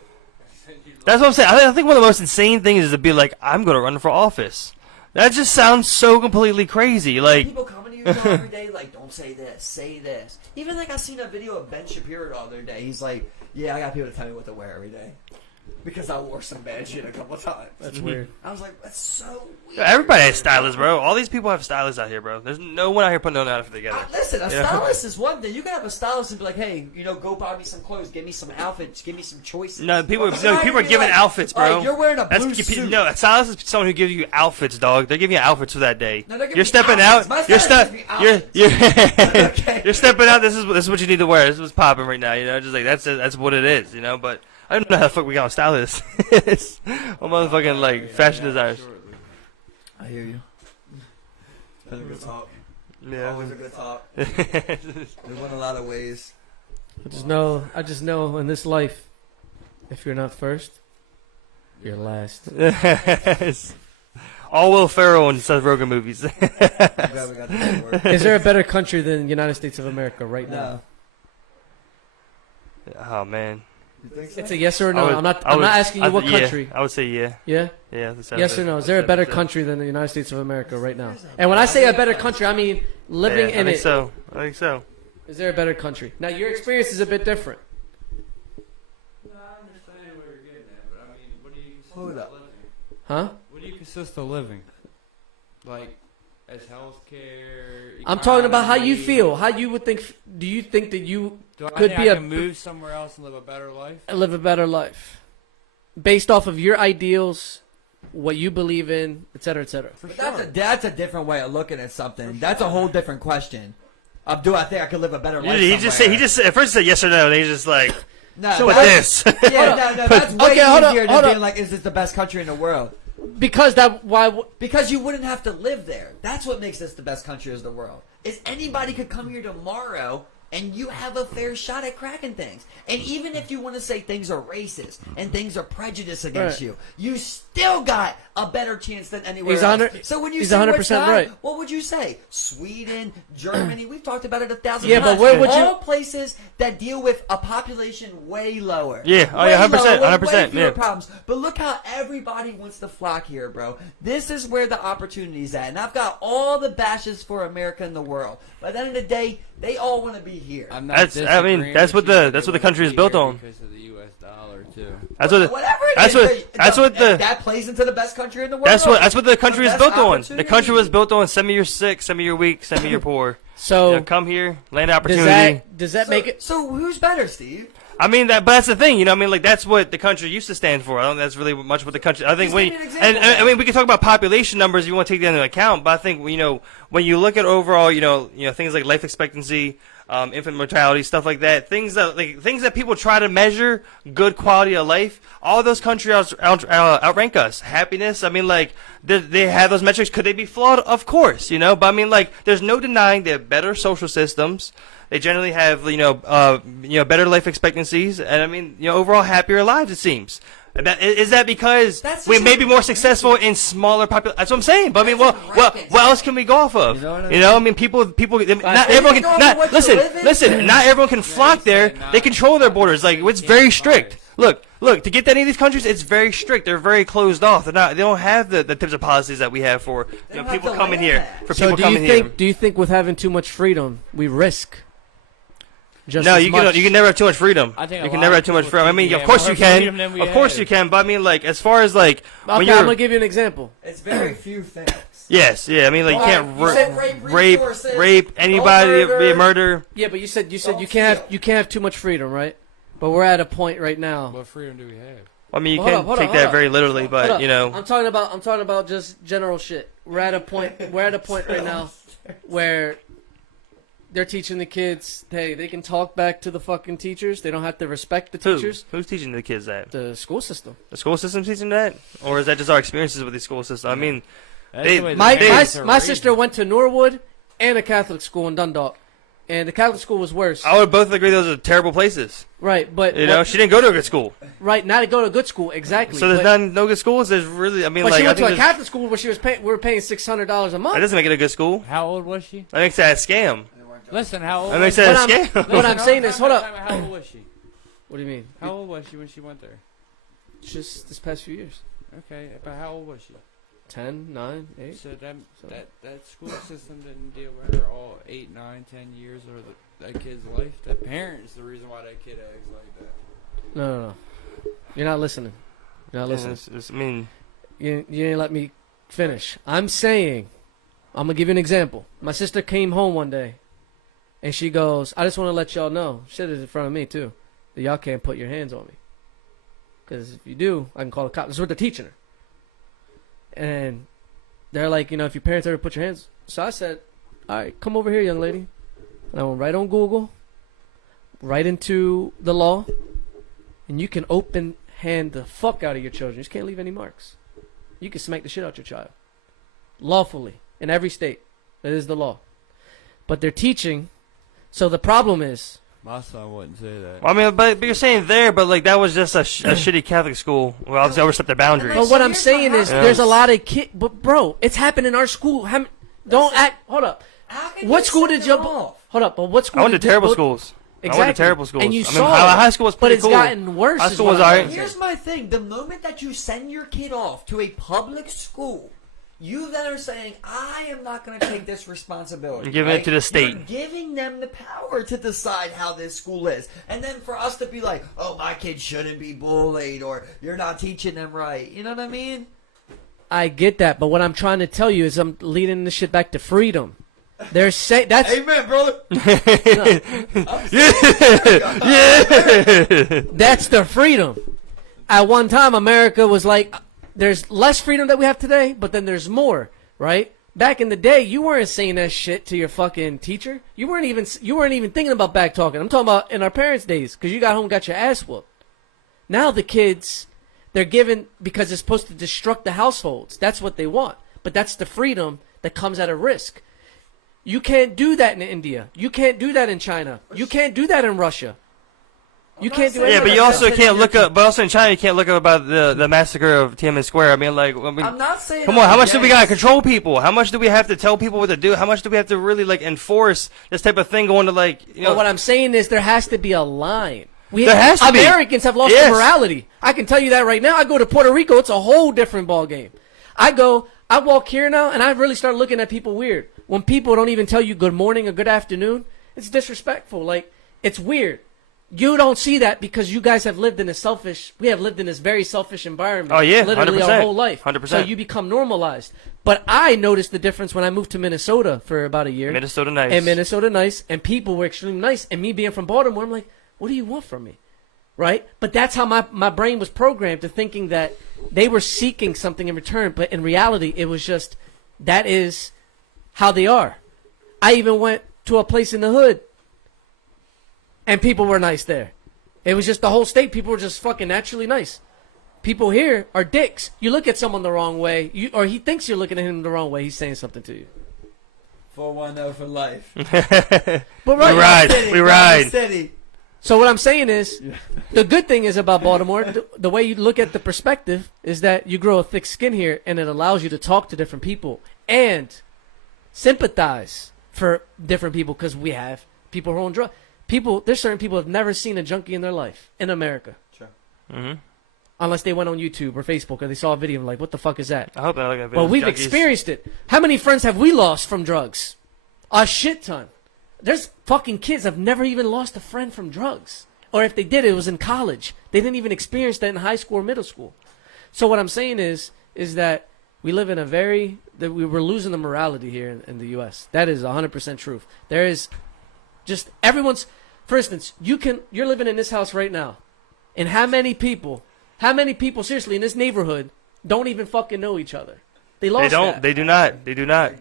That's what I'm saying. I think one of the most insane things is to be like, I'm going to run for office. That just sounds so completely crazy. Like, People coming to you every day like, don't say this, say this. Even like I seen a video of Ben Shapiro the other day. He's like, yeah, I got people to tell me what to wear every day. Because I wore some bad shit a couple times. That's weird. I was like, that's so weird. everybody has stylists, bro. All these people have stylists out here, bro. There's no one out here putting no outfit together. Listen, a Yeah. stylist is one thing. You can have a stylist and be like, hey, go buy me some clothes, give me some outfits, give me some choices. No, people Or somebody are be giving like, outfits, all bro. right, you're wearing a blue That's suit. no. A stylist is someone who gives you outfits, dog. They're giving you outfits for that day. No, they're giving You're me stepping outfits. out. My You're stylist gives me You're Okay. you're stepping out. This is what you need to wear. This is what's popping right now. You know, just like that's what it is. You know, but I don't know how the fuck we got on stylists. I'm motherfucking like fashion designers. I hear you. That's a good talk. Yeah. Always a good talk. We went a lot of ways. I just know in this life, if you're not first, you're last. All Will Ferrell and Seth Rogen movies. I'm glad we got that word. Is there a better country than the United States of America right now? No. Oh man. You think so? It's a yes or I no. would- I'm not I would- asking you what yeah, country. I would say yeah. Yeah? Yeah. that's Yes or no? Is there a better country than the United States of America right now? And when I say a better country, I mean living yeah, in I it. think so. I think so. Is there a better country? Now your experience is a bit different. No, I understand where you're getting at, but I mean, what do you consist Hold of up. living? Huh? What do you consist of living? Like, as healthcare. I'm talking about how you economy? feel. How you would think. Do you think that you Do I could think be I a can move somewhere else and live a better life? live a better life based off of your ideals, what you believe in, et cetera, et cetera? For But sure. that's a different way of looking at something. That's a whole different question. Of do I think I could live a better life? He just said, at first he said yes or no, and he's just like, no, So but what- this. Yeah, no, that's way Okay, hold up, easier hold than up. being like, is this the best country in the world? Because that why Because you wouldn't have to live there. That's what makes this the best country in the world. Is anybody could come here tomorrow and you have a fair shot at cracking things. And even if you want to say things are racist and things are prejudiced against Right. you still got a better chance than anywhere He's else. 100 So when you he's say 100% which side, right. what would you say? Sweden, Germany, we've talked about it 1,000 Yeah, times. but where would you- All places that deal with a population way lower. Yeah, oh, Way yeah, 100%, lower, with 100%, way fewer yeah. problems. But look how everybody wants to flock here, bro. This is where the opportunity's at. And I've got all the bashes for America in the world. By the end of the day, they all want to be here. I'm not That's- I mean, disagreeing that's with what you, the- but that's they what the wanna country is be built here on. Because of the U.S. dollar too. That's what. Whatever it that's is, what. That's what the. that plays into the best country in the world. That's what the country is best built on. The opportunity. country was built on some of you're sick, some of you're weak, some of you're poor. so You know, come here, land does opportunity. that make it? So who's better, Steve? I mean but that's the thing, you know. I mean, like that's what the country used to stand for. I don't think that's really much what the country. I think Just when give me an example and I then. mean we can talk about population numbers if you want to take that into account, but I think when you look at overall, things like life expectancy, infant mortality, stuff like that, things that people try to measure good quality of life. All those countries outrank us. Happiness. I mean, like they have those metrics. Could they be flawed? Of course, but I mean, like there's no denying they have better social systems. They generally have, better life expectancies, and I mean, overall happier lives. It seems. Is that because That's we just may be a more ranking. successful in smaller populations? That's what I'm saying. But I mean, That's well, a ranking. what else can we go off of? You know what I I mean, people. Not so everyone you can. go Not off of what listen, you live in? listen. Not everyone can flock you there. said not- They control their borders. Like it's can't very be strict. biased. Look. To get to any of these countries, it's very strict. They're very closed off. They don't have the types of policies that we have for don't have people to coming land here. that. For So people do you coming think? here. Do you think with having too much freedom, we risk? Just No, as you much? can never have too much freedom. I think a you can lot never of have too much people freedom. I think mean, we of have course more you can. freedom than we Of course have. you can. But I mean, like as far as like when Okay, you're I'm gonna give you an example. It's very few things. yes, yeah. I mean, like you Well, can't you said rape rape resources, anybody, murder. murder. Yeah, but you said you Don't can't steal. you can't have too much freedom, right? But we're at a point right now. What freedom do we have? I mean, you Well, can hold take on, that hold on. very literally, Hold but up. you know, I'm talking about just general shit. We're at a point right now where they're teaching the kids, hey, they can talk back to the fucking teachers. They don't have to respect the teachers. who's teaching the kids that? The school system. The school system teaching that, or is that just our experiences with the school system? I mean, That's They- the way the My parents are my raised. sister went to Norwood and a Catholic school in Dundalk, and the Catholic school was worse. I would both agree those are terrible places. Right, but You know, she didn't go to a good school, right, not to go to a good school, exactly. so there's but, no good schools. There's really, I mean, but like she I went to think a there's- Catholic school where we were paying $600 a that month. doesn't make it a good school. How old was she? That makes that a scam. Listen, how old? That makes was that a What I'm- scam. what I'm saying is, hold up. How old was she? What do you mean? How old was she when she went there? Just this past few years. Okay, but how old was she? 10, 9, 8. So that school system didn't deal with her all 8, 9, 10 years of that kid's life. The parent's the reason why that kid acts like that. No. You're not listening. You're not listening. I mean, You didn't let me finish. I'm saying, I'm going to give you an example. My sister came home one day, and she goes, I just want to let y'all know, shit is in front of me too, that y'all can't put your hands on me. Because if you do, I can call the cops. This is what they're teaching her. And they're like, if your parents ever put your hands. So I said, all right, come over here, young lady. And I went right on Google, right into the law, and you can open hand the fuck out of your children. You just can't leave any marks. You can smack the shit out your child. Lawfully. In every state. That is the law. But they're teaching. So the problem is, My son wouldn't say that. I mean, but you're saying there, but like that was just a shitty Catholic school. Well, obviously overstepped their boundaries. but So what I'm here's saying what is, happens. there's a lot of kids. But bro, it's happened in our school. Don't act. Hold up. How can What you school send did you? them off? Hold up. But what school? I went to did you- terrible what- schools. Exactly. I went to terrible schools. And you I mean, saw high it. school was But pretty it's cool. gotten worse. High is school what was I'm alright. saying. Here's my thing. The moment that you send your kid off to a public school, You then are saying, I am not going to take this responsibility. Giving it to the state. You're giving them the power to decide how this school is. And then for us to be like, oh, my kid shouldn't be bullied, or you're not teaching them right. You know what I mean? I get that, but what I'm trying to tell you is I'm leading this shit back to freedom. They're saying that's Amen, brother. that's the freedom. At one time, America was like, there's less freedom that we have today, but then there's more, right? Back in the day, you weren't saying that shit to your fucking teacher. You weren't even thinking about back talking. I'm talking about in our parents' days, because you got home and got your ass whooped. Now the kids, they're given, because it's supposed to destruct the households. That's what they want. But that's the freedom that comes at a risk. You can't do that in India. You can't do that in China. You can't do that in Russia. You can't do Yeah, anything. but you also can't look up. But also in China, you can't look up about the massacre of Tiananmen Square. I mean, I'm not saying. come on, how much do we got to control people? How much do we have to tell people what to do? How much do we have to really like enforce this type of thing going to But what I'm saying is there has to be a line. There has to be. Americans have lost Yes. their morality. I can tell you that right now. I go to Puerto Rico, it's a whole different ball game. I walk here now, and I really start looking at people weird. When people don't even tell you good morning or good afternoon, it's disrespectful. Like, it's weird. You don't see that because you guys have lived in we have lived in this very selfish environment. Oh, yeah, literally 100%. our whole life. 100%. So you become normalized. But I noticed the difference when I moved to Minnesota for about a year. Minnesota nice. And Minnesota nice, and people were extremely nice. And me being from Baltimore, I'm like, what do you want from me? Right? But that's how my brain was programmed to thinking that they were seeking something in return. But in reality, it was just, that is how they are. I even went to a place in the hood, and people were nice there. It was just the whole state. People were just fucking naturally nice. People here are dicks. You look at someone the wrong way, or he thinks you're looking at him the wrong way, he's saying something to you. 410 for life. But right, We ride. So what I'm saying is, the good thing is about Baltimore, the way you look at the perspective is that you grow a thick skin here, and it allows you to talk to different people and sympathize for different people, because we have people who are on drugs. There's certain people who have never seen a junkie in their life in America. Sure. Mm-hmm. Unless they went on YouTube or Facebook or they saw a video and like, what the fuck is that? I hope I look at Well, we've junkies. experienced it. How many friends have we lost from drugs? A shit ton. There's fucking kids have never even lost a friend from drugs. Or if they did, it was in college. They didn't even experience that in high school or middle school. So what I'm saying is that we live in we were losing the morality here in the U.S. That is 100% truth. There is just for instance, you're living in this house right now. And how many people seriously in this neighborhood don't even fucking know each other? They lost that. They do not.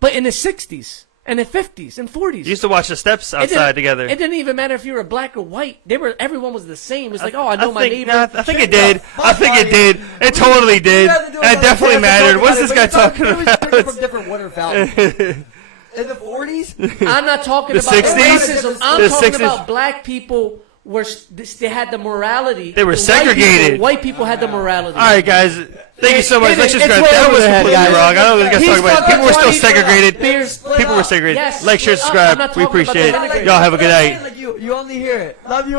But in the 60s and the 50s and 40s. You used to watch the steps outside together. It didn't even matter if you were black or white. Everyone was the same. It was like, I know my neighbor. I think it did. It totally did. It definitely mattered. What's this guy talking about? From different water fountains. In the 40s? I'm not talking about 60s? racism. I'm The talking 60s? about black people they had the morality. They were The segregated. White people had the morality. All right, guys. Thank you so much. Let's just It's grab way that. over Was the head, completely guys. wrong. I don't know what you guys talking about. People were still segregated. Beers. People were segregated. Yes. Like, share, I'm subscribe. not We talking about appreciate the it. Y'all have a good night. Like you only hear it. Love you.